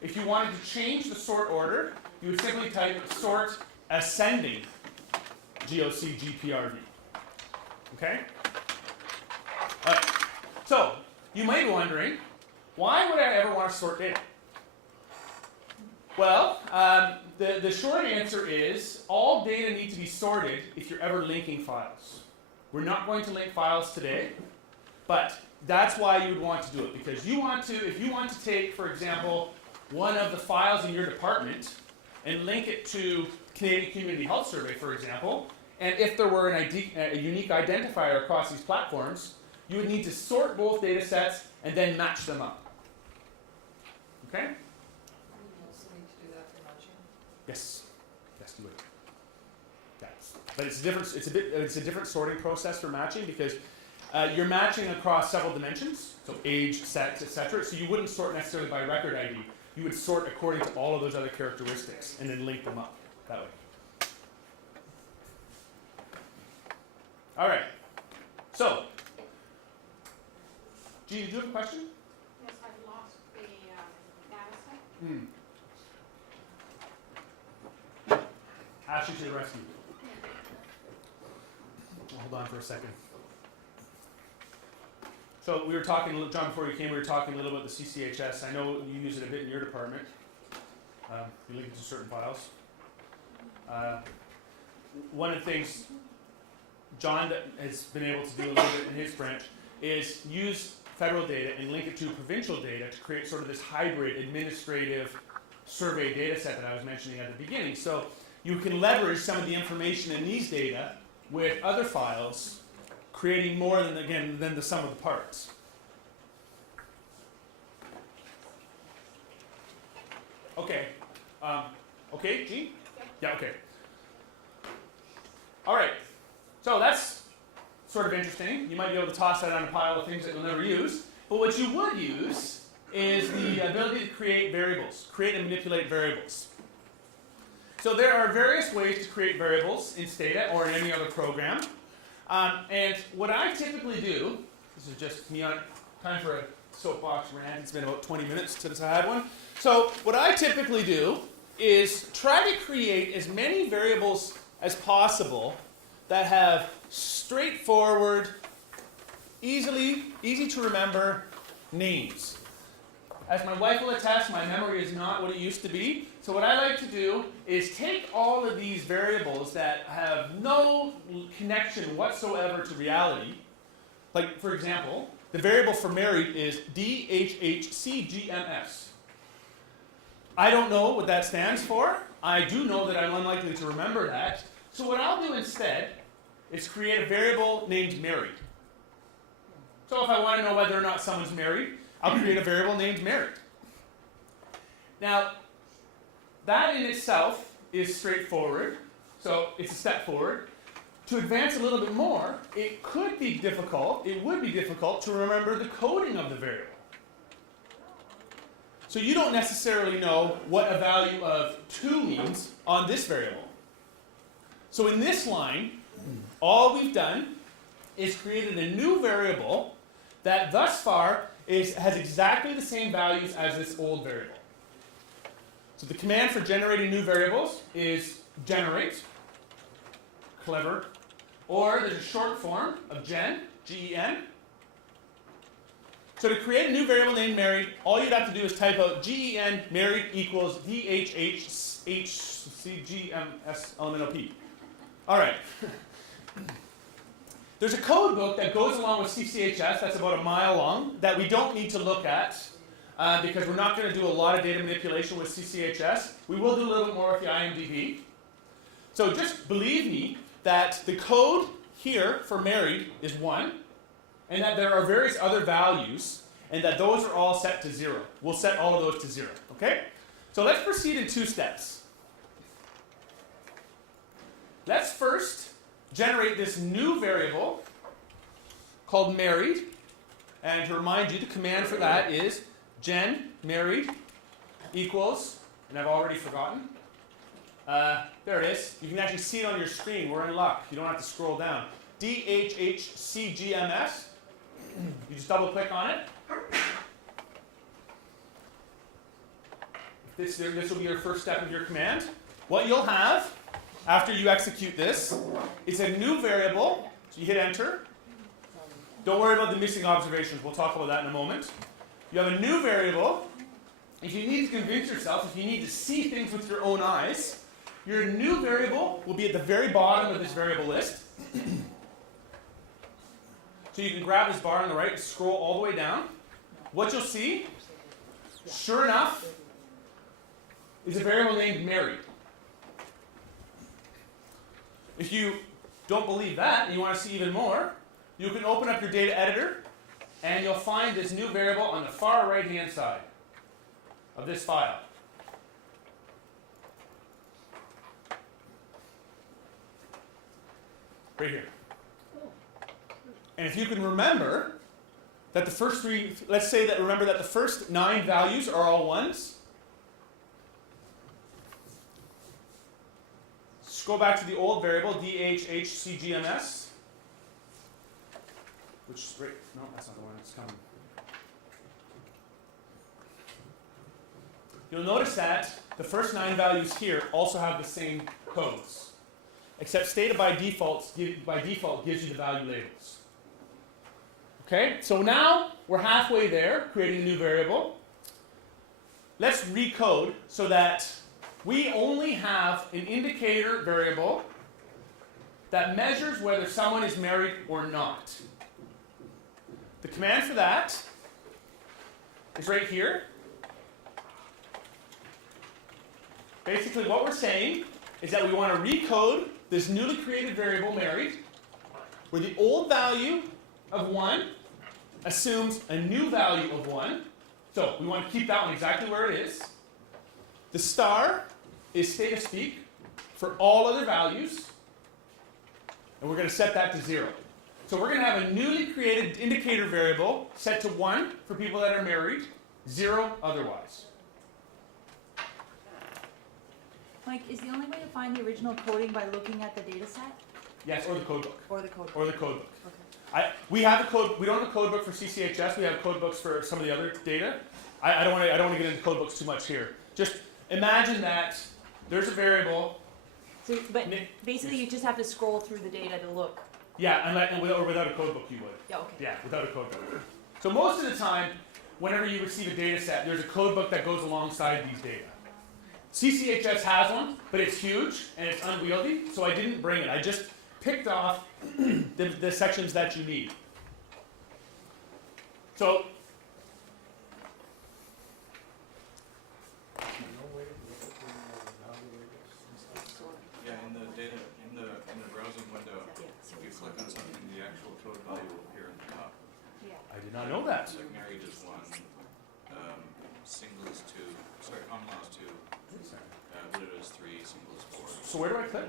If you wanted to change the sort order, you would simply type sort ascending GOC-GPRD. Okay? All right. So, you might be wondering, why would I ever want to sort data? Well, the short answer is all data need to be sorted if you're ever linking files. We're not going to link files today, but that's why you would want to do it, because you want to, if you want to take, for example, one of the files in your department and link it to Canadian Community Health Survey, for example, and if there were a unique identifier across these platforms, you would need to sort both data sets and then match them up. Okay? You also need to do that for matching. Yes. Yes, do it. Yes. But it's a different sorting process for matching because you're matching across several dimensions, so age, sex, etc. So you wouldn't sort necessarily by record ID. You would sort according to all of those other characteristics and then link them up that way. All right. So, Jean, do you have a question? Yes, I lost the data set. Ashley to the rescue. Hold on for a second. So we were talking, John, before you came, we were talking a little about the CCHS. I know you use it a bit in your department. You link it to certain files. One of the things John has been able to do a little bit in his branch is use federal data and link it to provincial data to create sort of this hybrid administrative survey data set that I was mentioning at the beginning. So you can leverage some of the information in these data with other files, creating more than the sum of the parts. Okay. Okay, Jean? Yeah, okay. All right. So that's sort of interesting. You might be able to toss that on a pile of things that you'll never use. But what you would use is the ability to create variables, create and manipulate variables. So there are various ways to create variables in Stata or in any other program. And what I typically do, this is just me on time for a soapbox rant. It's been about 20 minutes since I had one. So what I typically do is try to create as many variables as possible that have straightforward, easy to remember names. As my wife will attest, my memory is not what it used to be. So what I like to do is take all of these variables that have no connection whatsoever to reality. Like, for example, the variable for married is DHHCGMS. I don't know what that stands for. I do know that I'm unlikely to remember that. So what I'll do instead is create a variable named married. So if I want to know whether or not someone's married, I'll create a variable named married. Now, that in itself is straightforward, so it's a step forward. To advance a little bit more, it would be difficult to remember the coding of the variable. So you don't necessarily know what a value of 2 means on this variable. So in this line, all we've done is created a new variable that thus far has exactly the same values as this old variable. So the command for generating new variables is generate. Clever. Or there's a short form of gen, G-E-N. So to create a new variable named married, all you'd have to do is type out G-E-N married equals D-H-H-C-G-M-S-L-M-N-O-P. All right. There's a code book that goes along with CCHS that's about a mile long that we don't need to look at because we're not going to do a lot of data manipulation with CCHS. We will do a little bit more with the IMDb. So just believe me that the code here for married is 1, and that there are various other values, and that those are all set to 0. We'll set all of those to 0, okay? So let's proceed in 2 steps. Let's first generate this new variable called married, and to remind you, the command for that is gen married equals, and I've already forgotten, there it is. You can actually see it on your screen. We're in luck. You don't have to scroll down. DHHCGMS. You just double click on it. This will be your first step of your command. What you'll have after you execute this is a new variable. So you hit enter. Don't worry about the missing observations. We'll talk about that in a moment. You have a new variable. If you need to convince yourself, if you need to see things with your own eyes, your new variable will be at the very bottom of this variable list. So you can grab this bar on the right and scroll all the way down. What you'll see, sure enough, is a variable named married. If you don't believe that and you want to see even more, you can open up your data editor and you'll find this new variable on the far right-hand side of this file. Right here. And if you can remember that the first 3, let's say that remember that the first 9 values are all 1s. Scroll back to the old variable, DHHCGMS. Which is right, no, that's not the one, it's coming. You'll notice that the first 9 values here also have the same codes. Except Stata by default gives you the value labels. Okay, so now we're halfway there, creating a new variable. Let's recode so that we only have an indicator variable that measures whether someone is married or not. The command for that is right here. Basically what we're saying is that we want to recode this newly created variable married, where the old value of 1 assumes a new value of 1. So we want to keep that one exactly where it is. The star is Stata speak for all other values, and we're going to set that to 0. So we're going to have a newly created indicator variable set to 1 for people that are married, 0 otherwise. Mike, is the only way to find the original coding by looking at the data set? Yes, or the code book. Or the code book? Or the code book. Okay. We have a code. We don't have a code book for CCHS. We have code books for some of the other data. I don't want to get into code books too much here. Just imagine that there's a variable. So, but basically, you just have to scroll through the data to look. Yeah, or without a code book, you would. Yeah. Okay. Yeah, without a code book. So most of the time, whenever you receive a data set, there's a code book that goes alongside these data. CCHS has one, but it's huge and it's unwieldy, so I didn't bring it. I just picked off the sections that you need. So, Yeah, in the data, in the browsing window, if you click on something, the actual code value will appear in the top. I did not know that. Like married is 1, single is 2, sorry, common law is 2, widow is 3, single is 4. So where do I click?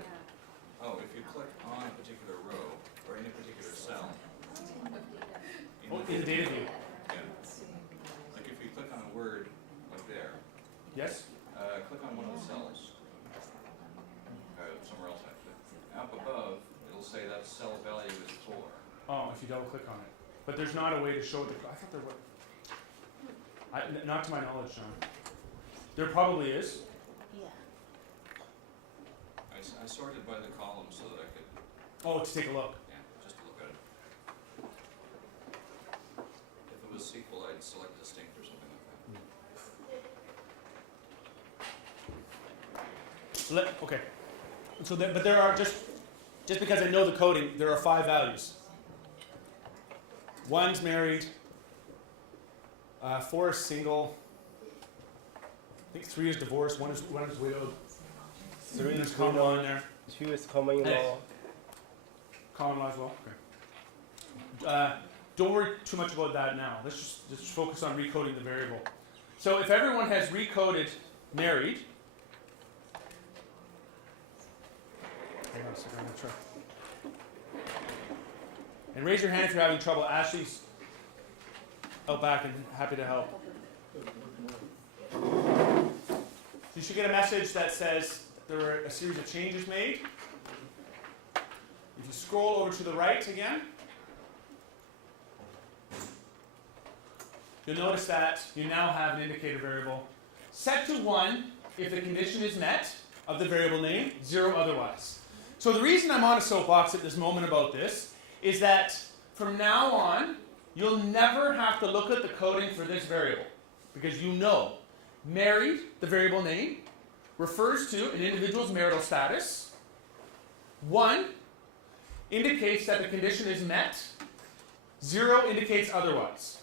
Oh, if you click on a particular row, or in a particular cell. In the data view. Yeah. Like if you click on a word, like there, Yes? click on one of the cells. Somewhere else actually. say that cell value is 4. Oh, if you double click on it. But there's not a way to show the, I thought there was. Not to my knowledge, John. There probably is. Yeah. I sorted by the columns so that I could, Oh, to take a look. yeah, just to look at it. If it was SQL, I'd select distinct or something like that. Okay. So, but there are just because I know the coding, there are 5 values. 1's married. 4 is single. I think 3 is divorced. 1 is widowed. 3 There's is common law in there. 2 is common law. Common law as well. Okay. Don't worry too much about that now. Let's just focus on recoding the variable. So if everyone has recoded married. Hang on a second, I'm gonna try. And raise your hand if you're having trouble. Ashley's out back and happy to help. You should get a message that says there are a series of changes made. If you scroll over to the right again, you'll notice that you now have an indicator variable set to 1 if the condition is met of the variable name, 0 otherwise. So the reason I'm on a soapbox at this moment about this is that from now on, you'll never have to look at the coding for this variable because you know married, the variable name, refers to an individual's marital status. 1 indicates that the condition is met. 0 indicates otherwise.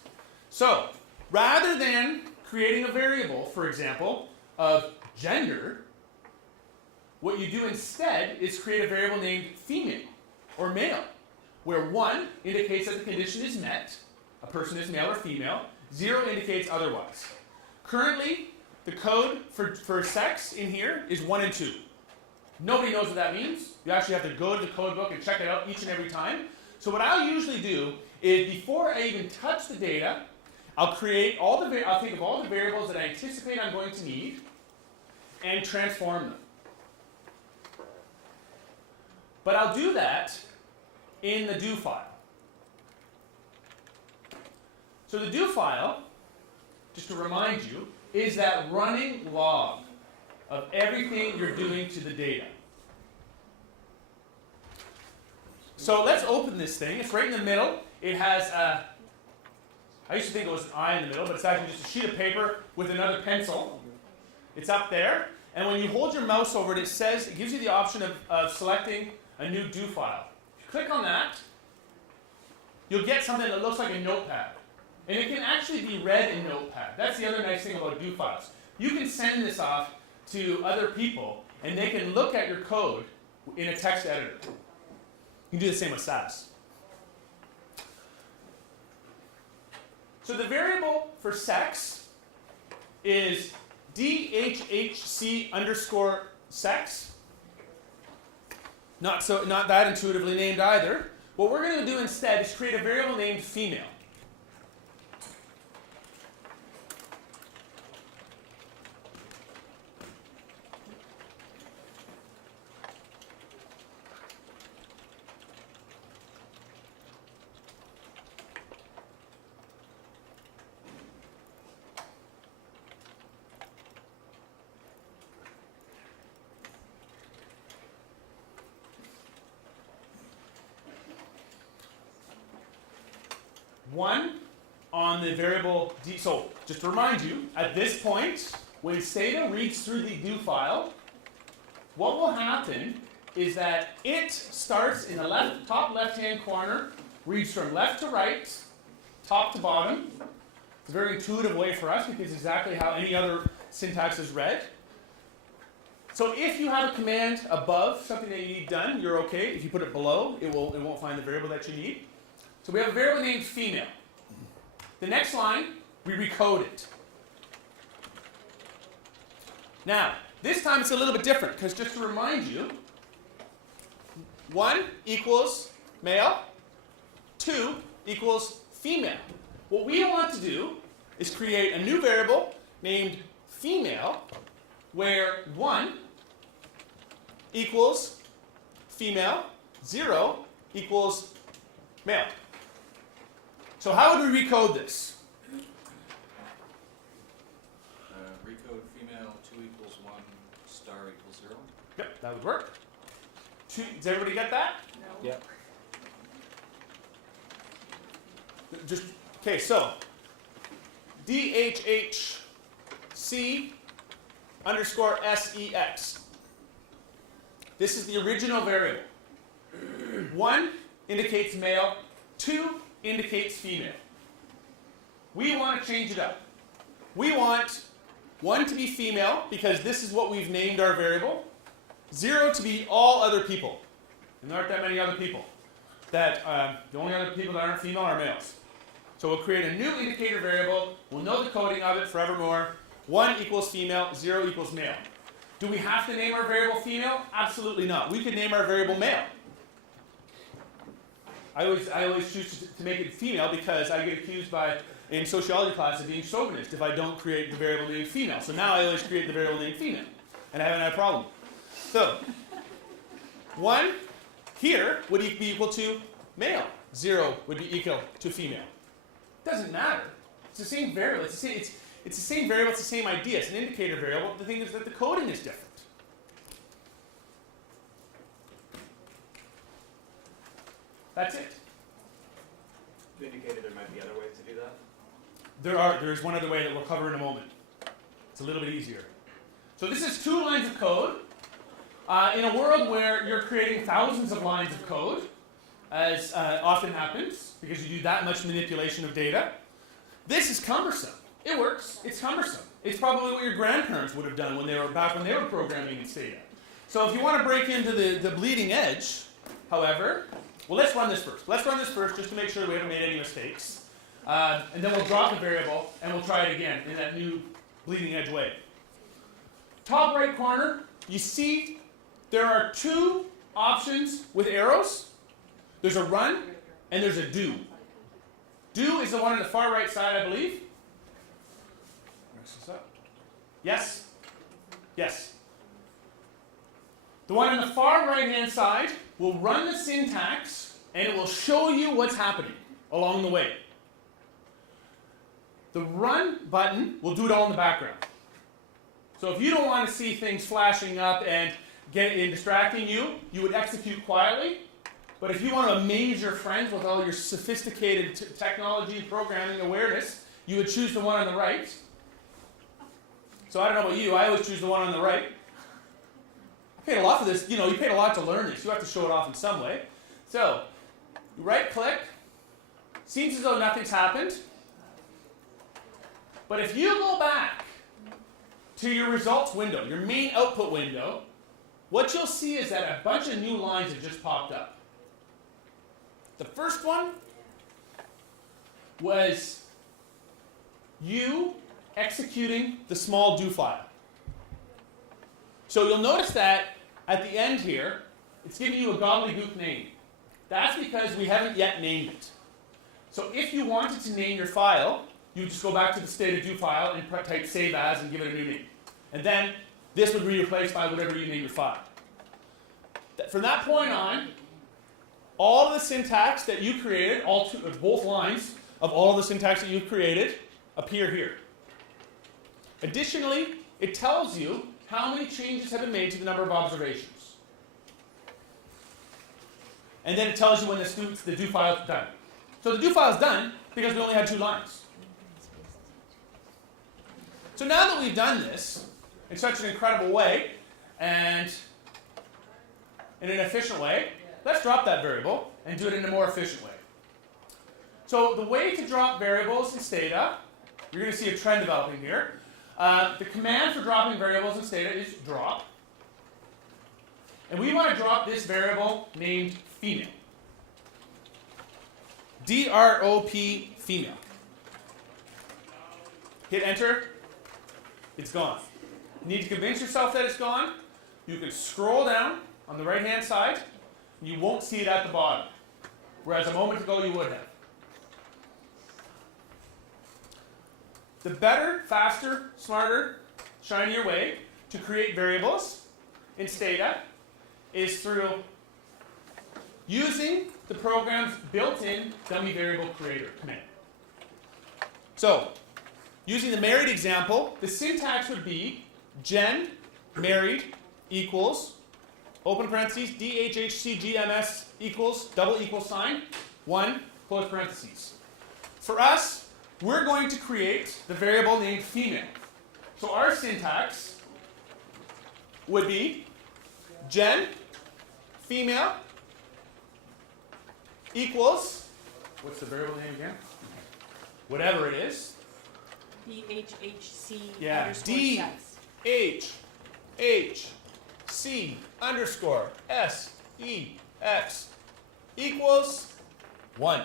So, rather than creating a variable, for example, of gender, what you do instead is create a variable named female or male, where 1 indicates that the condition is met, a person is male or female, 0 indicates otherwise. Currently, the code for sex in here is 1 and 2. Nobody knows what that means. You actually have to go to the code book and check it out each and every time. So what I'll usually do is before I even touch the data, I'll think of all the variables that I anticipate I'm going to need and transform them. But I'll do that in the do file. So the do file, just to remind you, is that running log of everything you're doing to the data. So let's open this thing. It's right in the middle. It has I used to think it was an eye in the middle, but it's actually just a sheet of paper with another pencil. It's up there. And when you hold your mouse over it, it gives you the option of selecting a new do file. If you click on that, you'll get something that looks like a notepad. And it can actually be read in Notepad. That's the other nice thing about do files. You can send this off to other people, and they can look at your code in a text editor. You can do the same with SAS. So the variable for sex is DHHC_sex. Not that intuitively named either. What we're going to do instead is create a variable named female. One on the variable D. So just to remind you, at this point, when Stata reads through the do file, what will happen is that it starts in the top left-hand corner, reads from left to right, top to bottom. It's a very intuitive way for us because it's exactly how any other syntax is read. So if you have a command above something that you need done, you're okay. If you put it below, it won't find the variable that you need. So we have a variable named female. The next line, we recode it. Now, this time it's a little bit different, because just to remind you, 1 equals male, 2 equals female. What we want to do is create a new variable named female, where 1 equals female, 0 equals male. So how would we recode this? Recode female 2 equals 1, star equals 0. Yep, that would work. Does everybody get that? No. Yeah. Just okay, so DHHC underscore SEX. This is the original variable. 1 indicates male, 2 indicates female. We want to change it up. We want 1 to be female because this is what we've named our variable. 0 to be all other people. And there aren't that many other people. The only other people that aren't female are males. So we'll create a new indicator variable. We'll know the coding of it forevermore. 1 equals female, 0 equals male. Do we have to name our variable female? Absolutely not. We could name our variable male. I always choose to make it female because I get accused in sociology class of being chauvinist if I don't create the variable named female. So now I always create the variable named female. And I haven't had a problem. So 1 here would be equal to male. 0 would be equal to female. Doesn't matter. It's the same variable. It's the same variable. It's the same idea. It's an indicator variable. The thing is that the coding is different. That's it. You indicated there might be other ways to do that. There's one other way that we'll cover in a moment. It's a little bit easier. So this is 2 lines of code. In a world where you're creating thousands of lines of code, as often happens, because you do that much manipulation of data, this is cumbersome. It works. It's cumbersome. It's probably what your grandparents would have done when they were programming in Stata. So if you want to break into the bleeding edge, however, well, let's run this first. Let's run this first just to make sure we haven't made any mistakes. And then we'll drop the variable and we'll try it again in that new bleeding edge way. Top right corner, you see there are 2 options with arrows. There's a run and there's a do. Do is the one on the far right side, I believe. Mix this up. Yes? Yes. The one on the far right-hand side will run the syntax and it will show you what's happening along the way. The run button will do it all in the background. So if you don't want to see things flashing up and distracting you, you would execute quietly. But if you want to amaze your friends with all your sophisticated technology programming awareness, you would choose the one on the right. So I don't know about you, I always choose the one on the right. I paid a lot for this, you paid a lot to learn this. You have to show it off in some way. So, you right click, seems as though nothing's happened. But if you go back to your results window, your main output window, what you'll see is that a bunch of new lines have just popped up. The first one was you executing the small do file. So you'll notice that at the end here, it's giving you a gobbledygook name. That's because we haven't yet named it. So if you wanted to name your file, you just go back to the Stata do file and type save as and give it a new name. And then this would be replaced by whatever you name your file. From that point on, all of the syntax that you created, both lines of all of the syntax that you've created, appear here. Additionally, it tells you how many changes have been made to the number of observations. And then it tells you when the do file is done. So the do file is done because we only had 2 lines. So now that we've done this in such an incredible way and in an efficient way, let's drop that variable and do it in a more efficient way. So the way to drop variables in Stata, you're going to see a trend developing here. The command for dropping variables in Stata is drop. And we want to drop this variable named female. D-R-O-P, female. Hit enter. It's gone. You need to convince yourself that it's gone. You can scroll down on the right-hand side, and you won't see it at the bottom. Whereas a moment ago you would have. The better, faster, smarter, shinier way to create variables in Stata is through using the program's built-in dummy variable creator command. So, using the married example, the syntax would be gen married equals, open parentheses, DHHCGMS equals, double equal sign, 1, close parentheses. For us, we're going to create the variable named female. So our syntax would be gen female equals, what's the variable name again? Whatever it is. DHHC Yeah, underscore D sex. H H C underscore S E X equals 1.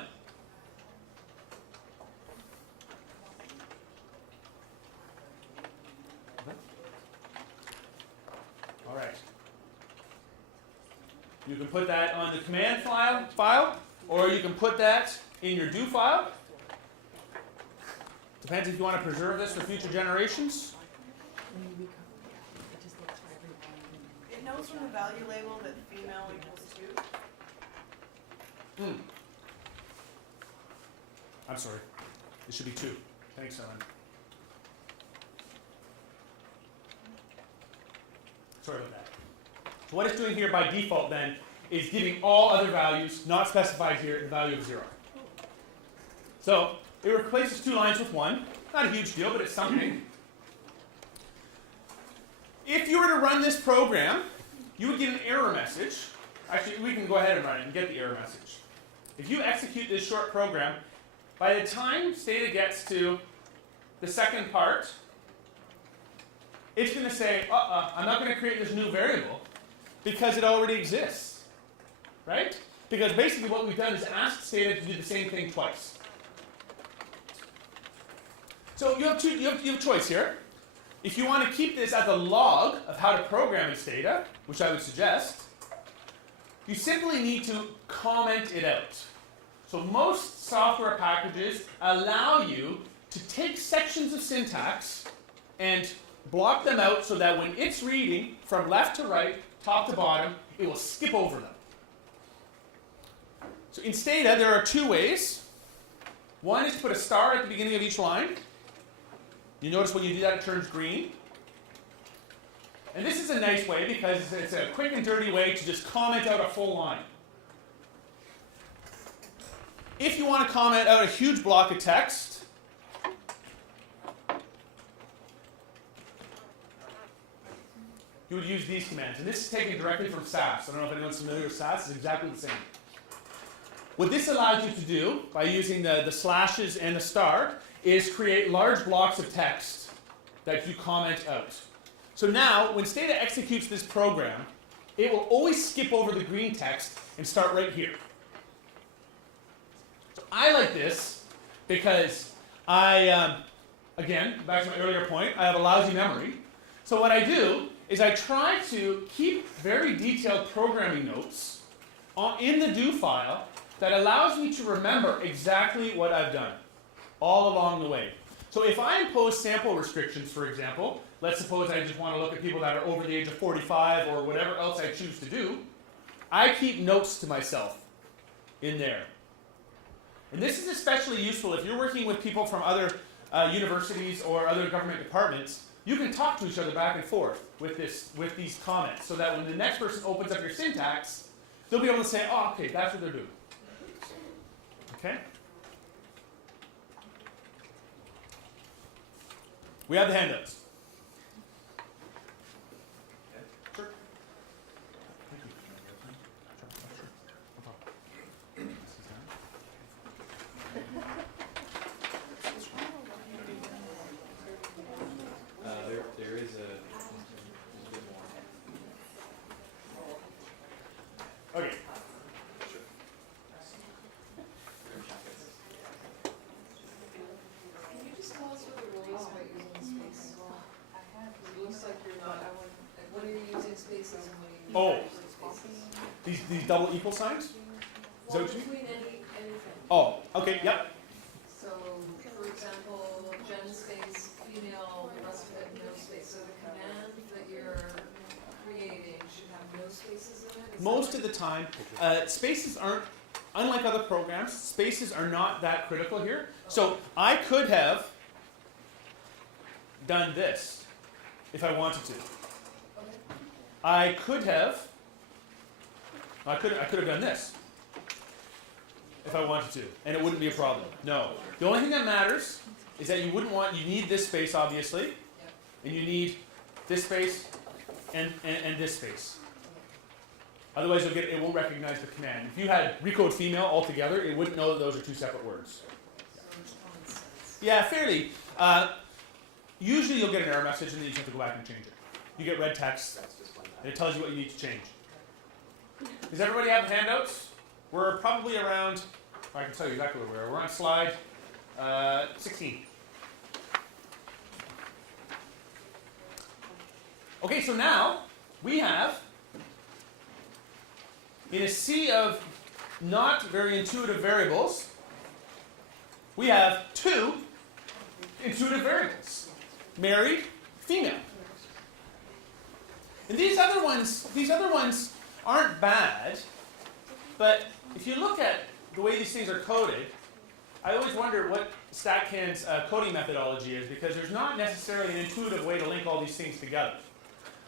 All right. You can put that on the command file, or you can put that in your do file. Depends if you want to preserve this for future generations. It knows from the value label that female equals 2. I'm sorry. It should be 2. Thanks, Ellen. Sorry about that. So what it's doing here by default then is giving all other values not specified here the value of 0. So it replaces 2 lines with 1. Not a huge deal, but it's something. If you were to run this program, you would get an error message. Actually, we can go ahead and run it and get the error message. If you execute this short program, by the time Stata gets to the second part, it's going to say, I'm not going to create this new variable because it already exists. Right? Because basically what we've done is asked Stata to do the same thing twice. So you have a choice here. If you want to keep this as a log of how to program in Stata, which I would suggest, you simply need to comment it out. So most software packages allow you to take sections of syntax and block them out so that when it's reading from left to right, top to bottom, it will skip over them. So in Stata, there are 2 ways. One is to put a star at the beginning of each line. You notice when you do that, it turns green. And this is a nice way because it's a quick and dirty way to just comment out a full line. If you want to comment out a huge block of text, you would use these commands. And this is taken directly from SAS. I don't know if anyone's familiar with SAS. It's exactly the same. What this allows you to do, by using the slashes and the star, is create large blocks of text that you comment out. So now, when Stata executes this program, it will always skip over the green text and start right here. So I like this because again, back to my earlier point, I have a lousy memory. So what I do is I try to keep very detailed programming notes in the do file that allows me to remember exactly what I've done all along the way. So if I impose sample restrictions, for example, let's suppose I just want to look at people that are over the age of 45 or whatever else I choose to do, I keep notes to myself in there. And this is especially useful if you're working with people from other universities or other government departments. You can talk to each other back and forth with these comments so that when the next person opens up your syntax, they'll be able to say, oh, okay, that's what they're doing. Okay? We have the handouts. Sure. There is a bit more. Okay. Can you just tell us what the rule is about using space? It looks like you're not, like when are you using spaces and when are you not using spaces? These double equal signs? Is that Well, what you mean? between anything. Oh, okay, yep. So, for example, gen space, female, the rest of it, no space. So the command that you're creating should have no no spaces in it? Is that Most right? of the time, spaces aren't, unlike other programs, spaces are not that critical here. So I could have done this if I wanted to. Okay. I could have done this if I wanted to, and it wouldn't be a problem. No. The only thing that matters is that you need this space, obviously, and you need this space and this space. Otherwise, it won't recognize the command. If you had recode female altogether, it wouldn't know that those are two separate words. So it's common sense. Yeah, fairly. Usually you'll get an error message and then you just have to go back and change it. You get red text That's just one and time. it tells you what you need to change. Does everybody have handouts? We're probably around, I can tell you exactly where we are. We're on slide 16. Okay, so now we have, in a sea of not very intuitive variables, we have two intuitive variables. Married, female. And these other ones aren't bad, but if you look at the way these things are coded, I always wonder what StatCan's coding methodology is, because there's not necessarily an intuitive way to link all these things together.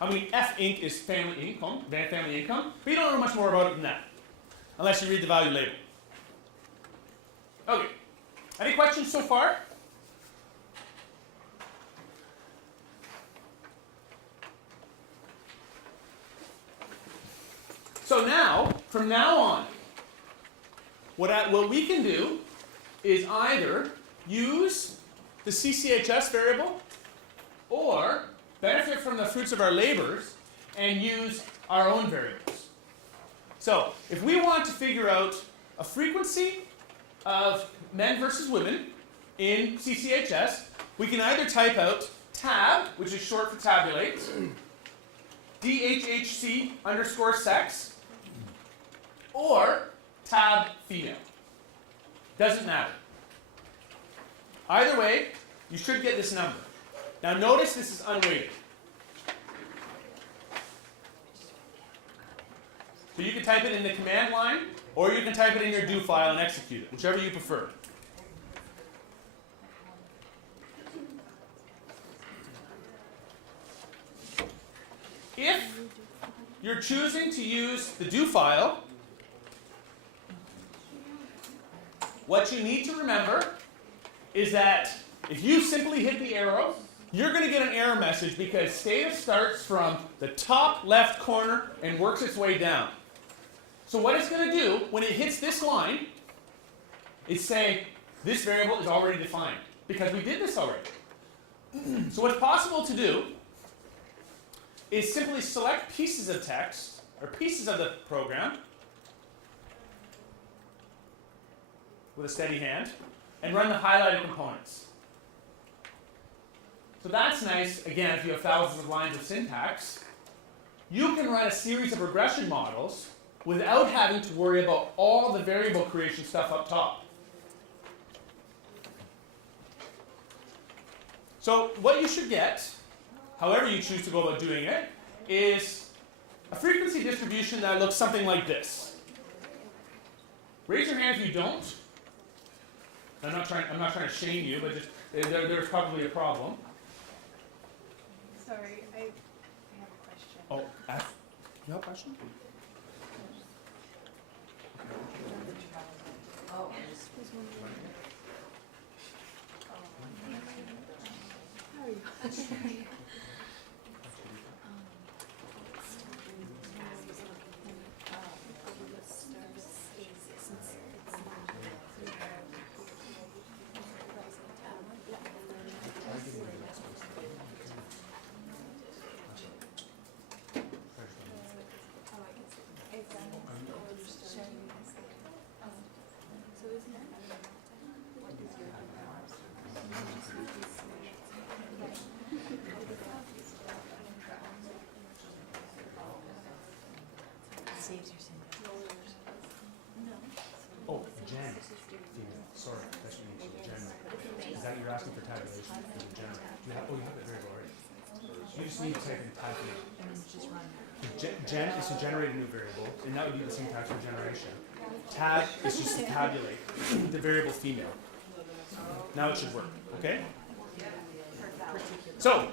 I mean, F Inc. is family income, but you don't know much more about it than that, unless you read the value label. Okay. Any questions so far? So now, from now on, what we can do is either use the CCHS variable or benefit from the fruits of our labors and use our own variables. So, if we want to figure out a frequency of men versus women in CCHS, we can either type out tab, which is short for tabulate, DHHC underscore sex, or tab female. Doesn't matter. Either way, you should get this number. Now notice this is unweighted. So you can type it in the command line, or you can type it in your do file and execute it, whichever you prefer. If you're choosing to use the do file, what you need to remember is that if you simply hit the arrow, you're going to get an error message because Stata starts from the top left corner and works its way down. So what it's going to do when it hits this line is say, this variable is already defined because we did this already. So what's possible to do is simply select pieces of text or pieces of the program with a steady hand and run the highlighted components. So that's nice, again, if you have thousands of lines of syntax. You can run a series of regression models without having to worry about all the variable creation stuff up top. So what you should get, however you choose to go about doing it, is a frequency distribution that looks something like this. Raise your hand if you don't. I'm not trying to shame you, but just there's probably a problem. Sorry, I have a question. Oh, you have a question? Oh, How are you? Saves your syntax. Oh, Jen. Sorry, that's what you mean. Jen. Is that you're asking for tabulation for the Jen? You have it very already. You just need to type in tabulate. And then just run that. Gen is to generate a new variable, and that would be the syntax for generation. Tab is just to tabulate the variable female. Now it should work, okay? So,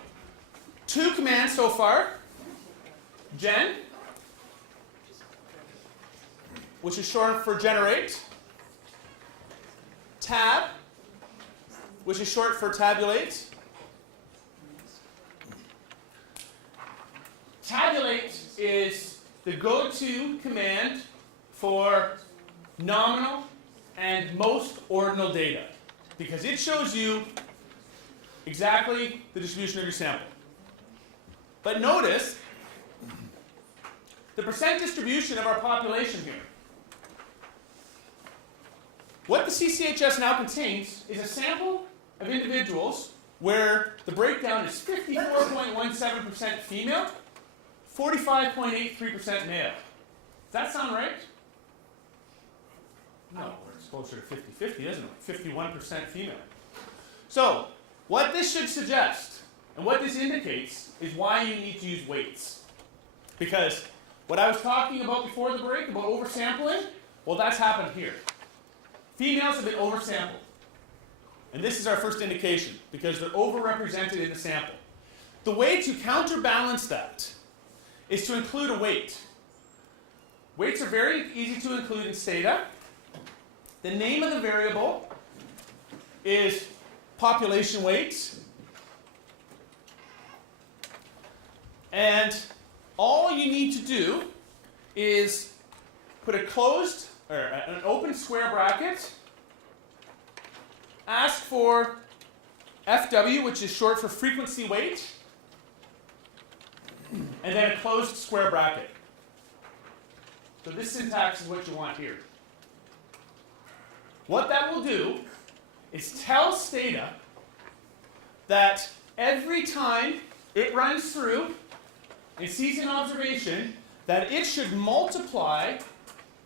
2 commands so far. Gen, which is short for generate. Tab, which is short for tabulate. Tabulate is the go-to command for nominal and most ordinal data, because it shows you exactly the distribution of your sample. But notice the percent distribution of our population here. What the CCHS now contains is a sample of individuals where the breakdown is 54.17% female, 45.83% male. Does that sound right? No, it's closer to 50-50, isn't it? 51% female. So, what this should suggest, and what this indicates, is why you need to use weights. Because what I was talking about before the break, about oversampling, well, that's happened here. Females have been oversampled. And this is our first indication, because they're overrepresented in the sample. The way to counterbalance that is to include a weight. Weights are very easy to include in Stata. The name of the variable is population weight. And all you need to do is put a closed or an open square bracket, ask for FW, which is short for frequency weight, and then a closed square bracket. So this syntax is what you want here. What that will do is tell Stata that every time it runs through and sees an observation, that it should multiply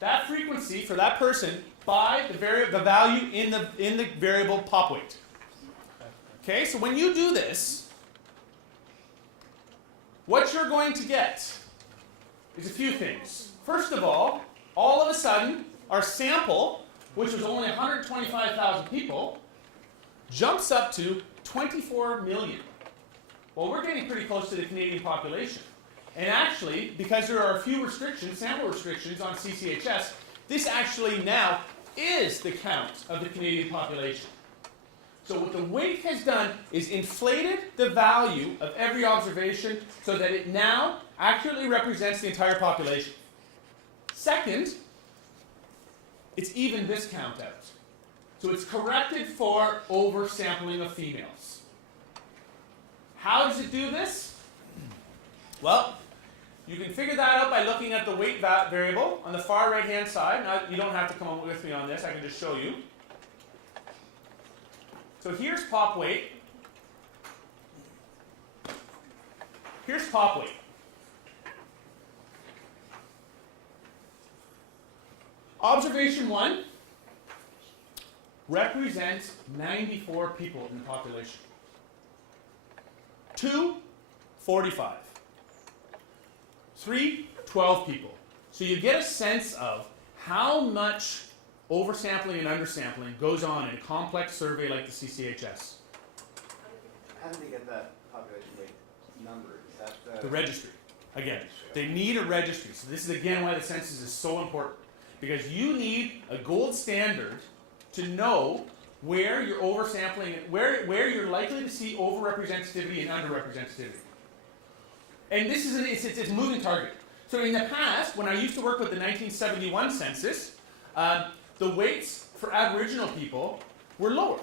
that frequency for that person by the value in the variable pop weight. Okay, so when you do this, what you're going to get is a few things. First of all of a sudden, our sample, which was only 125,000 people, jumps up to 24 million. Well, we're getting pretty close to the Canadian population. And actually, because there are a few restrictions, sample restrictions on CCHS, this actually now is the count of the Canadian population. So what the weight has done is inflated the value of every observation so that it now accurately represents the entire population. Second, it's evened this count out. So it's corrected for oversampling of females. How does it do this? Well, you can figure that out by looking at the weight variable on the far right-hand side. Now, you don't have to come with me on this. I can just show you. So here's pop weight. Here's pop weight. Observation 1 represents 94 people in the population. 2, 45. 3, 12 people. So you get a sense of how much oversampling and undersampling goes on in a complex survey like the CCHS. How did they get that population weight number? Is that The registry. Again, they need a registry. So this is again why the census is so important. Because you need a gold standard to know where you're oversampling, where you're likely to see overrepresentativity and underrepresentativity. And this is it's a moving target. So in the past, when I used to work with the 1971 census, the weights for Aboriginal people were lower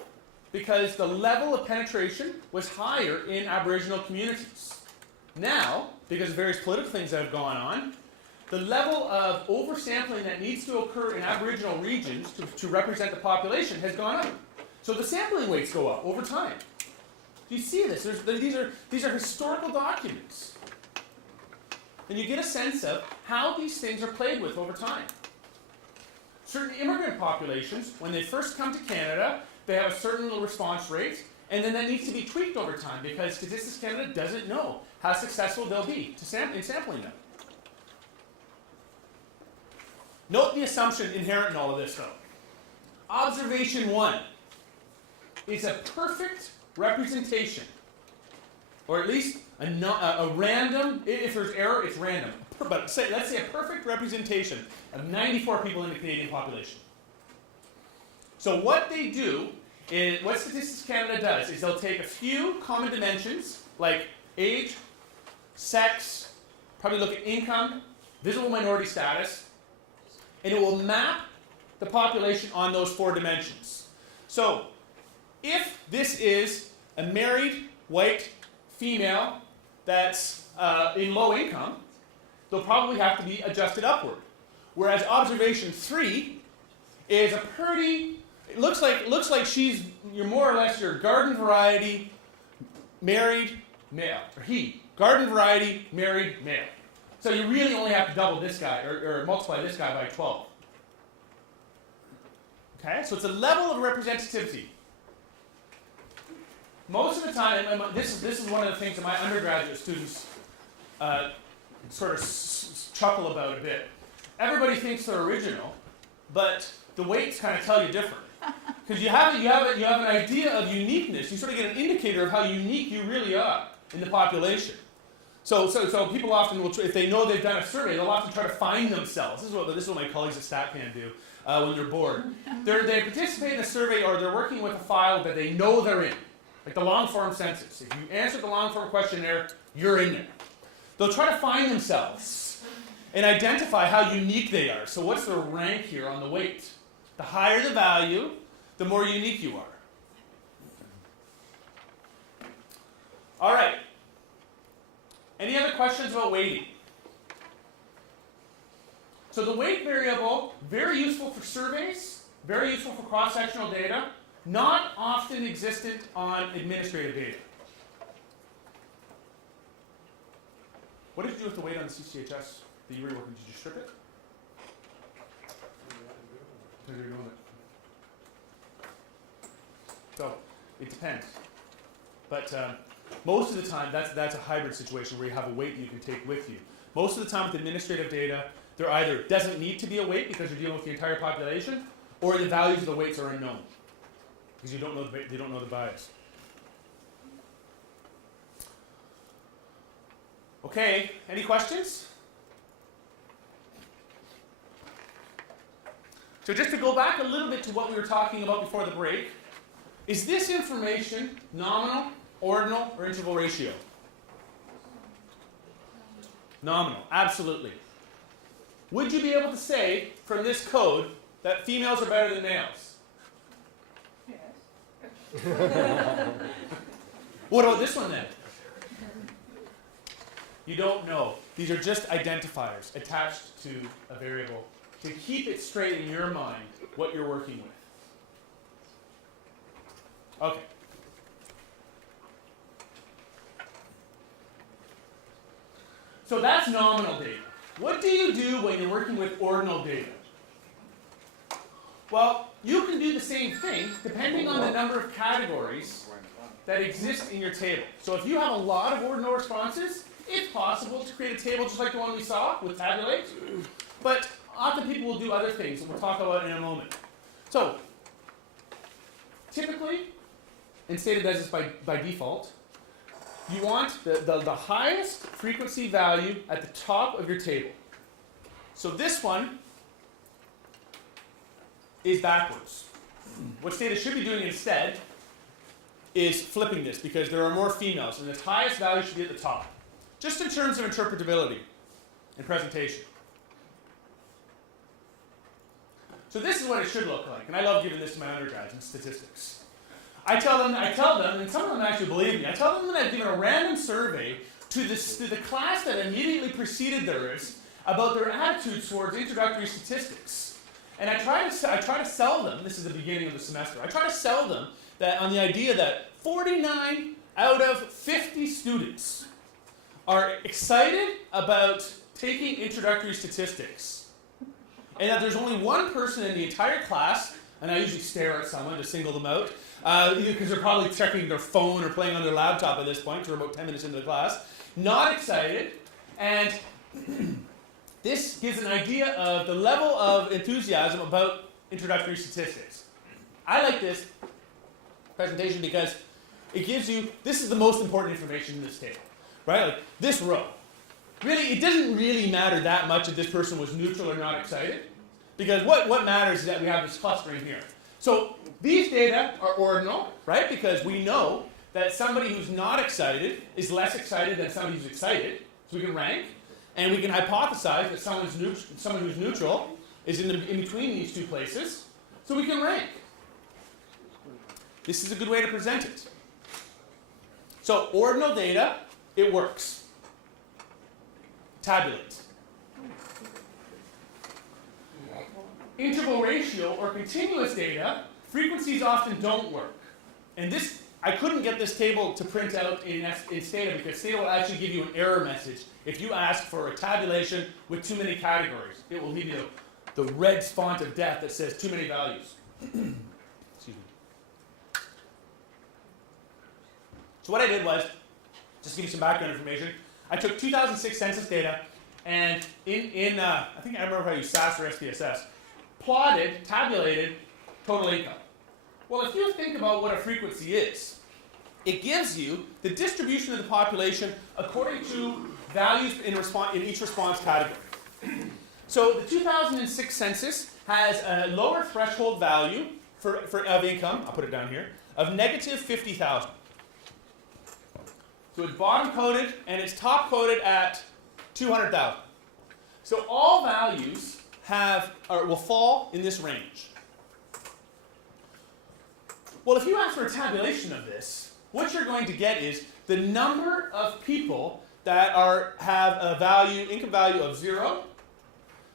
because the level of penetration was higher in Aboriginal communities. Now, because of various political things that have gone on, the level of oversampling that needs to occur in Aboriginal regions to represent the population has gone up. So the sampling weights go up over time. Do you see this? These are historical documents. And you get a sense of how these things are played with over time. Certain immigrant populations, when they first come to Canada, they have a certain response rate, and then that needs to be tweaked over time because Statistics Canada doesn't know how successful they'll be in sampling them. Note the assumption inherent in all of this, though. Observation 1 is a perfect representation, or at least a random, if there's error, it's random. But let's say a perfect representation of 94 people in the Canadian population. So what they do is, what Statistics Canada does is they'll take a few common dimensions, like age, sex, probably look at income, visible minority status, and it will map the population on those 4 dimensions. So, if this is a married, white, female that's in low income, they'll probably have to be adjusted upward. Whereas observation 3 is a pretty, it looks like you're more or less your garden variety, married, male. Or he, garden variety, married, male. So you really only have to double this guy, or multiply this guy by 12. Okay, so it's a level of representativity. Most of the time, and this is one of the things that my undergraduate students sort of chuckle about a bit. Everybody thinks they're original, but the weights kind of tell you different. Because you have an idea of uniqueness. You sort of get an indicator of how unique you really are in the population. So people often will, if they know they've done a survey, they'll often try to find themselves. This is what my colleagues at StatCan do when they're bored. They participate in a survey, or they're working with a file that they know they're in, like the long-form census. If you answer the long-form questionnaire, you're in there. They'll try to find themselves and identify how unique they are. So what's the rank here on the weight? The higher the value, the more unique you are. All right. Any other questions about weighting? So the weight variable, very useful for surveys, very useful for cross-sectional data, not often existent on administrative data. What did you do with the weight on the CCHS that you were working? Did you strip it? Because you're doing it. So, it depends. But most of the time, that's a hybrid situation where you have a weight you can take with you. Most of the time with administrative data, there either doesn't need to be a weight because you're dealing with the entire population, or the values of the weights are unknown because you don't know the bias. Okay, any questions? So just to go back a little bit to what we were talking about before the break, is this information nominal, ordinal, or interval ratio? Nominal, absolutely. Would you be able to say from this code that females are better than males? Yes. What about this one then? You don't know. These are just identifiers attached to a variable to keep it straight in your mind what you're working with. Okay. So that's nominal data. What do you do when you're working with ordinal data? Well, you can do the same thing depending on the number of categories that exist in your table. So if you have a lot of ordinal responses, it's possible to create a table just like the one we saw with tabulate. But often people will do other things that we'll talk about in a moment. So typically, and Stata does this by default, you want the highest frequency value at the top of your table. So this one is backwards. What Stata should be doing instead is flipping this because there are more females and the highest value should be at the top. Just in terms of interpretability and presentation. So this is what it should look like, and I love giving this to my undergrads in statistics. I tell them, and some of them actually believe me, I tell them that I've given a random survey to the class that immediately preceded theirs about their attitudes towards introductory statistics. And I try to sell them, this is the beginning of the semester, I try to sell them that on the idea that 49 out of 50 students are excited about taking introductory statistics. And that there's only one person in the entire class, and I usually stare at someone to single them out, because they're probably checking their phone or playing on their laptop at this point, because we're about 10 minutes into the class, not excited, and this gives an idea of the level of enthusiasm about introductory statistics. I like this presentation because it gives you, this is the most important information in this table, right? Like this row. Really, it doesn't really matter that much if this person was neutral or not excited, because what matters is that we have this clustering here. So these data are ordinal, right? Because we know that somebody who's not excited is less excited than somebody who's excited, so we can rank, and we can hypothesize that someone who's neutral is in between these two places, so we can rank. This is a good way to present it. So ordinal data, it works. Tabulate. Interval ratio or continuous data, frequencies often don't work. And this, I couldn't get this table to print out in Stata because Stata will actually give you an error message if you ask for a tabulation with too many categories. It will leave you the red font of death that says too many values. Excuse me. So what I did was, just to give you some background information, I took 2006 census data and I think I remember if I used SAS or SPSS, plotted, tabulated total income. Well, if you think about what a frequency is, it gives you the distribution of the population according to values in each response category. So the 2006 census has a lower threshold value of income, I'll put it down here, of negative 50,000. So it's bottom coded and it's top coded at 200,000. So all values will fall in this range. Well, if you ask for a tabulation of this, what you're going to get is the number of people that have a income value of 0,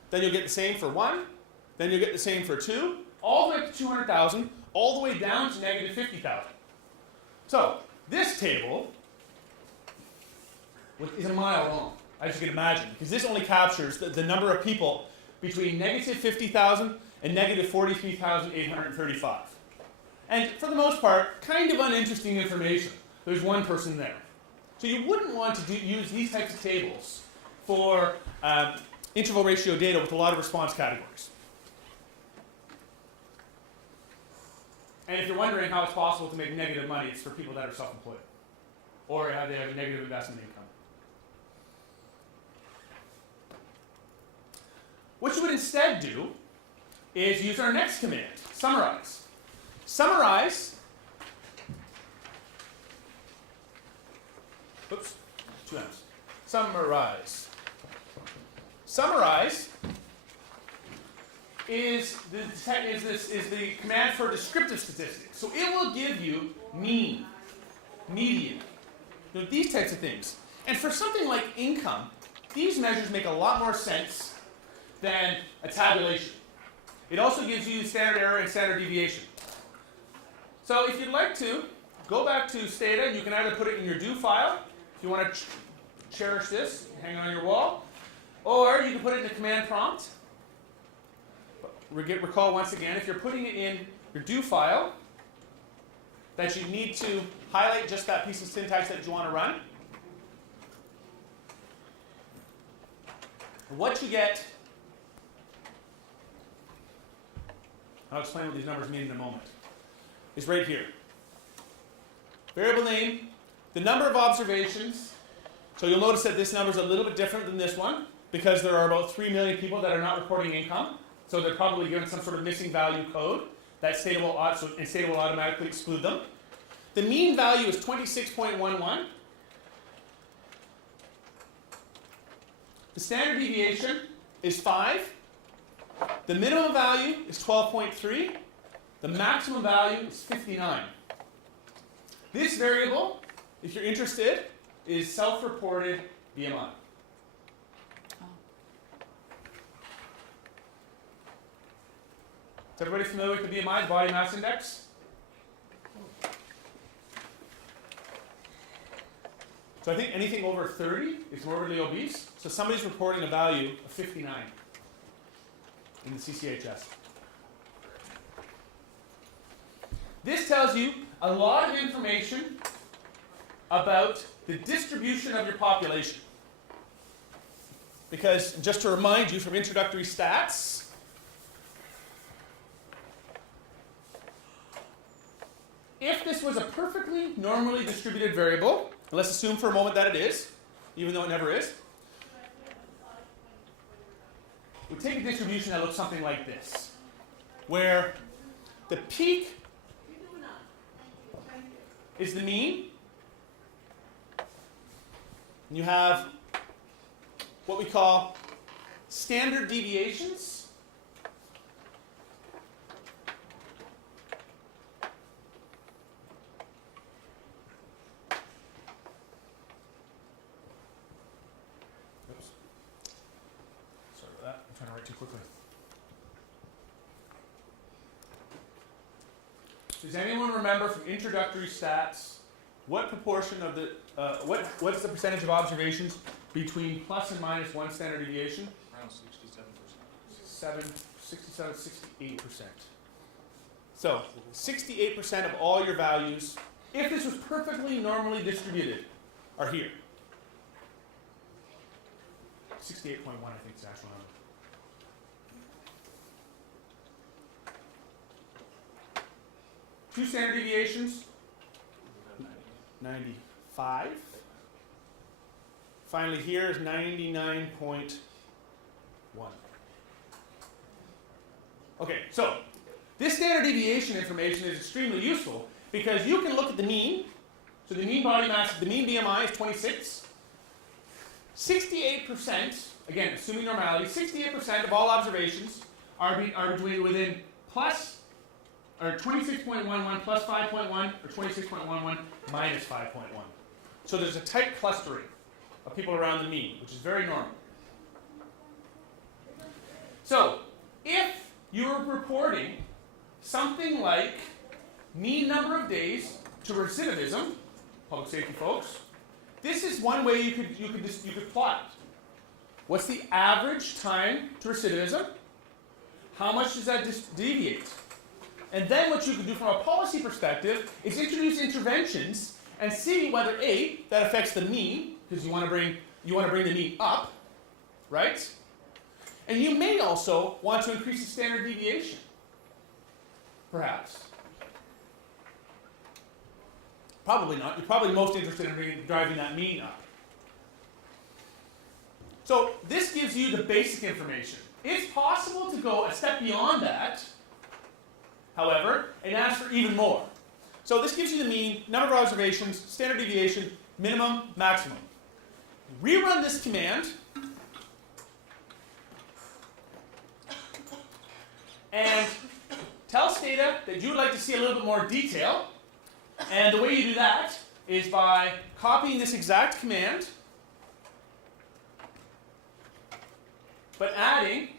then you'll get the same for 1, then you'll get the same for 2, all the way up to 200,000, all the way down to negative 50,000. So this table is a mile long, as you can imagine, because this only captures the number of people between negative 50,000 and negative 43,835. And for the most part, kind of uninteresting information. There's one person there. So you wouldn't want to use these types of tables for interval ratio data with a lot of response categories. And if you're wondering how it's possible to make negative money, it's for people that are self-employed or they have a negative investment income. What you would instead do is use our next command, summarize. Summarize, oops, 2 M's. Summarize. Summarize is the command for descriptive statistics. So it will give you mean, median, these types of things. And for something like income, these measures make a lot more sense than a tabulation. It also gives you standard error and standard deviation. So if you'd like to, go back to Stata. You can either put it in your do file, if you want to cherish this, hang it on your wall, or you can put it in the command prompt. Recall once again, if you're putting it in your do file, that you need to highlight just that piece of syntax that you want to run. What you get, I'll explain what these numbers mean in a moment, is right here. Variable name, the number of observations. So you'll notice that this number is a little bit different than this one because there are about 3 million people that are not reporting income. So they're probably given some sort of missing value code that Stata will automatically exclude them. The mean value is 26.11. The standard deviation is 5. The minimum value is 12.3. The maximum value is 59. This variable, if you're interested, is self-reported BMI. Is everybody familiar with the BMI, the body mass index? So I think anything over 30 is morbidly obese. So somebody's reporting a value of 59 in the CCHS. This tells you a lot of information about the distribution of your population. because just to remind you from introductory stats, if this was a perfectly normally distributed variable, and let's assume for a moment that it is, even though it never is, we take a distribution that looks something like this, where the peak is the mean, and you have what we call standard deviations. Oops. Sorry about that. I'm trying to write too quickly. Does anyone remember from introductory stats what proportion of the what's the percentage of observations between plus and minus 1 standard deviation? Around 67%. 68%. So 68% of all your values, if this was perfectly normally distributed, are here. 68.1, I think, is the actual number. Two standard deviations, 95. Finally, here is 99.1. Okay, so this standard deviation information is extremely useful because you can look at the mean. So the mean body mass, the mean BMI is 26. 68%, again, assuming normality, 68% of all observations are between within plus or 26.11 plus 5.1 or 26.11 minus 5.1. So there's a tight clustering of people around the mean, which is very normal. So if you're reporting something like mean number of days to recidivism, public safety folks, this is one way you could plot it. What's the average time to recidivism? How much does that deviate? And then what you can do from a policy perspective is introduce interventions and see whether A, that affects the mean, because you want to bring the mean up, right? And you may also want to increase the standard deviation, perhaps. Probably not. You're probably most interested in driving that mean up. So this gives you the basic information. It's possible to go a step beyond that, however, and ask for even more. So this gives you the mean, number of observations, standard deviation, minimum, maximum. Rerun this command, and tell Stata that you would like to see a little bit more detail. And the way you do that is by copying this exact command, but adding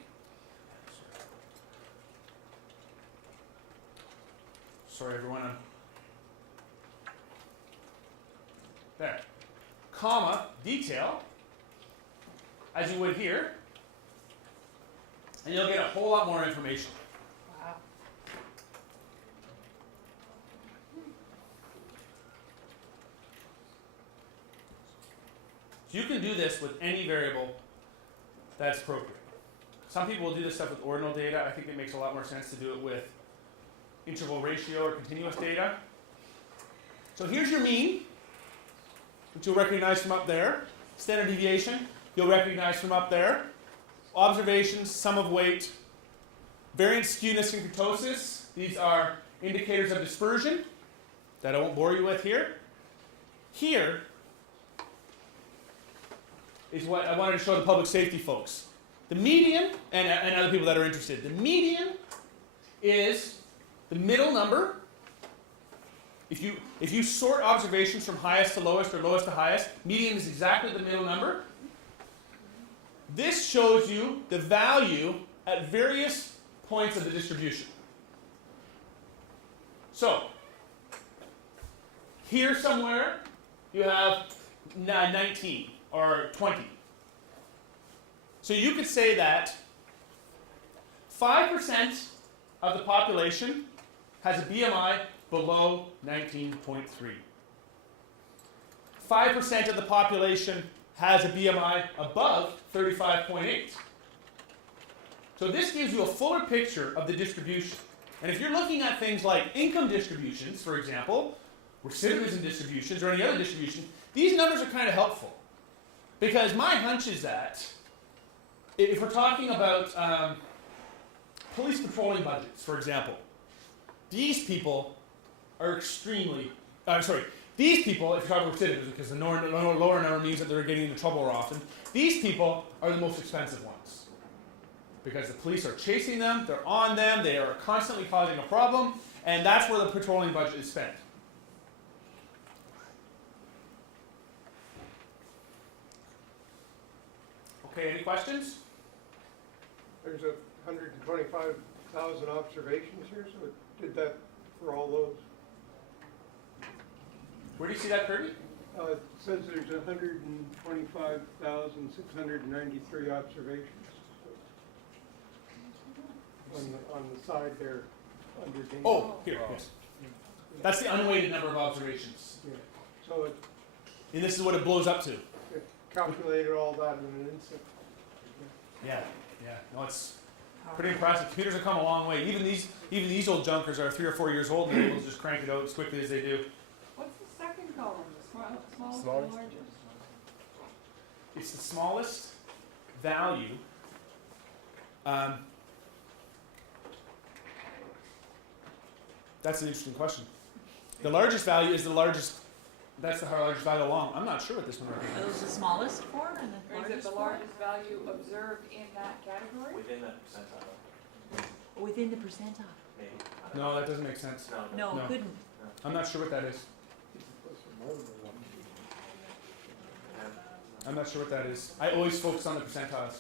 sorry everyone, there, comma, detail, as you would here, and you'll get a whole lot more information. Wow. So you can do this with any variable that's appropriate. Some people will do this stuff with ordinal data. I think it makes a lot more sense to do it with interval ratio or continuous data. So here's your mean, which you'll recognize from up there. Standard deviation, you'll recognize from up there. Observations, sum of weight, variance, skewness, and kurtosis. These are indicators of dispersion that I won't bore you with here. Here is what I wanted to show the public safety folks. The median, and other people that are interested, the median is the middle number. If you sort observations from highest to lowest or lowest to highest, median is exactly the middle number. This shows you the value at various points of the distribution. So, here somewhere you have 19 or 20. So you could say that 5% of the population has a BMI below 19.3. 5% of the population has a BMI above 35.8. So this gives you a fuller picture of the distribution. And if you're looking at things like income distributions, for example, recidivism distributions, or any other distribution, these numbers are kind of helpful. Because my hunch is that if we're talking about police patrolling budgets, for example, these people are extremely, these people, if you're talking about recidivism, because the lower number means that they're getting into trouble more often, these people are the most expensive ones. Because the police are chasing them, they're on them, they are constantly causing a problem, and that's where the patrolling budget is spent. Okay, any questions? There's 125,000 observations here, so it did that for all those. Where do you see that, Kirby? It says there's 125,693 observations. On the side there, under data. Oh, here, yes. That's the unweighted number of observations. Yeah. So it And this is what it blows up to. calculated all that in an instant. Yeah, yeah. No, it's pretty impressive. Computers have come a long way. Even these old junkers are 3 or 4 years old and they're able to just crank it out as quickly as they do. What's the second column, the smallest Smallest? and largest? It's the smallest value. That's an interesting question. The largest value is the largest. That's the largest value along. I'm not sure what this one Are represents. those the smallest four and the Or is it largest the four? largest value observed in that category? Within that percentile, Within the percentile? maybe. I don't No, that doesn't make sense. know. No, No. couldn't. I'm not sure what that is. I'm not sure what that is. I always focus on the percentiles.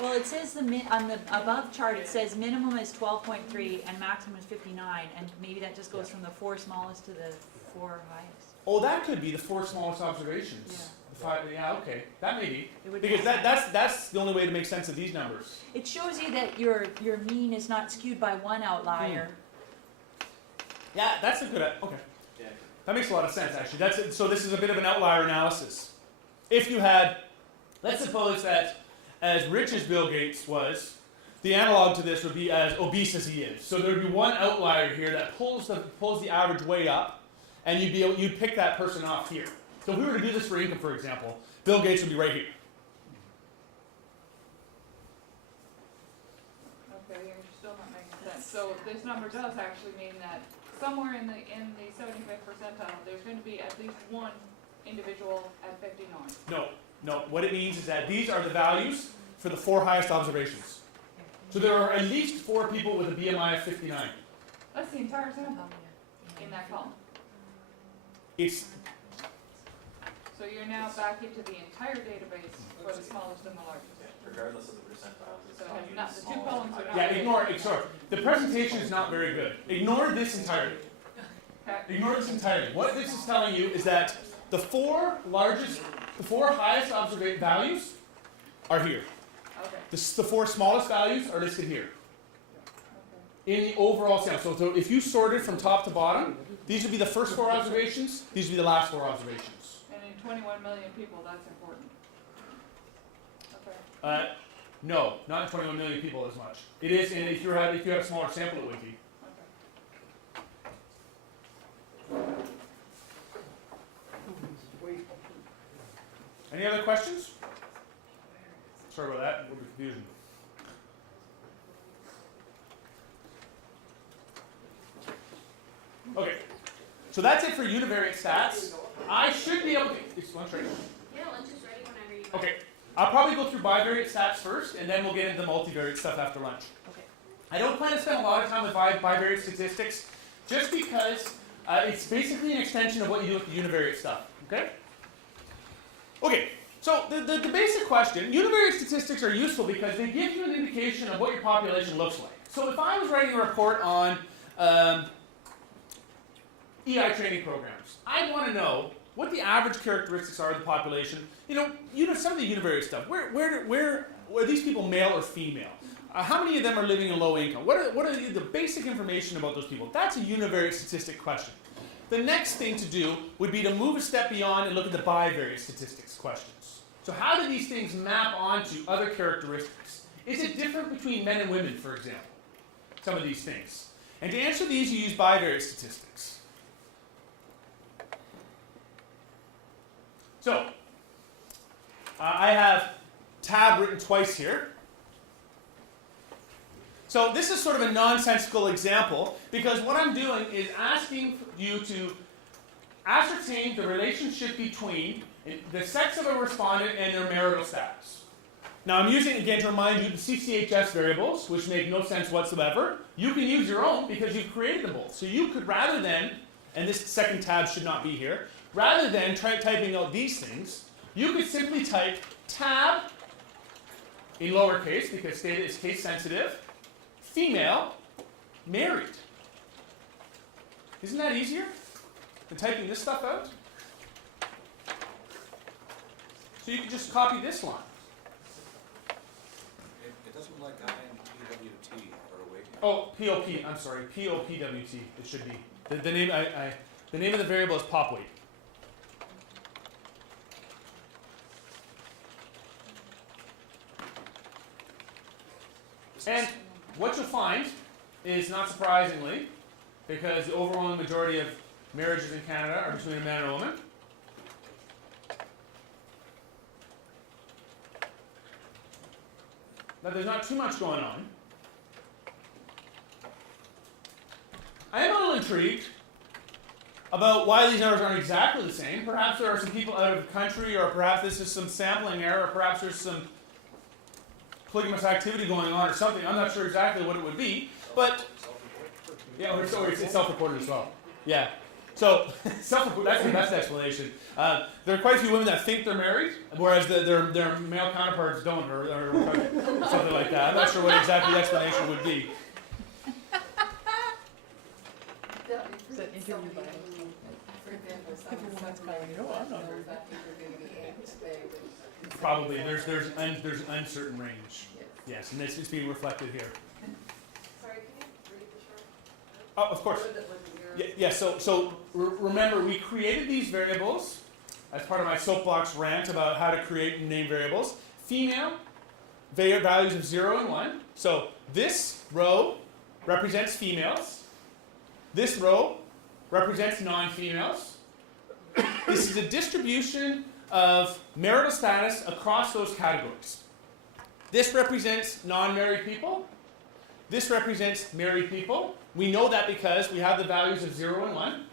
Well, it says on the above chart, it says minimum is 12.3 and maximum is 59, and maybe that just goes from the 4 smallest to the 4 highest. Oh, that could be the 4 smallest observations. Yeah. The 5, yeah, okay. That may be. It would Because be- that's the only way to make sense of these numbers. It shows you that your mean is not skewed by one outlier. Yeah, that's a good. Okay. Yeah. That makes a lot of sense, actually. So this is a bit of an outlier analysis. If you had, let's suppose that as rich as Bill Gates was, the analog to this would be as obese as he is. So there would be one outlier here that pulls the average way up, and you'd pick that person off here. So if we were to do this for income, for example, Bill Gates would be right here. Okay, you're still not making sense. So this number does actually mean that somewhere in the 75th percentile, there's going to be at least one individual at 59. No. What it means is that these are the values for the 4 highest observations. So there are at least 4 people with a BMI of 59. That's the entire sample in that column. It's So you're now back into the entire database for the smallest and the largest. Yeah, regardless of the percentiles, it's So it not has even not, the the two smallest columns are and not. yeah. Ignore. The presentation is not very good. Ignore this entirely. Okay. Ignore this entirely. What this is telling you is that the 4 highest observation values are here. Okay. The 4 smallest values are listed here in the overall sample. So if you sorted from top to bottom, these would be the first 4 observations. These would be the last 4 observations. And in 21 million people, that's important. Okay. No, not in 21 million people as much. It is, and if you have a smaller sample, it would be. Any other questions? Sorry about that. A little bit of confusion. Okay, so that's it for univariate stats. I should be able to. Is lunch ready? Yeah, lunch is ready whenever you. Okay, I'll probably go through bivariate stats first, and then we'll get into the multivariate stuff after lunch. Okay. I don't plan to spend a lot of time with bivariate statistics, just because it's basically an extension of what you do with the univariate stuff. Okay? Okay, so the basic question, univariate statistics are useful because they give you an indication of what your population looks like. So if I was writing a report on EI training programs, I'd want to know what the average characteristics are of the population. You know some of the univariate stuff. Where are these people male or female? How many of them are living in low income? What are the basic information about those people? That's a univariate statistic question. the next thing to do would be to move a step beyond and look at the bivariate statistics questions. So how do these things map onto other characteristics? Is it different between men and women, for example? Some of these things. And to answer these, you use bivariate statistics. So, I have tab written twice here. So this is sort of a nonsensical example because what I'm doing is asking you to ascertain the relationship between the sex of a respondent and their marital status. Now I'm using, again, to remind you, the CCHS variables, which make no sense whatsoever. You can use your own because you've created them both. So you could, rather than, and this second tab should not be here, rather than typing out these things, you could simply type tab in lowercase, because data is case sensitive, female, married. Isn't that easier than typing this stuff out? So you can just copy this line. It doesn't look like INPWT or awaiting. Oh, POP, I'm sorry, POPWT, it should be. The name of the variable is pop weight. And what you'll find is, not surprisingly, because the overwhelming majority of marriages in Canada are between a man and a woman, that there's not too much going on. I am a little intrigued about why these numbers aren't exactly the same. Perhaps there are some people out of the country, or perhaps this is some sampling error, or perhaps there's some polygamous activity going on or something. I'm not sure exactly what it would be, but yeah, it's self-reported as well. Yeah. So self-reported, that's the best explanation. There are quite a few women that think they're married, whereas their male counterparts don't, or something like that. I'm not sure what exactly the explanation would be. For example, Probably. There's an uncertain range. Yes, and this is being reflected here. Sorry, can you read the chart? Oh, of course. Yeah, so remember, we created these variables as part of my soapbox rant about how to create and name variables. Female, values of 0 and 1. So this row represents females. This row represents non-females. This is a distribution of marital status across those categories. This represents non-married people. This represents married people. We know that because we have the values of 0 and 1.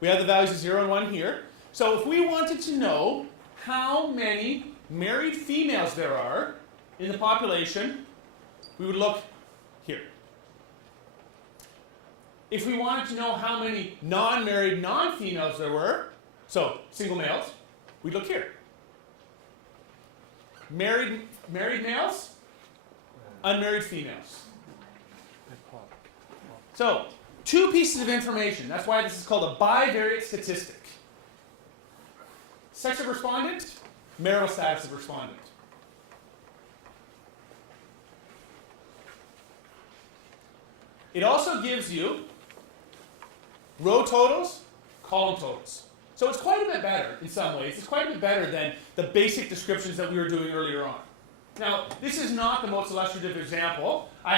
We have the values of 0 and 1 here. So if we wanted to know how many married females there are in the population, we would look here. If we wanted to know how many non-married non-females there were, so single males, we'd look here. Married males, unmarried females. So, two pieces of information. That's why this is called a bivariate statistic. Sex of respondent, marital status of respondent. It also gives you row totals, column totals. So it's quite a bit better in some ways. It's quite a bit better than the basic descriptions that we were doing earlier on. Now, this is not the most illustrative example. I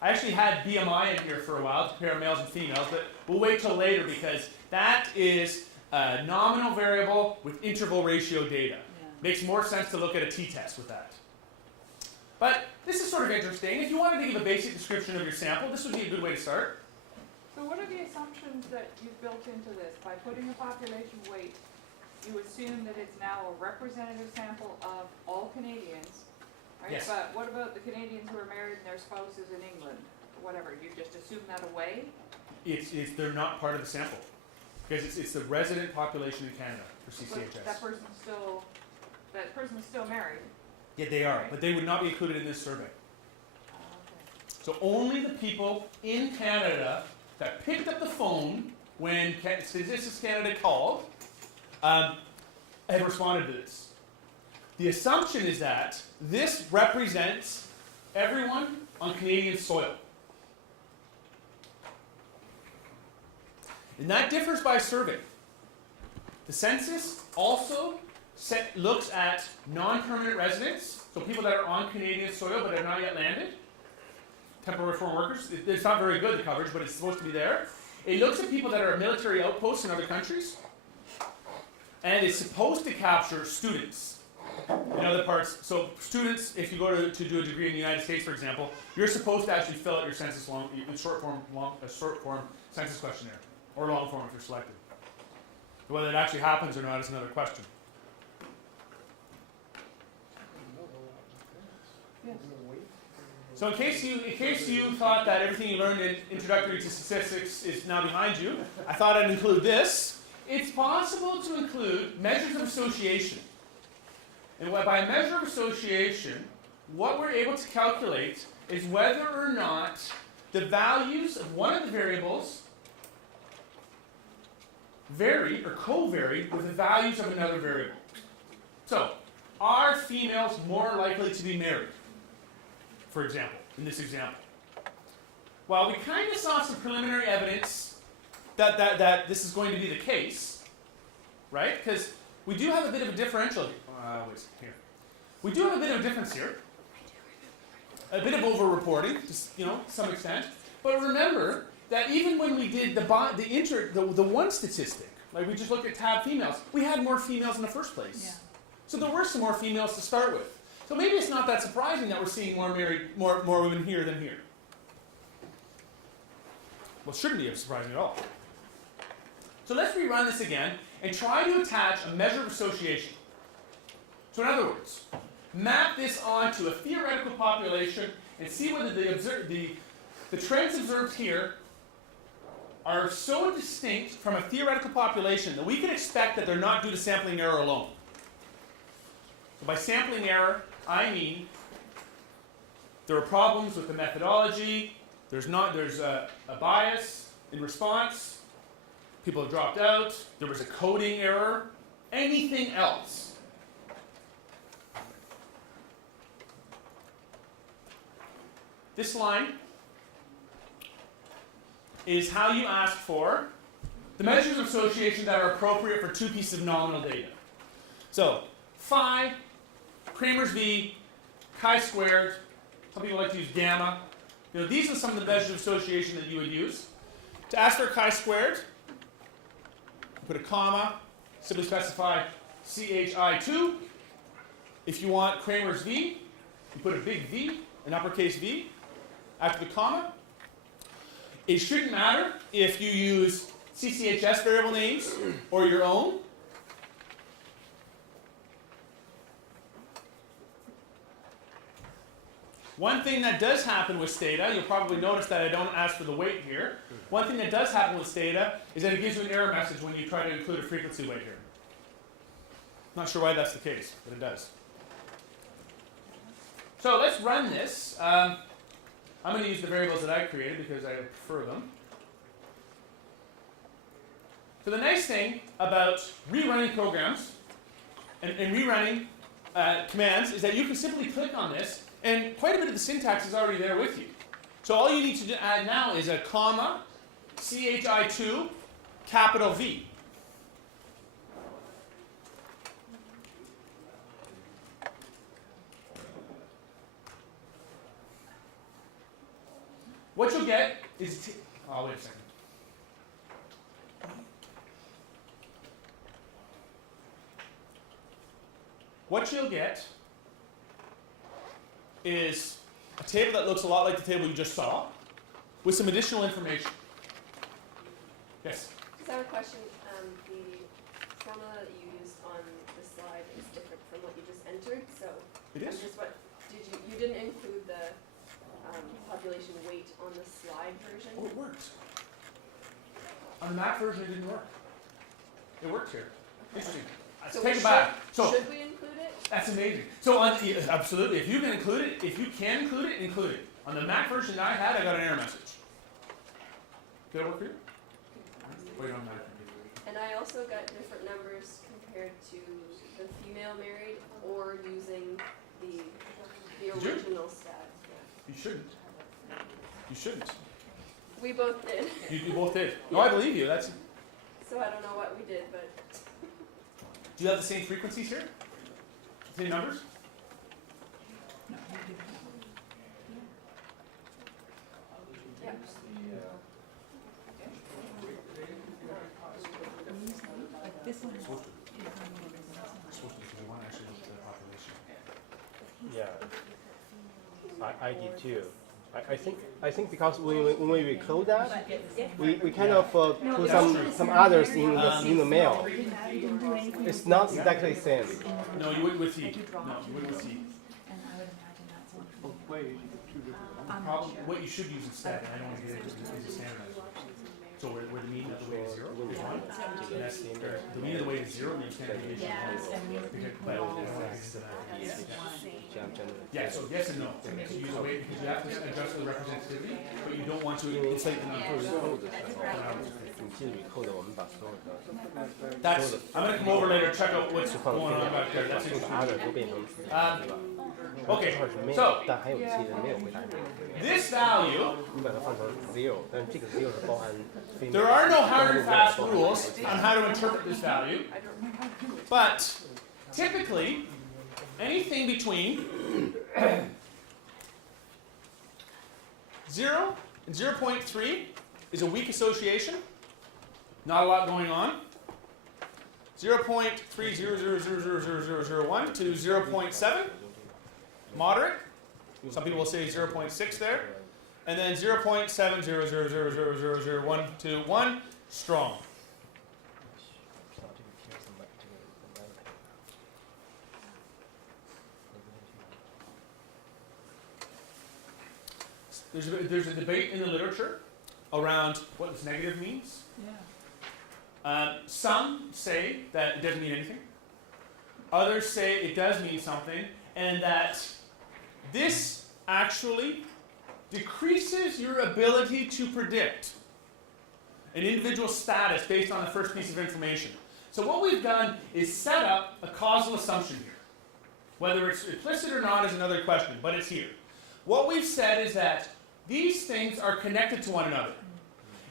actually had BMI in here for a while to compare males and females, but we'll wait till later because that is a nominal variable with interval ratio data. Makes more sense to look at a t-test with that. But this is sort of interesting. If you wanted to give a basic description of your sample, this would be a good way to start. So what are the assumptions that you've built into this? By putting a population weight, you assume that it's now a representative sample of all Canadians, right? Yes. But what about the Canadians who are married and their spouses in England, or whatever? You just assume that away? They're not part of the sample because it's the resident population in Canada for CCHS. But that person's still married. Yeah, they are, but they would not be included in this survey. Okay. So only the people in Canada that picked up the phone when Statistics Canada called have responded to this. The assumption is that this represents everyone on Canadian soil. And that differs by survey. The census also looks at non-permanent residents, so people that are on Canadian soil but have not yet landed, temporary foreign workers. It's not very good, the coverage, but it's supposed to be there. It looks at people that are at military outposts in other countries, and it's supposed to capture students in other parts. So students, if you go to do a degree in the United States, for example, you're supposed to actually fill out your census short form census questionnaire, or long form if you're selected. Whether it actually happens or not is another question. So in case you thought that everything you learned in Introductory to Statistics is now behind you, I thought I'd include this. It's possible to include measures of association. And by a measure of association, what we're able to calculate is whether or not the values of one of the variables vary or co-vary with the values of another variable. So, are females more likely to be married? For example, in this example. Well, we kind of saw some preliminary evidence that this is going to be the case, right? Because we do have a bit of a differential. Here. We do have a bit of a difference here. A bit of over-reporting, to some extent. But remember that even when we did the one statistic, like we just looked at tab females, we had more females in the first place. Yeah. So there were some more females to start with. So maybe it's not that surprising that we're seeing more women here than here. Well, it shouldn't be surprising at all. So let's rerun this again and try to attach a measure of association. So in other words, map this onto a theoretical population and see whether the trends observed here are so distinct from a theoretical population that we can expect that they're not due to sampling error alone. So by sampling error, I mean there are problems with the methodology, there's a bias in response, people have dropped out, there was a coding error, anything else. This line is how you ask for the measures of association that are appropriate for two pieces of nominal data. So, phi, Kramer's V, chi-squared, some people like to use gamma. These are some of the measures of association that you would use. To ask for chi-squared, put a comma, simply specify CHI2. If you want Kramer's V, you put a big V, an uppercase V, after the comma. It shouldn't matter if you use CCHS variable names or your own. One thing that does happen with Stata, you'll probably notice that I don't ask for the weight here. One thing that does happen with Stata is that it gives you an error message when you try to include a frequency weight here. Not sure why that's the case, but it does. So let's run this. I'm going to use the variables that I created because I prefer them. So the nice thing about rerunning programs and rerunning commands is that you can simply click on this and quite a bit of the syntax is already there with you. So all you need to add now is a comma, CHI2, capital V. What you'll get is, oh, wait a second. What you'll get is a table that looks a lot like the table you just saw, with some additional information. Yes? Just have a question. The formula that you used on the slide is different from what you just entered, so It is? you didn't include the population weight on the slide version? Oh, it worked. On the Mac version, it didn't work. It worked here. Interesting. So Take it back. So should we include it? that's amazing. So absolutely, if you can include it, include it. On the Mac version that I had, I got an error message. Did it work for you? Wait on that. And I also got different numbers compared to the female married or using the original stat. You shouldn't. You shouldn't. We both did. You both did. No, I believe you. That's so I don't know what we did, but Do you have the same frequencies here? Same numbers? No, you do. yeah. Like this one is. Yeah, I did too. I think because when we recode that, we kind of put some others in the mail. It's not exactly the same. No, you wouldn't with T. No, you wouldn't with T. And I would imagine that's one. Both ways, you get two different ones. I'm not Problem, sure. what you should use instead, and I don't want to get into it, is a standardized. So where the mean of the weight is 0 is 1, and that's the mean of the weight is 0, and you standard deviation is 1. But I don't want to get into that. Yeah, so yes and no. So use a weight because you have to adjust the representativity, but you don't want to inflate the number. That's, I'm going to come over later and check out what's going on back there. That's interesting. Okay, so this value, there are no hard and fast rules on how to interpret this value, but typically anything between 0 and 0.3 is a weak association, not a lot going on. 0.300000001 to 0.7, moderate. Some people will say 0.6 there. And then 0.7000001 to 1, strong. There's a debate in the literature around what this negative means. Yeah. Some say that it doesn't mean anything. Others say it does mean something, and that this actually decreases your ability to predict an individual's status based on the first piece of information. So what we've done is set up a causal assumption here. Whether it's implicit or not is another question, but it's here. What we've said is that these things are connected to one another.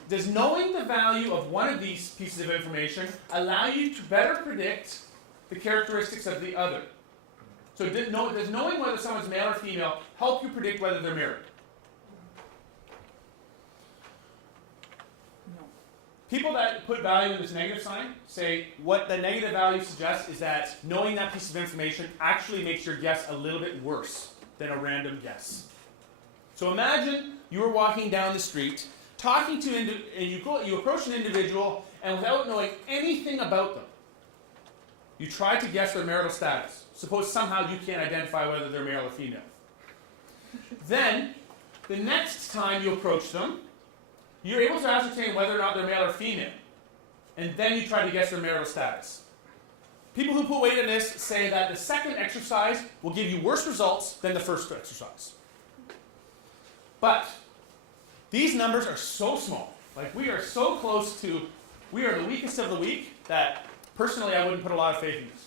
Does knowing the value of one of these pieces of information allow you to better predict the characteristics of the other? So does knowing whether someone's male or female help you predict whether they're married? No. People that put value in this negative sign say what the negative value suggests is that knowing that piece of information actually makes your guess a little bit worse than a random guess. So imagine you were walking down the street, talking to and you approach an individual, and without knowing anything about them, you try to guess their marital status. Suppose somehow you can't identify whether they're male or female. Then, the next time you approach them, you're able to ascertain whether or not they're male or female. And then you try to guess their marital status. People who put weight in this say that the second exercise will give you worse results than the first exercise. But these numbers are so small. Like, we are so close to, we are the weakest of the weak that personally I wouldn't put a lot of faith in this.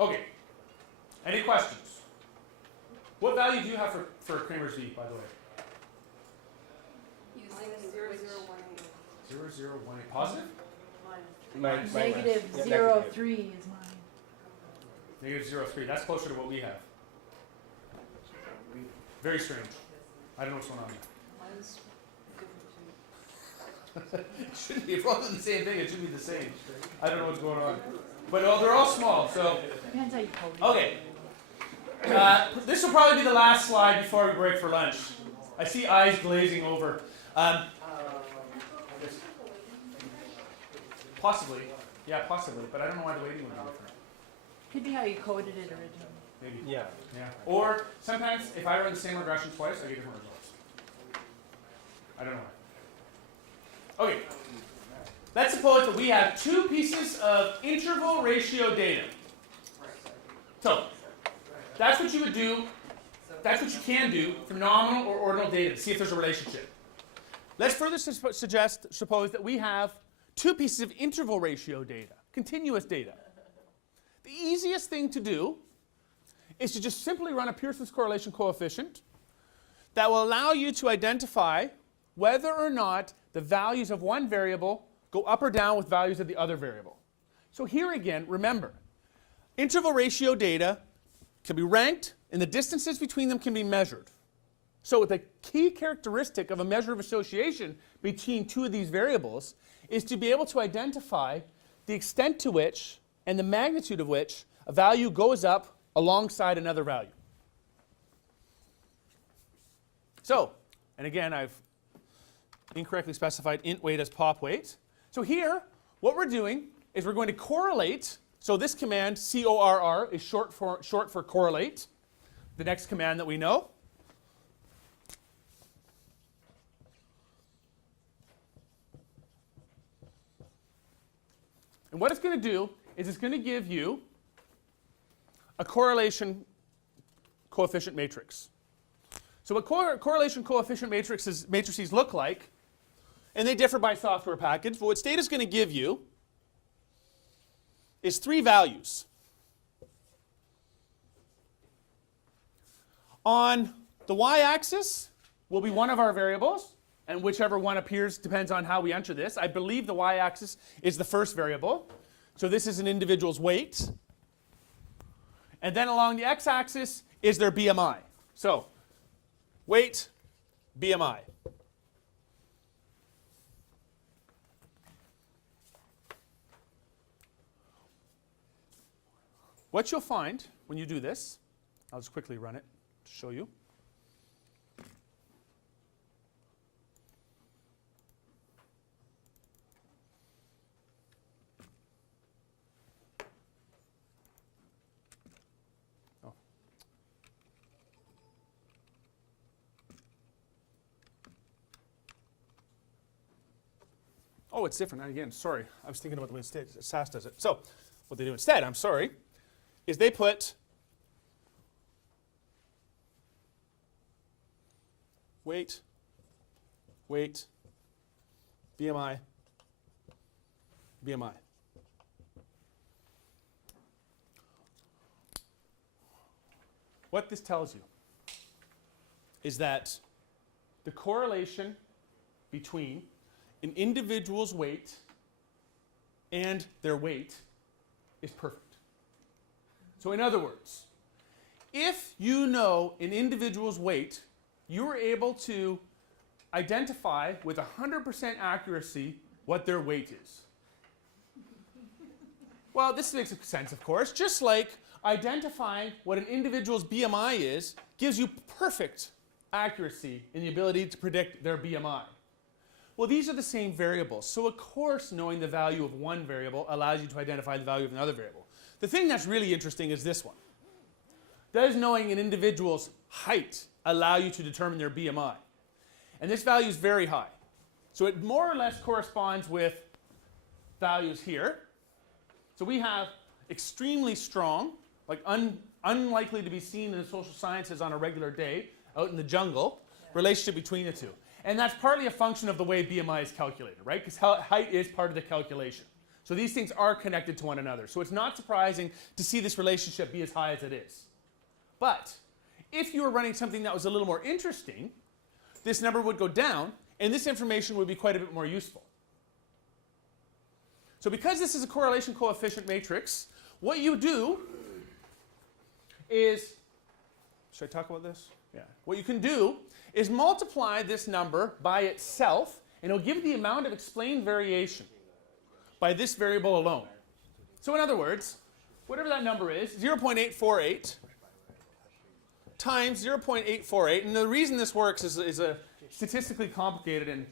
Okay. Any questions? What value do you have for Kramer's V, by the way? Using 0018. Positive? Negative 0.3 is mine. Negative 0.3. That's closer to what we have. Very strange. I don't know what's going on here. Mine's different too. It shouldn't be. If we're all doing the same thing, it should be the same. I don't know what's going on. But they're all small, so. Depends how you code it. Okay. This will probably be the last slide before we break for lunch. I see eyes glazing over. Possibly. Yeah, possibly. But I don't know why the weighting would be different. Could be how you coded it originally. Maybe. Yeah. Yeah. Or sometimes if I run the same regression twice, I get different results. I don't know why. Okay. Let's suppose that we have two pieces of interval ratio data. So, that's what you would do. That's what you can do for nominal or ordinal data to see if there's a relationship. Let's further suppose that we have two pieces of interval ratio data, continuous data. The easiest thing to do is to just simply run a Pearson's correlation coefficient that will allow you to identify whether or not the values of one variable go up or down with values of the other variable. So here again, remember, interval ratio data can be ranked and the distances between them can be measured. So the key characteristic of a measure of association between two of these variables is to be able to identify the extent to which and the magnitude of which a value goes up alongside another value. So, and again, I've incorrectly specified int weight as pop weight. So here, what we're doing is we're going to correlate. So this command, CORR, is short for correlate, the next command that we know. And what it's going to do is it's going to give you a correlation coefficient matrix. So what correlation coefficient matrices look like, and they differ by software package, but what Stata is going to give you is 3 values. On the y-axis will be one of our variables, and whichever one appears depends on how we enter this. I believe the y-axis is the first variable. So this is an individual's weight. And then along the x-axis is their BMI. So weight, BMI. What you'll find when you do this, I'll just quickly run it to show you. Oh, it's different. Again, sorry. I was thinking about the way SAS does it. So what they do instead, I'm sorry, is they put weight, BMI, BMI. What this tells you is that the correlation between an individual's weight and their weight is perfect. So in other words, if you know an individual's weight, you are able to identify with 100% accuracy what their weight is. Well, this makes sense, of course. Just like identifying what an individual's BMI is gives you perfect accuracy in the ability to predict their BMI. Well, these are the same variables. So of course, knowing the value of one variable allows you to identify the value of another variable. The thing that's really interesting is this one. Does knowing an individual's height allow you to determine their BMI? And this value is very high. So it more or less corresponds with values here. So we have extremely strong, like unlikely to be seen in the social sciences on a regular day, out in the jungle, relationship between the two. And that's partly a function of the way BMI is calculated, right? Because height is part of the calculation. So these things are connected to one another. So it's not surprising to see this relationship be as high as it is. But if you were running something that was a little more interesting, this number would go down, and this information would be quite a bit more useful. So because this is a correlation coefficient matrix, what you do is, should I talk about this? Yeah. What you can do is multiply this number by itself, and it'll give you the amount of explained variation by this variable alone. So in other words, whatever that number is, 0.848 times 0.848, and the reason this works is a statistically complicated and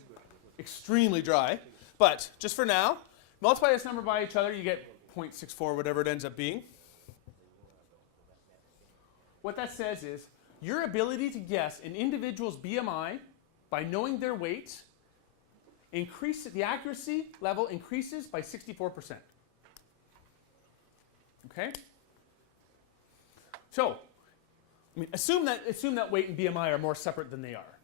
extremely dry, but just for now, multiply this number by each other, you get 0.64, whatever it ends up being. What that says is, your ability to guess an individual's BMI by knowing their weight, the accuracy level increases by 64%. Okay? So, I mean, assume that weight and BMI are more separate than they are.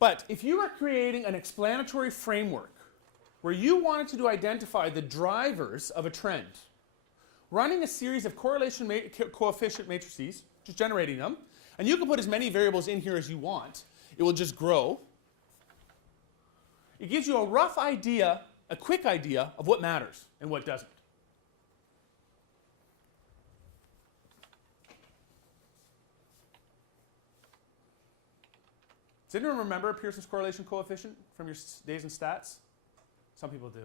But if you are creating an explanatory framework where you wanted to identify the drivers of a trend, running a series of correlation coefficient matrices, just generating them, and you can put as many variables in here as you want, it will just grow. it gives you a rough idea, a quick idea of what matters and what doesn't. Does anyone remember Pearson's correlation coefficient from your days in stats? Some people do.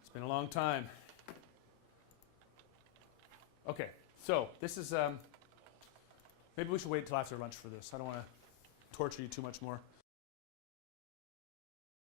It's been a long time. Okay, so this is, maybe we should wait until after lunch for this. I don't want to torture you too much more.